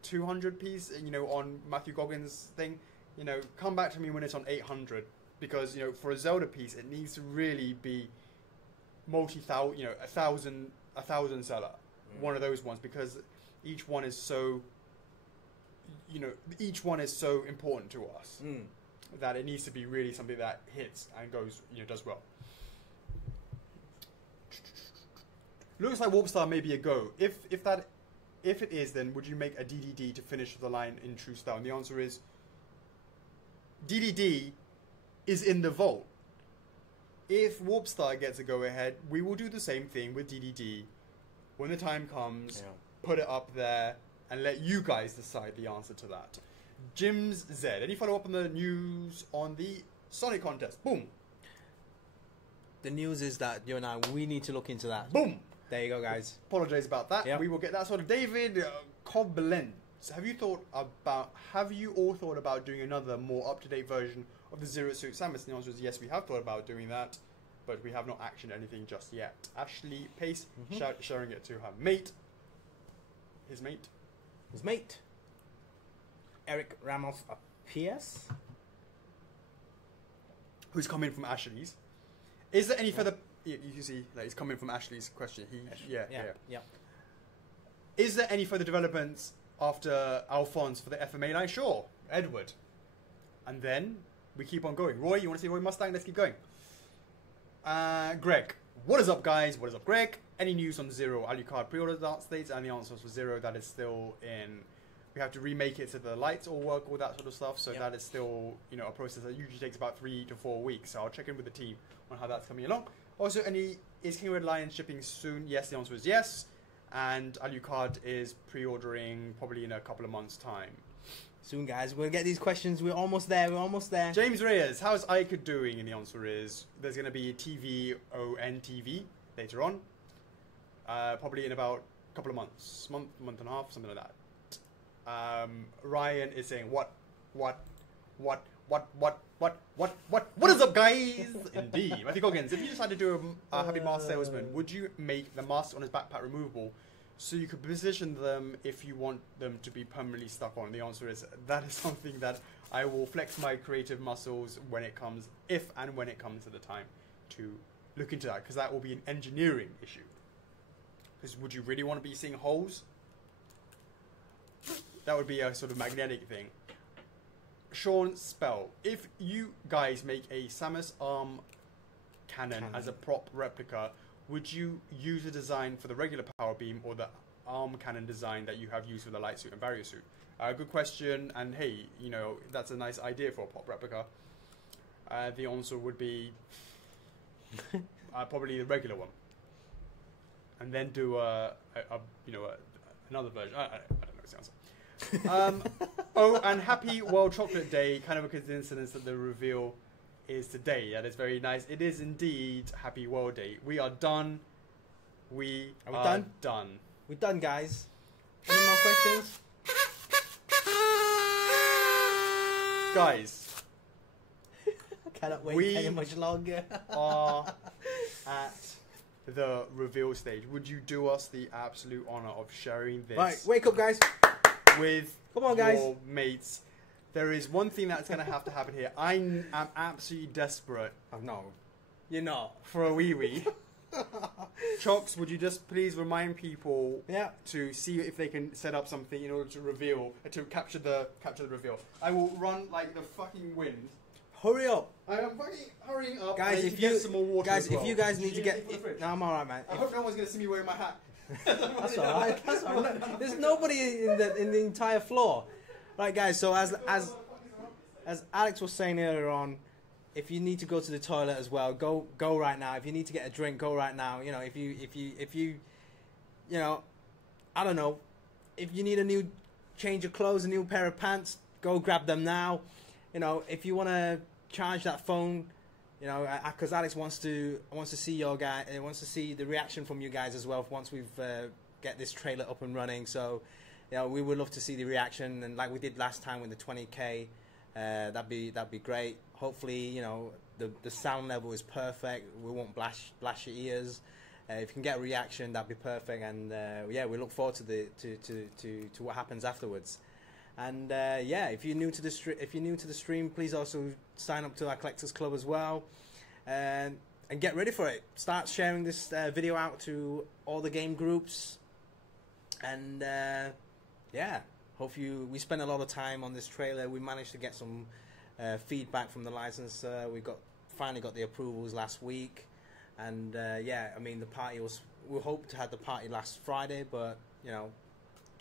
200 piece, on Matthew Goggins' thing. Come back to me when it's on 800. Because, for a Zelda piece, it needs to really be multi-thousand, a thousand seller. One of those ones, because each one is so, each one is so important to us that it needs to be really something that hits and goes, does well. Looks like Warpstar may be a go. If it is, then would you make a DDD to finish the line in true style? And the answer is DDD is in the vault. If Warpstar gets a go-ahead, we will do the same thing with DDD. When the time comes, put it up there, and let you guys decide the answer to that. Jim's Z. Any follow-up on the news on the Sonic contest? Boom. The news is that you and I, we need to look into that. Boom. There you go, guys. Apologize about that. Yep. We will get that sort of. David Coblen. Have you all thought about doing another more up-to-date version of the Zero Suit Samus? And the answer is yes, we have thought about doing that, but we have not actioned anything just yet. Ashley Pace sharing it to her mate. His mate. Eric Ramos PS. Who's coming from Ashley's. Is there any further... You can see that he's coming from Ashley's question. Yeah. Is there any further developments after Alphonse for the FMA line? Sure. Edward. And then we keep on going. Roy, you want to see Roy Mustang? Let's keep going. Greg. What is up, guys? What is up, Greg? Any news on Zero Alucard pre-order start dates? And the answer was for Zero. That is still in... We have to remake it so the lights all work, all that sort of stuff. So that is still, a process that usually takes about 3 to 4 weeks. So I'll check in with the team on how that's coming along. Also, is King Red Lion shipping soon? Yes, the answer is yes. And Alucard is pre-ordering probably in a couple of months' time. Soon, guys. We'll get these questions. We're almost there. James Reyes, how's Ica doing? And the answer is there's going to be TVONTV later on. Probably in about a couple of months. Month and a half, something like that. Ryan is saying, what is up, guys? Indeed. Matthew Goggins, if you decided to do a Happy Mask Salesman, would you make the mask on his backpack removable so you could position them if you want them to be permanently stuck on? The answer is that is something that I will flex my creative muscles if and when it comes to the time to look into that, because that will be an engineering issue. Because would you really want to be seeing holes? That would be a sort of magnetic thing. Sean Spell, if you guys make a Samus arm cannon as a prop replica, would you use a design for the regular power beam or the arm cannon design that you have used for the light suit and barrier suit? Good question, and hey, that's a nice idea for a prop replica. The answer would be probably the regular one, and then do another version. I don't know the answer. And happy World Chocolate Day. Kind of a coincidence that the reveal is today. That is very nice. It is indeed Happy World Day. We are done. Are we done? We're done, guys. Any more questions? Guys. Cannot wait any much longer. Are at the reveal stage. Would you do us the absolute honor of sharing this? Right, wake up, guys. With your mates. There is one thing that's going to have to happen here. I am absolutely desperate. Oh, no. You're not. For a wee-wee. Chocks, would you just please remind people to see if they can set up something in order to capture the reveal. I will run like the fucking wind. hurry up. I am fucking hurrying up. Guys, if you some more water as well. if you guys need to get... for the fridge? No, I'm alright, man. I hope no one's going to see me wearing my hat. That's alright. That's alright. There's nobody in the entire floor. Right, guys, so as Alex was saying earlier on, if you need to go to the toilet as well, go right now. If you need to get a drink, go right now. You know, if you you know, I don't know, if you need a new change of clothes, a new pair of pants, go grab them now. You know, if you want to charge that phone, you know, because Alex wants to see wants to see the reaction from you guys as well once we've get this trailer up and running. So, you know, we would love to see the reaction, and like we did last time with the 20K, that'd be great. Hopefully, you know, the sound level is perfect. We won't blast your ears. If you can get a reaction, that'd be perfect. And yeah, we look forward to what happens afterwards. And yeah, if you're new to the stream, please also sign up to our Collectors Club as well, and get ready for it. Start sharing this video out to all the game groups, and yeah, hope we spent a lot of time on this trailer. We managed to get some feedback from the licensor. We finally got the approvals last week, and yeah, I mean we hoped to have the party last Friday, but you know,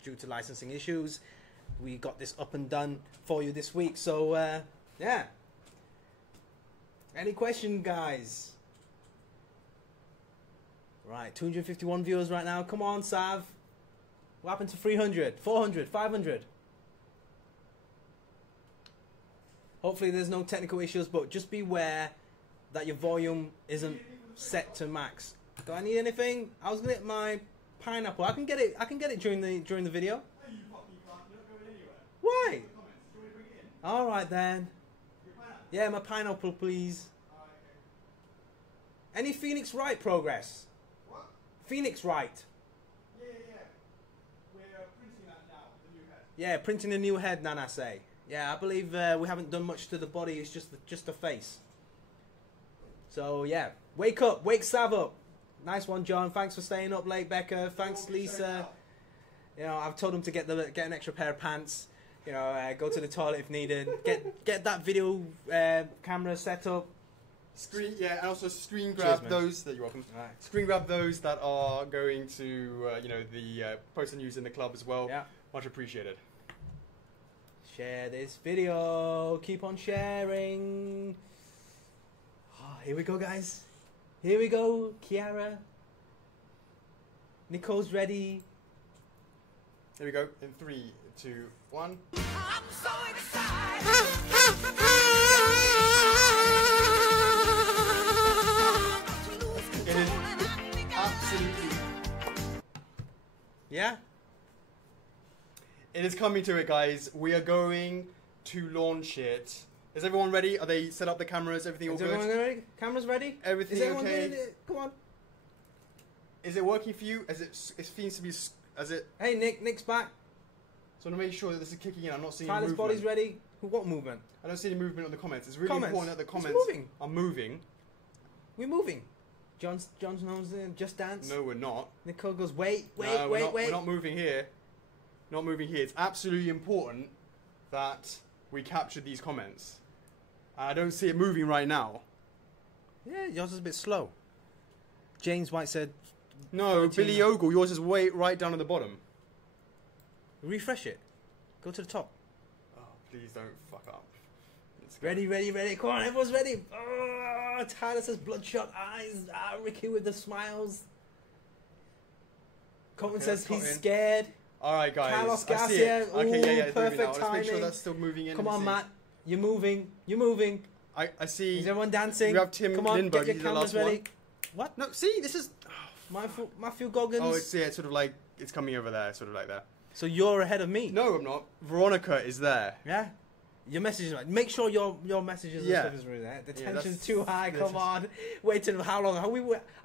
due to licensing issues, we got this up and done for you this week. So yeah, any question, guys? Right, 251 viewers right now. Come on, Sav. What happened to 300, 400, 500? Hopefully there's no technical issues, but just beware that your volume isn't set to max. Do I need anything? I was gonna get my pineapple. I can get it during the video. Why? All right then. Yeah, my pineapple, please. Any Phoenix Wright progress? What? Phoenix Wright. Yeah. We're printing that now, the new head. Yeah, printing a new head, Nana say. Yeah, I believe we haven't done much to the body. It's just the face. So yeah, wake up, wake Sav up. Nice one, John. Thanks for staying up late, Becca. Thanks, Lisa. You know, I've told him to get an extra pair of pants. You know, go to the toilet if needed. Get that video camera set up. And also screen grab those that you're welcome. Right. Screen grab those that are going to you know, the post and use in the club as well. Yeah. Much appreciated. Share this video. Keep on sharing. Oh, here we go, guys. Here we go. Kiara. Nicole's ready. Here we go. In 3, 2, 1. I'm so excited. It is absolutely. Yeah. It is coming to it, guys. We are going to launch it. Is everyone ready? Are they set up the cameras? Everything all Is good? everyone ready? Cameras ready? Everything Is everyone okay? doing it? Come on. Is it working for you? It seems to be. Hey, Nick's back. So I want to make sure that this is kicking in. I'm not seeing Tyler's movement. body's ready. What movement? I don't see any movement on the comments. It's really Comments. important that the It's comments moving. are moving. We're moving. John's knows Just Dance. No, we're not. Nicole goes, wait. We're not moving here. Not moving here. It's absolutely important that we capture these comments. I don't see it moving right now. Yeah, yours is a bit slow. James White said, No, Billy Ogle, yours is right down at the bottom. refresh it. Go to the top. Oh, please don't fuck up. Let's go. Ready. Come on, everyone's ready. Oh, Tyler says bloodshot eyes. Ricky with the smiles. Colton Okay, says let's he's cut in. scared. All right, guys. Carlos I see it. Garcia. Okay, yeah, Ooh, it's moving now. perfect Let's make sure timing. that's still moving in. Come Let's on, see. Matt. You're moving. I see. Is everyone dancing? We have Tim Come on, Lindbergh. get He's your the cameras last ready. one. What? No, see, this is. Matthew Goggins. Oh, it's sort of like it's coming over there, sort of like there. So you're ahead of me. No, I'm not. Veronica is there. Yeah. Your messages, right? Make sure your messages Yeah. and stuff is really there. The Yeah, tension's that's- too high. Come on. Wait till how long? I've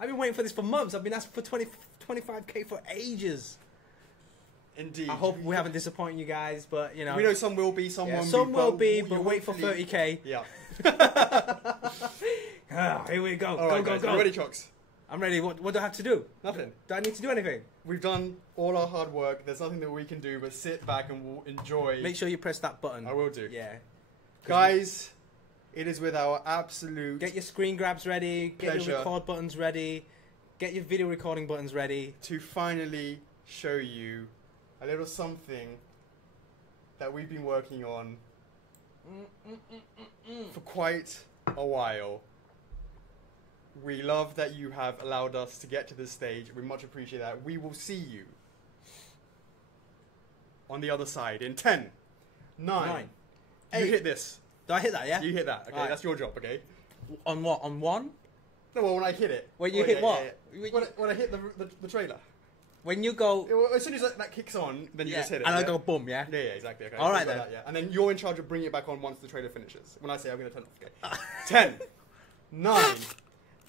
been waiting for this for months. I've been asking for 25K for ages. Indeed. I hope we haven't disappointed you guys, but you know. We know some will be, some yeah, won't some be. will be, you but wait for hopefully- 30K. Yeah. Here we go. All right, go. guys, you ready, Chocks? I'm ready. What do I have to do? Nothing. Do I need to do anything? We've done all our hard work. There's nothing that we can do but sit back and we'll enjoy. Make sure you press that button. I will do. Yeah. Guys, It is with our absolute Get your screen grabs ready. Get Pleasure. your record buttons ready. Get your video recording buttons ready. to finally show you a little something that we've been working on for quite a while. We love that you have allowed us to get to this stage. We much appreciate that. We will see you on the other side in 10, 9. You 8. hit this. Do I hit that, yeah? You hit that. Okay, Right. that's your job, okay? On what? On 1? No, well, when I hit it. When you Oh, hit yeah, what? yeah, yeah. When I hit the trailer. When you go... Yeah, well, as soon as that kicks on, then you yeah, just hit it. and I yeah? go boom, yeah? Yeah, exactly. Okay. All right, Something then. like that, yeah. And then you're in charge of bringing it back on once the trailer finishes. When I say I'm going to turn it off, okay? 10, 9,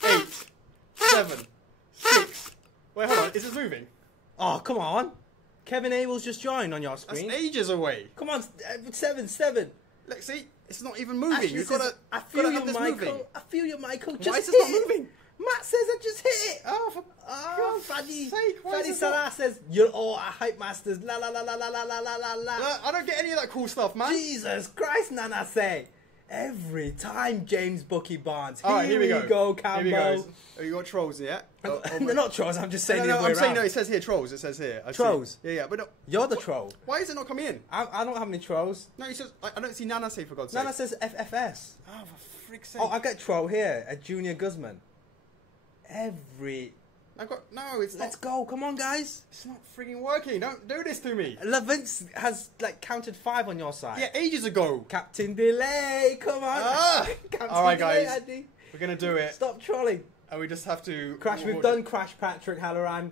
8, 7, 6. Wait, hold on. Is this moving? Oh, come on. Kevin Abel's just joined on your That's screen. ages away. Come on, 7. Look, see? It's not even moving. Ashley You've says, got to I feel have you, this Michael. moving. I feel you, Michael. Just Why is hit this not it. moving? Matt says I just hit it. Oh, for Oh, God's Faddy. sake, why is Faddy this Salah not- says, you're all a hype masters. La la la la la la la la la la. I don't get any of that cool stuff, man. Jesus Christ, Nana say. Every time James Bucky Barnes. All right, here we go. go, Here we Campbell. go. Oh, you got trolls, yeah? They're not trolls, I'm just saying No, the no, other way I'm saying around. no. It says here trolls. It says here. I see. Trolls? Yeah, but no. You're the troll. Why is it not coming in? I don't have any trolls. No, he says I don't see Nana say for God's sake. Nana says FFS. Oh, for frick's sake! Oh, I get troll here, a Junior Guzman. I've got no. It's Let's not. go, come on, guys. It's not frigging working. Don't do this to me. Vince has like counted 5 on your side. Yeah, ages ago. Captain Delay, come on. Ah! Captain All right, Delay, guys. Andy. We're gonna do it, Stop trolling. and we just have to Crash, we've done Crash Patrick Halloran.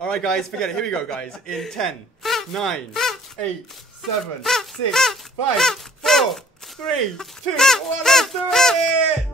All right, guys, forget it. Here we go, guys. In 10, 9, 8, 7, 6, 5, 4, 3, 2, 1. Let's do it!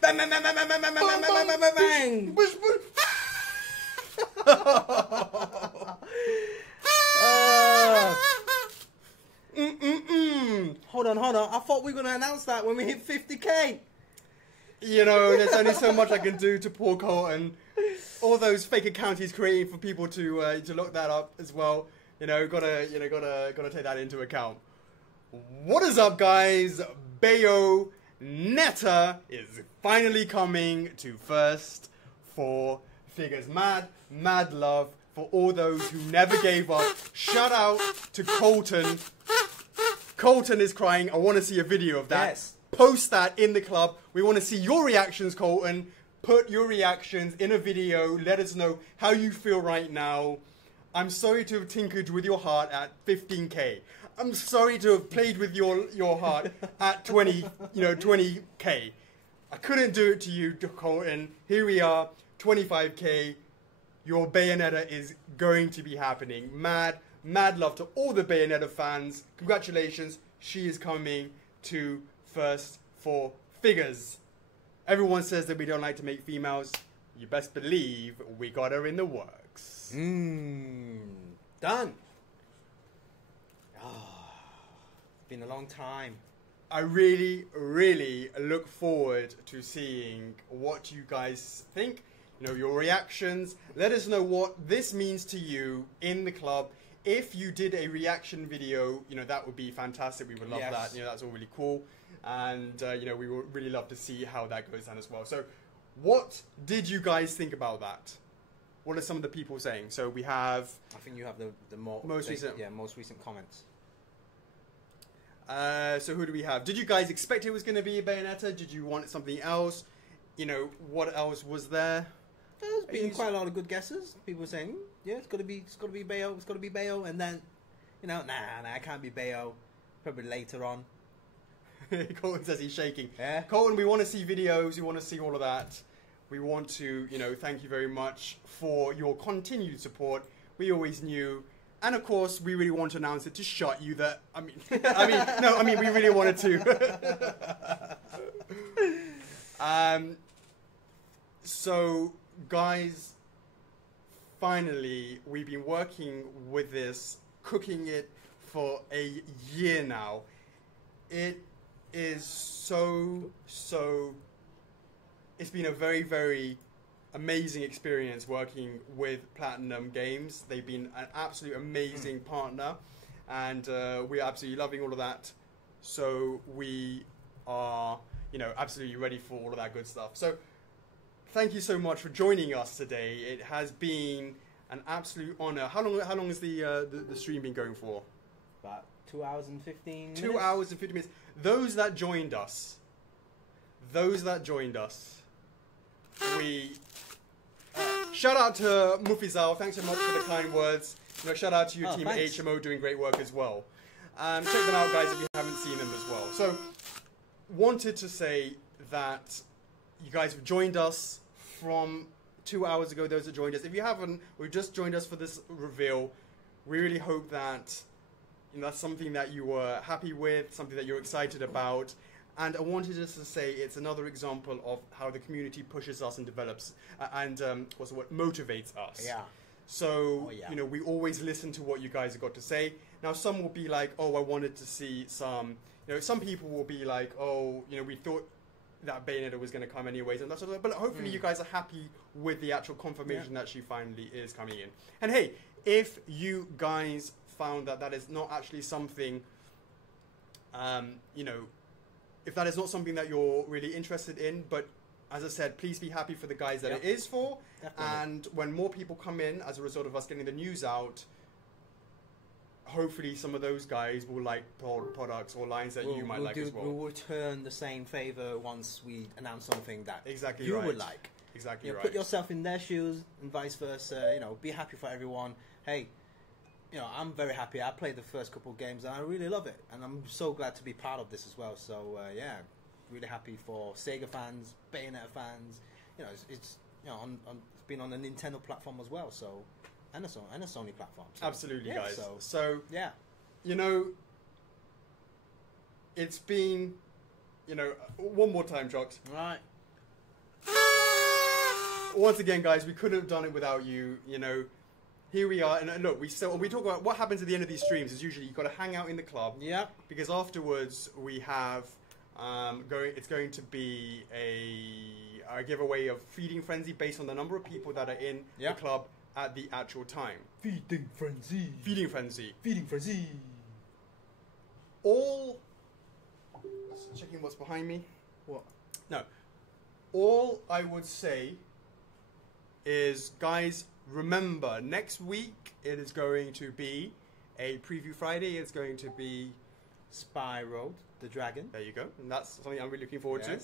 Bang, bang, bang, bang, bang, bang, bang, bang, bang, bang, bang, bang. Bush, bush. Hold on. I thought we were going to announce that when we hit 50k. You know, there's only so much I can do to poor Colton. All those fake accounts he's creating for people to look that up as well. Gotta take that into account. What is up, guys? Bayonetta is finally coming to First 4 Figures. Mad love for all those who never gave up. Shout out to Colton. Colton is crying. I want to see a video of that. Yes. Post that in the club. We want to see your reactions, Colton. Put your reactions in a video. Let us know how you feel right now. I'm sorry to have tinkered with your heart at 15k. I'm sorry to have played with your heart at 20k. I couldn't do it to you, Colton. Here we are, 25k. Your Bayonetta is going to be happening. Mad love to all the Bayonetta fans. Congratulations, she is coming to First 4 Figures. Everyone says that we don't like to make females. You best believe we got her in the works. Done. It's been a long time. I really look forward to seeing what you guys think. you know, your reactions. Let us know what this means to you in the club. If you did a reaction video, you know, that would be fantastic. We would love that. You know, that's all really cool. And, you know, we would really love to see how that goes down as well. So what did you guys think about that? What are some of the people saying? So we have... I think you have the most recent. Yeah, most recent comments. So who do we have? Did you guys expect it was going to be Bayonetta? Did you want something else? You know, what else was there? There's been quite a lot of good guesses. People saying, yeah, it's got to be Bayo, it's got to be Bayo, and then, you know, nah, it can't be Bayo. Probably later on. Colton says he's shaking. Yeah. Colton, we want to see videos. We want to see all of that. We want to, you know, thank you very much for your continued support. We always knew, and of course, we really want to announce it to shut you. That we really wanted to. So, guys, finally, we've been working with this, cooking it for a year now. It is so, it's been a very, very amazing experience working with Platinum Games. They've been an absolute amazing partner, and we're absolutely loving all of that. So we are, you know, absolutely ready for all of that good stuff. So thank you so much for joining us today. It has been an absolute honor. How long has the stream been going for? About 2 hours and 15 minutes. 2 hours and 50 minutes. Those that joined us, we shout out to Mufizal. Thanks so much for the kind words. You know, shout out to your team at HMO doing great work as well. Check them out, guys, if you haven't seen them as well. So, wanted to say that you guys have joined us from 2 hours ago. Those that joined us, if you haven't, or just joined us for this reveal, we really hope that, you know, that's something that you were happy with, something that you're excited about. And I wanted just to say it's another example of how the community pushes us and develops motivates us. Yeah. So, you know, we always listen to what you guys have got to say. Now, some will be like, oh, I wanted to see some, you know, some people will be like, oh, you know, we thought that Bayonetta was going to come anyways, and that's sort of, but hopefully you guys are happy with the actual confirmation that she finally is coming in. And hey, if you guys found that that is not actually something, you know, if that is not something that you're really interested in, but as I said, please be happy for the guys that it is for. Definitely. And when more people come in as a result of us getting the news out, hopefully some of those guys will like products or lines that you might like as well. We'll return the same favour once we announce something that you right. would like. Exactly, you know, right. Put yourself in their shoes and vice versa. You know, be happy for everyone. Hey, you know, I'm very happy. I played the first couple of games and I really love it, and I'm so glad to be part of this as well. So yeah, really happy for Sega fans, Bayonetta fans. You know, it's you know it's been on a Nintendo platform as well. So. And a Sony platform. So, absolutely, yeah, guys. So yeah, you know, it's been, you know, one more time, Chocks. Right. Once again, guys, we couldn't have done it without you. You know, here we are, and look, we talk about what happens at the end of these streams. Is usually you've got to hang out in the club. Yeah. Because afterwards we have it's going to be a giveaway of Feeding Frenzy based on the number of people that are in the club at the actual time. Feeding Frenzy. Feeding Frenzy. Feeding Frenzy. Checking what's behind me. What? No. All I would say is, guys, remember, next week it is going to be a preview Friday. It's going to be Spyro the Dragon. There you go. And that's something I'm really looking forward to.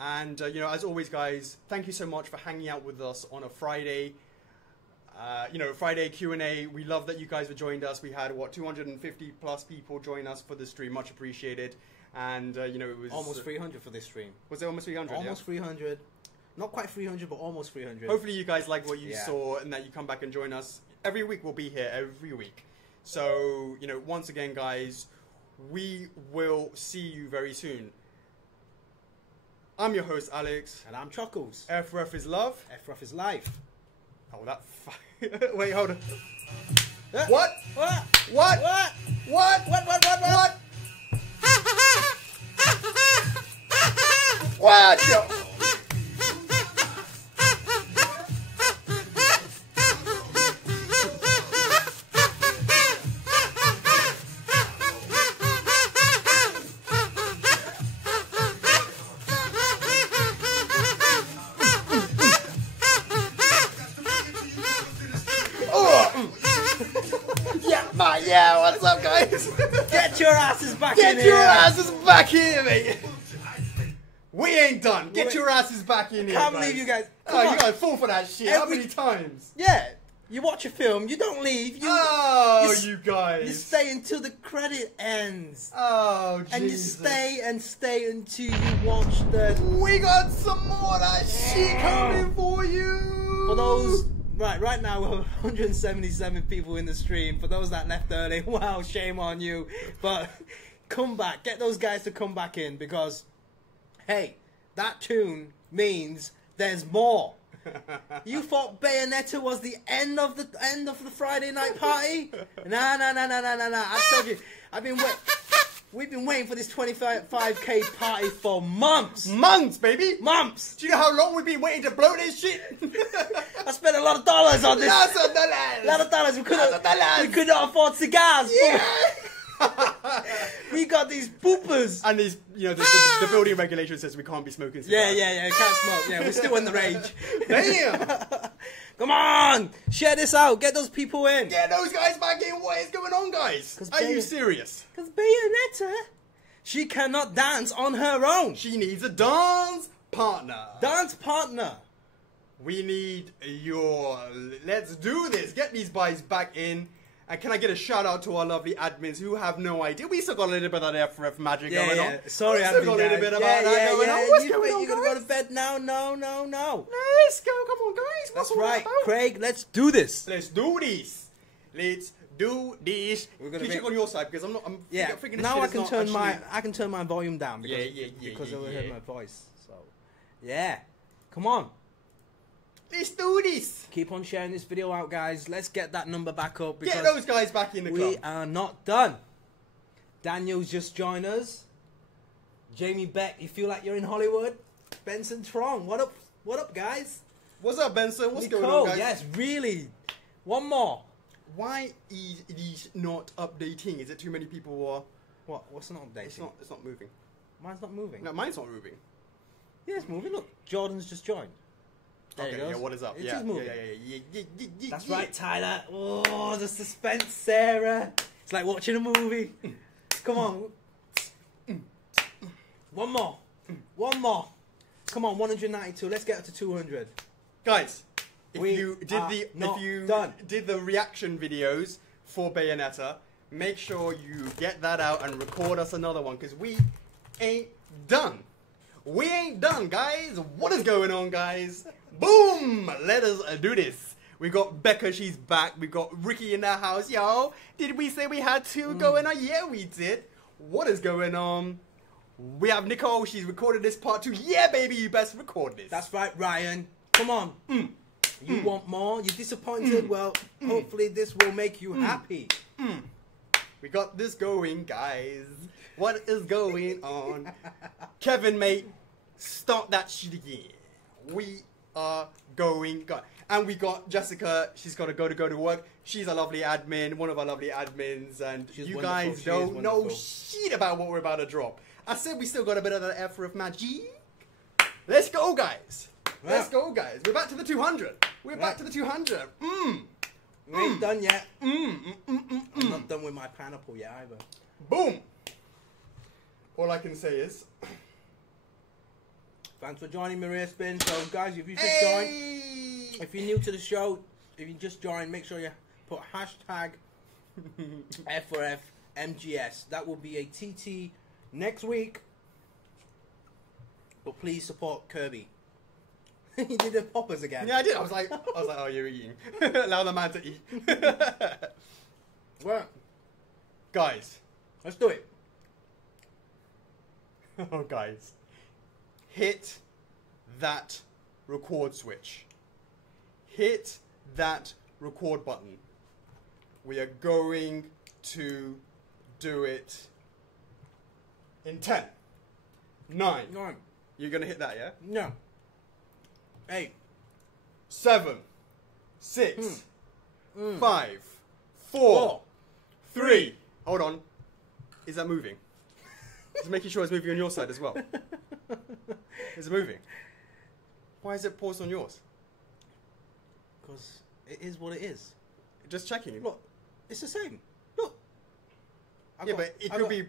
And, you know, as always, guys, thank you so much for hanging out with us on a Friday. You know, Friday Q&A. We love that you guys have joined us. We had, 250 plus people join us for the stream. Much appreciated. And, you know, it was... Almost 300 for this stream. Was it almost 300? Almost 300. Not quite 300, but almost 300. Hopefully you guys like what you saw and that you come back and join us. Every week we'll be here, every week. So, you know, once again, guys, we will see you very soon. I'm your host, Alex. And I'm Chuckles. F4F is love. F4F is life. Oh, that... Wait, hold on. What? What? What? What? What? What? What? Get your asses back in Get here. your asses back here, mate. We ain't done. Get your asses back in here. Can't believe you guys. Come Oh, on. you guys fall for that shit. How Every- many times? Yeah. You watch a film, you don't leave. Oh, you you guys. You stay until the credit ends. Oh, Jesus. And you stay and stay until you watch the... We got some more of that shit coming for you. For those... Right now we have 177 people in the stream. For those that left early, wow, shame on you. But come back. Get those guys to come back in because, hey, that tune means there's more. You thought Bayonetta was the end of the Friday night party? Nah. I told you. We've been waiting for this 25k party for months. Months, baby. Months. Do you know how long we've been waiting to blow this shit? I spent a lot of dollars on this. Lots of A dollars. lot of dollars. We dollars. could not afford cigars. Yeah. We got these poopers. And these, the building regulation says we can't be smoking cigars. Yeah. Can't smoke. Yeah, we're still in the rage. Damn. Come on, share this out. Get those people in. Get those guys back in. What is going on, guys? Are you serious? Because Bayonetta, she cannot dance on her own. She needs a dance partner. Dance partner. We need your... Let's do this. Get these guys back in. And can I get a shout out to our lovely admins who have no idea? We still got a little bit of that F4F magic going on. Sorry, we still got a little bit about that going on. What's going on, You're going to go guys? to bed now? No. Let's go. Come on, guys. What's That's all right. about? Craig, let's do this. Let's do this. Let's do this. We're gonna Can you check make- on your side because I'm thinking this Now shit I is can not turn actually- my volume down because Yeah. I heard my voice. So yeah, come on. Let's do this. Keep on sharing this video out, guys. Let's get that number back up because Get those guys back in the club. we are not done. Daniel's just joined us. Jamie Beck, you feel like you're in Hollywood? Benson Trong, what up? What up, guys? What's up, Benson? What's Nicole, going on, guys? yes, really. One more. Why is these not updating? Is it too many people or What? What's not updating? it's not moving? Mine's not moving. No, mine's not moving. Yeah, it's moving. Look, Jordan's just joined. There Okay, he goes. yeah, what is up? It Yeah, is moving. yeah. That's right, Tyler. Oh, the suspense, Sarah. It's like watching a movie. Come on. One more. Come on, 192. Let's get up to 200. Guys, if We you are not done. did the reaction videos for Bayonetta, make sure you get that out and record us another one because we ain't done. We ain't done, guys. What is going on, guys? Boom! Let us do this. We got Becca, she's back. We got Ricky in the house. Yo, did we say we had two going on? Yeah, we did. What is going on? We have Nicole, she's recorded this part too. Yeah, baby, you best record this. That's right, Ryan. Come on. You want more? You're disappointed? Well, hopefully this will make you happy. We got this going, guys. What is going on? Kevin, mate, start that shit again. We are going. And we got Jessica. She's got to go to work. She's a lovely admin, one of our lovely admins. And She's you wonderful. guys She don't is know wonderful. shit about what we're about to drop. I said we still got a bit of that F4F magic. Let's go, guys. Let's go, guys. We're back to the 200. We're back to the 200. We ain't done yet. I'm not done with my pineapple yet either. Boom. All I can say is... Thanks for joining Maria Spin. So, guys, if you just joined, if you're new to the show, if you just joined, make sure you put hashtag F4F MGS. That will be a TT next week. But please support Kirby. He did the poppers again. Yeah, I did. I was like, oh, you're eating. Allow the man to eat. Well, Guys. let's do it. Oh, guys. Hit that record switch. Hit that record button. We are going to do it in 10, 9. No, You're going to hit that, yeah? no. 8. 7, 6, 5, 4, 4. 3. Hold on. Is that moving? Just making sure it's moving on your side as well. Is it moving? Why is it paused on yours? Because it is what it is. Just checking. Look, it's the same. Look. Yeah, but it could be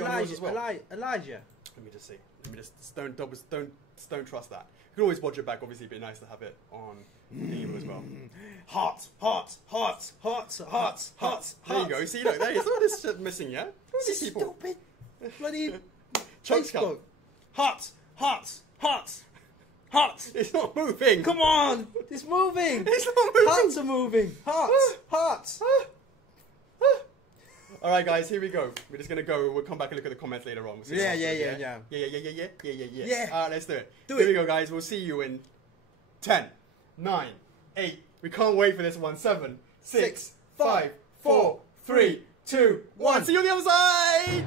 on yours as well. Elijah. Let me just see. Let me just don't trust that. You can always watch it back. Obviously, it'd be nice to have it on Game as well. Hot. There you go. See, look, there you go. This shit missing, yeah. This is stupid. Bloody Chocks Facebook. cup. Hot. It's not moving. Come on, it's moving. It's not moving. Hearts are moving. Hearts. All right, guys, here we go. We're just gonna go. We'll come back and look at the comments later on. We'll see Yeah. Yeah. All right, let's do it. Do Here it. we go, guys. We'll see you in 10, 9, 8. We can't wait for this one. 7, 6, 5, 4, 3, 2, 1. See you on the other side.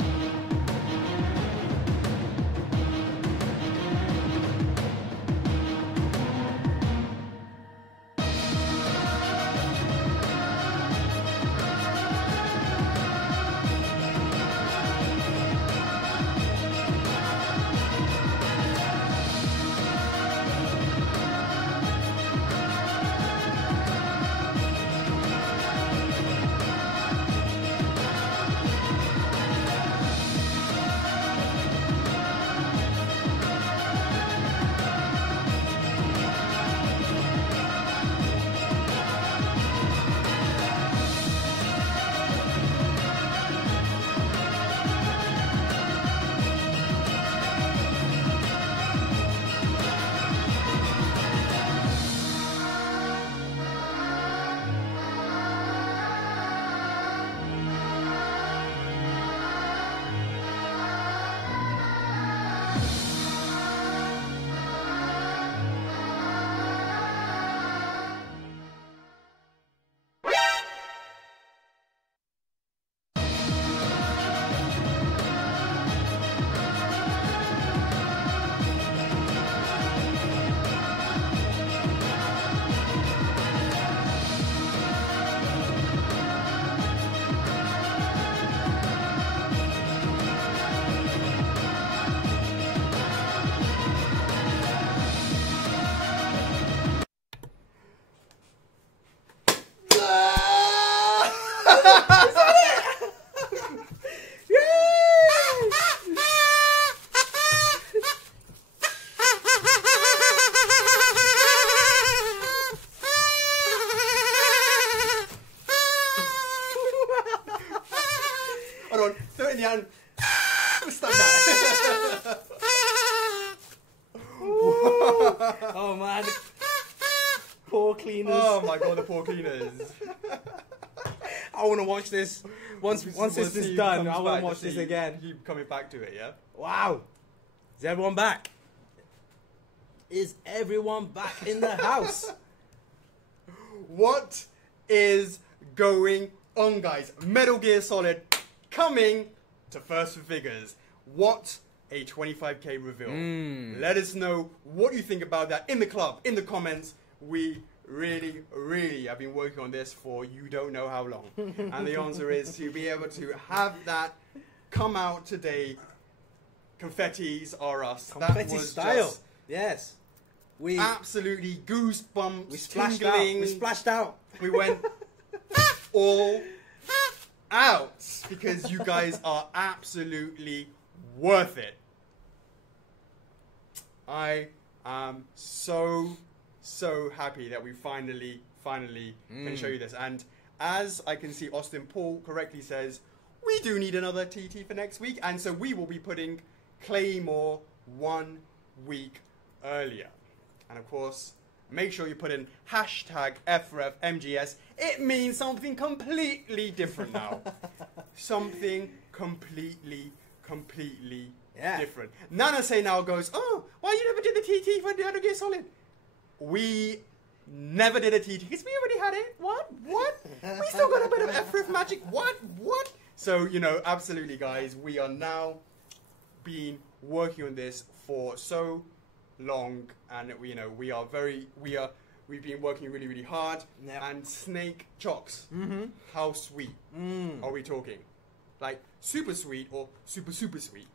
Hold on, throw it in the hand. Stop that. Oh man, poor cleaners. Oh my god, the poor cleaners. I want to watch this. Once this is done, I want to watch this again. Keep coming back to it, yeah? Wow. Is everyone back? Is everyone back in the house? What is going on, guys? Metal Gear Solid coming to First for Figures. What a 25k reveal. Let us know what you think about that in the club, in the comments. We really have been working on this for you don't know how long. And the answer is to be able to have that come out today. Confettis are us. Confetti that was style. Just Yes. We absolutely goosebumps. we splashed tingling. out. We splashed out. We went all out because you guys are absolutely worth it. I am so happy that we finally can show you this. And as I can see, Austin Paul correctly says, we do need another TT for next week, and so we will be putting Claymore 1 week earlier. And of course, make sure you put in hashtag F4F MGS. It means something completely different now. Something completely different. Nana Say now goes, oh, why you never did the TT for Metal Gear Solid? We never did a TT because we already had it. What? We still got a bit of F4F magic. What? So, you know, absolutely, guys, we are now been working on this for so long, and we've been working really hard. Yep. And Snake Chocks, how sweet are we talking? Like super sweet or super sweet?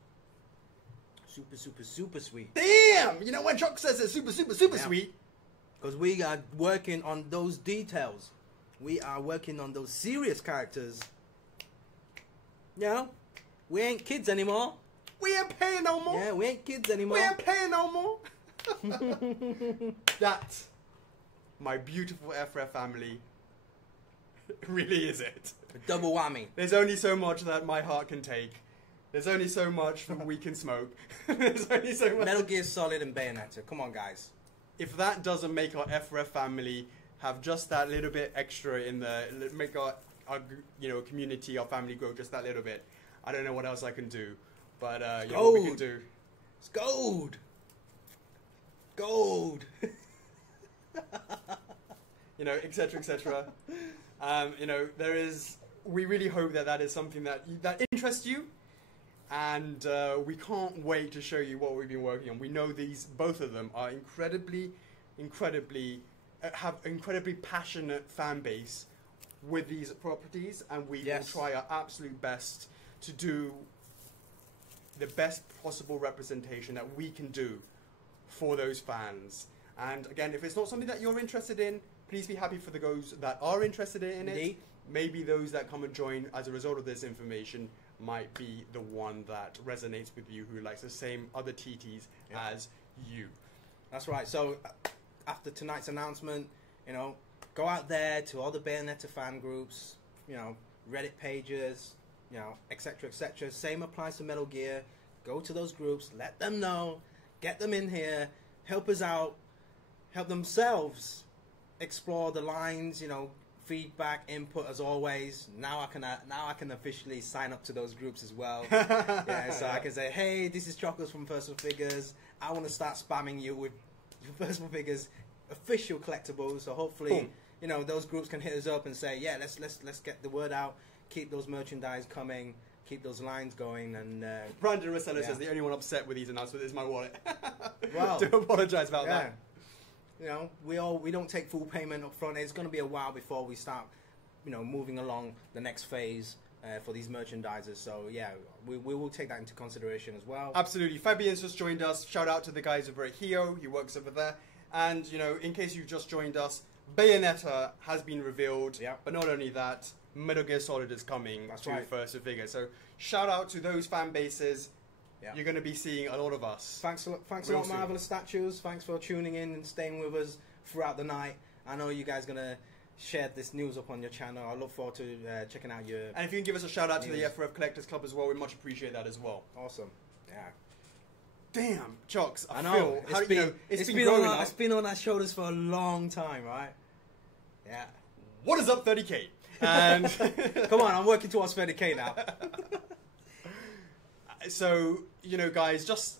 Super sweet. Damn! You know when Chocks says it's super sweet? Because we are working on those details. We are working on those serious characters. You know, we ain't kids anymore. We ain't paying no more. Yeah, we ain't kids anymore. We ain't paying no more. That, my beautiful F4F family, really is it. A double whammy. There's only so much that my heart can take. There's only so much we can smoke. There's only so much. Metal Gear Solid and Bayonetta. Come on, guys. If that doesn't make our F4F family have just that little bit extra in the, make our community, our family grow just that little bit, I don't know what else I can do. But what we can do. It's gold. Gold. Etc., etc. We really hope that is something that interests you, and we can't wait to show you what we've been working on. We know both of them are incredibly have incredibly passionate fan base with these properties, and we will try our absolute best to do the best possible representation that we can do for those fans. And again, if it's not something that you're interested in, please be happy for those that are interested in it. Indeed. Maybe those that come and join as a result of this information might be the one that resonates with you, who likes the same other TTs as you. That's right. So after tonight's announcement, go out there to all the Bayonetta fan groups, Reddit pages, etc., etc. Same applies to Metal Gear. Go to those groups, let them know, get them in here, help us out, help themselves explore the lines, feedback, input as always. Now I can officially sign up to those groups as well. So I can say, hey, this is Chocos from Personal Figures. I want to start spamming you with Personal Figures official collectibles. So hopefully, those groups can hit us up and say, yeah, let's get the word out. Keep those merchandise coming. Keep those lines going. And Brandon Rossello says the only one upset with these announcements is my wallet. Wow. Do apologise about that. We don't take full payment up front. It's going to be a while before we start, moving along the next phase for these merchandisers. So yeah, we will take that into consideration as well. Absolutely. Fabian's just joined us. Shout out to the guys over at Hio. He works over there. And in case you've just joined us, Bayonetta has been revealed. Yeah. But not only that, Metal Gear Solid is coming to right. First Figure. So shout out to those fan bases. Yeah. You're going to be seeing a lot of us. Thanks a lot, Marvelous Statues. Thanks for tuning in and staying with us throughout the night. I know you guys are going to share this news up on your channel. I look forward to checking out your... And if you can give us a shout out to the F4F Collectors Club as well, we much appreciate that as well. Awesome. Yeah. Damn, Chocks. I know. It's been on our shoulders for a long time, right? Yeah. What is up, 30K? And come on, I'm working towards 30K now. So, guys, just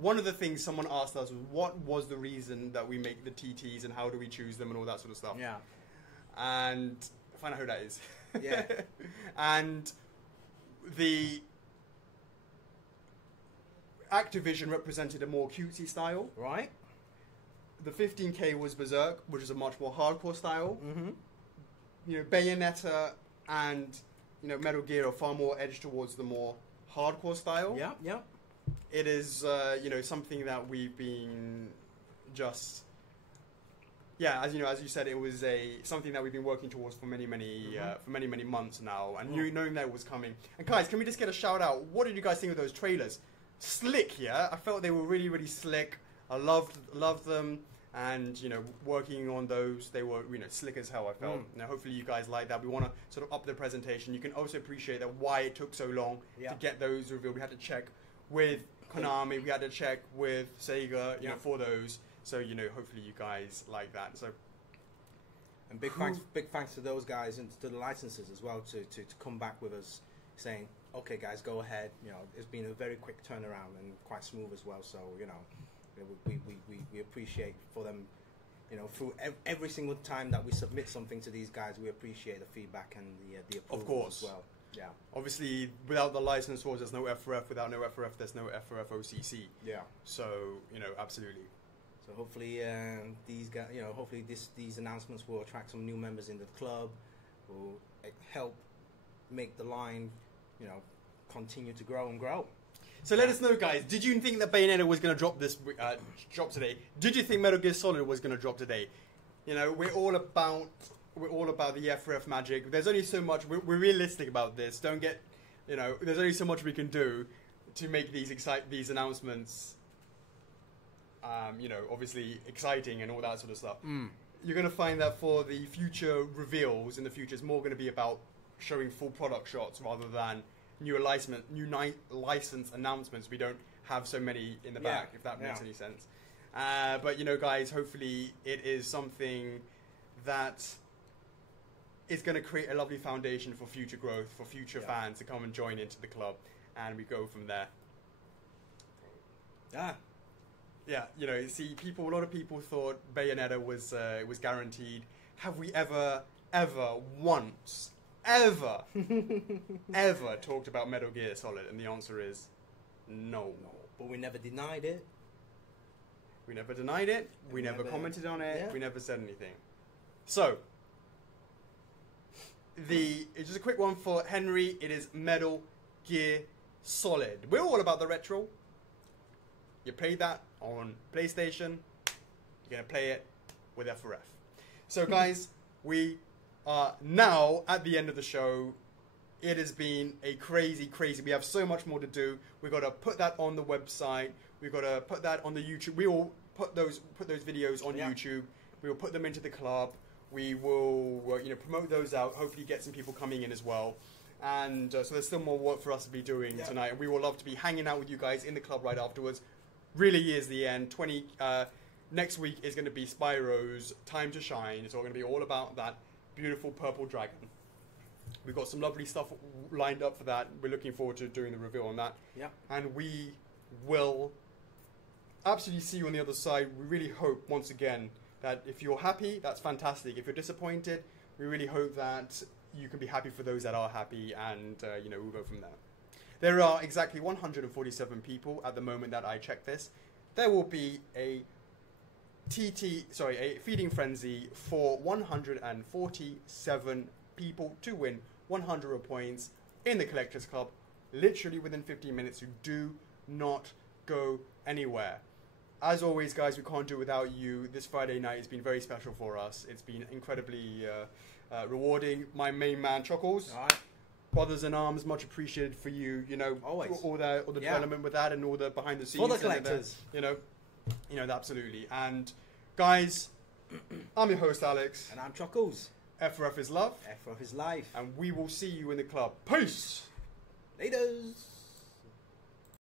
one of the things someone asked us was, what was the reason that we make the TTs and how do we choose them and all that sort of stuff? Yeah. And find out who that is. Yeah. And the Activision represented a more cutesy style. Right. The 15K was Berserk, which is a much more hardcore style. Mm-hmm. Bayonetta and, Metal Gear are far more edged towards the more hardcore style. Yeah, yeah. It is, something that we've been just... Yeah, as you said, it was something that we've been working towards for many months now, and knowing that it was coming. And guys, can we just get a shout out? What did you guys think of those trailers? Slick, yeah. I felt they were really, really slick. I loved them, and working on those, they were slick as hell. I felt. Now, hopefully, you guys like that. We want to sort of up the presentation. You can also appreciate that why it took so long to get those revealed. We had to check with Konami. We had to check with Sega, for those. So, hopefully you guys like that. So, and big thanks to those guys and to the licensors as well to come back with us saying, okay guys, go ahead. It's been a very quick turnaround and quite smooth as well. So, we appreciate for them, through every single time that we submit something to these guys, we appreciate the feedback and the approval of course. as well. Yeah. Obviously, without the license force, there's no F4F. Without no F4F, there's no F4F OCC. Yeah. So, absolutely. So hopefully these guys, hopefully these announcements will attract some new members into the club, will help make the line, continue to grow and grow. So let us know, guys. Did you think that Bayonetta was going to drop today? Did you think Metal Gear Solid was going to drop today? We're all about the F4F magic. There's only so much. We're realistic about this. Don't get You know, there's only so much we can do to make these announcements, you know, obviously exciting and all that sort of stuff. You're going to find that for the future reveals in the future, it's more going to be about showing full product shots rather than new license announcements. We don't have so many in the back, if that makes any sense. But, you know, guys, hopefully it is something that is going to create a lovely foundation for future growth, for future fans to come and join into the club, and we go from there. Yeah, you know, see, a lot of people thought Bayonetta was guaranteed. Have we ever once talked about Metal Gear Solid? And the answer is no. But we never denied it. We never denied it. We never commented on it. Yeah. We never said anything. So, it's just a quick one for Henry. It is Metal Gear Solid. We're all about the retro. You play that on PlayStation. You're going to play it with F4F. So, guys, we are now at the end of the show. It has been a crazy. We have so much more to do. We've got to put that on the website. We've got to put that on the YouTube. We will put those videos on YouTube. We will put them into the club. We will promote those out. Hopefully, get some people coming in as well. And so there's still more work for us to be doing tonight. And we will love to be hanging out with you guys in the club right afterwards. Really is the end. Next week is going to be Spyro's Time to Shine. It's all going to be all about that beautiful purple dragon. We've got some lovely stuff lined up for that. We're looking forward to doing the reveal on that. Yeah. And we will absolutely see you on the other side. We really hope, once again, that if you're happy, that's fantastic. If you're disappointed, we really hope that you can be happy for those that are happy, and we'll go from there. There are exactly 147 people at the moment that I check this. There will be a feeding frenzy for 147 people to win 100 points in the Collectors Club, literally within 15 minutes. You do not go anywhere. As always, guys, we can't do it without you. This Friday night has been very special for us. It's been incredibly rewarding. My main man, Chocks. All right. Brothers in Arms, much appreciated for you. You know, always all the development with that and all the behind the scenes for the collectors. Absolutely. And guys, I'm your host Alex, and I'm Chocks. F4F is love. F4F is life. And we will see you in the club. Peace. Laters.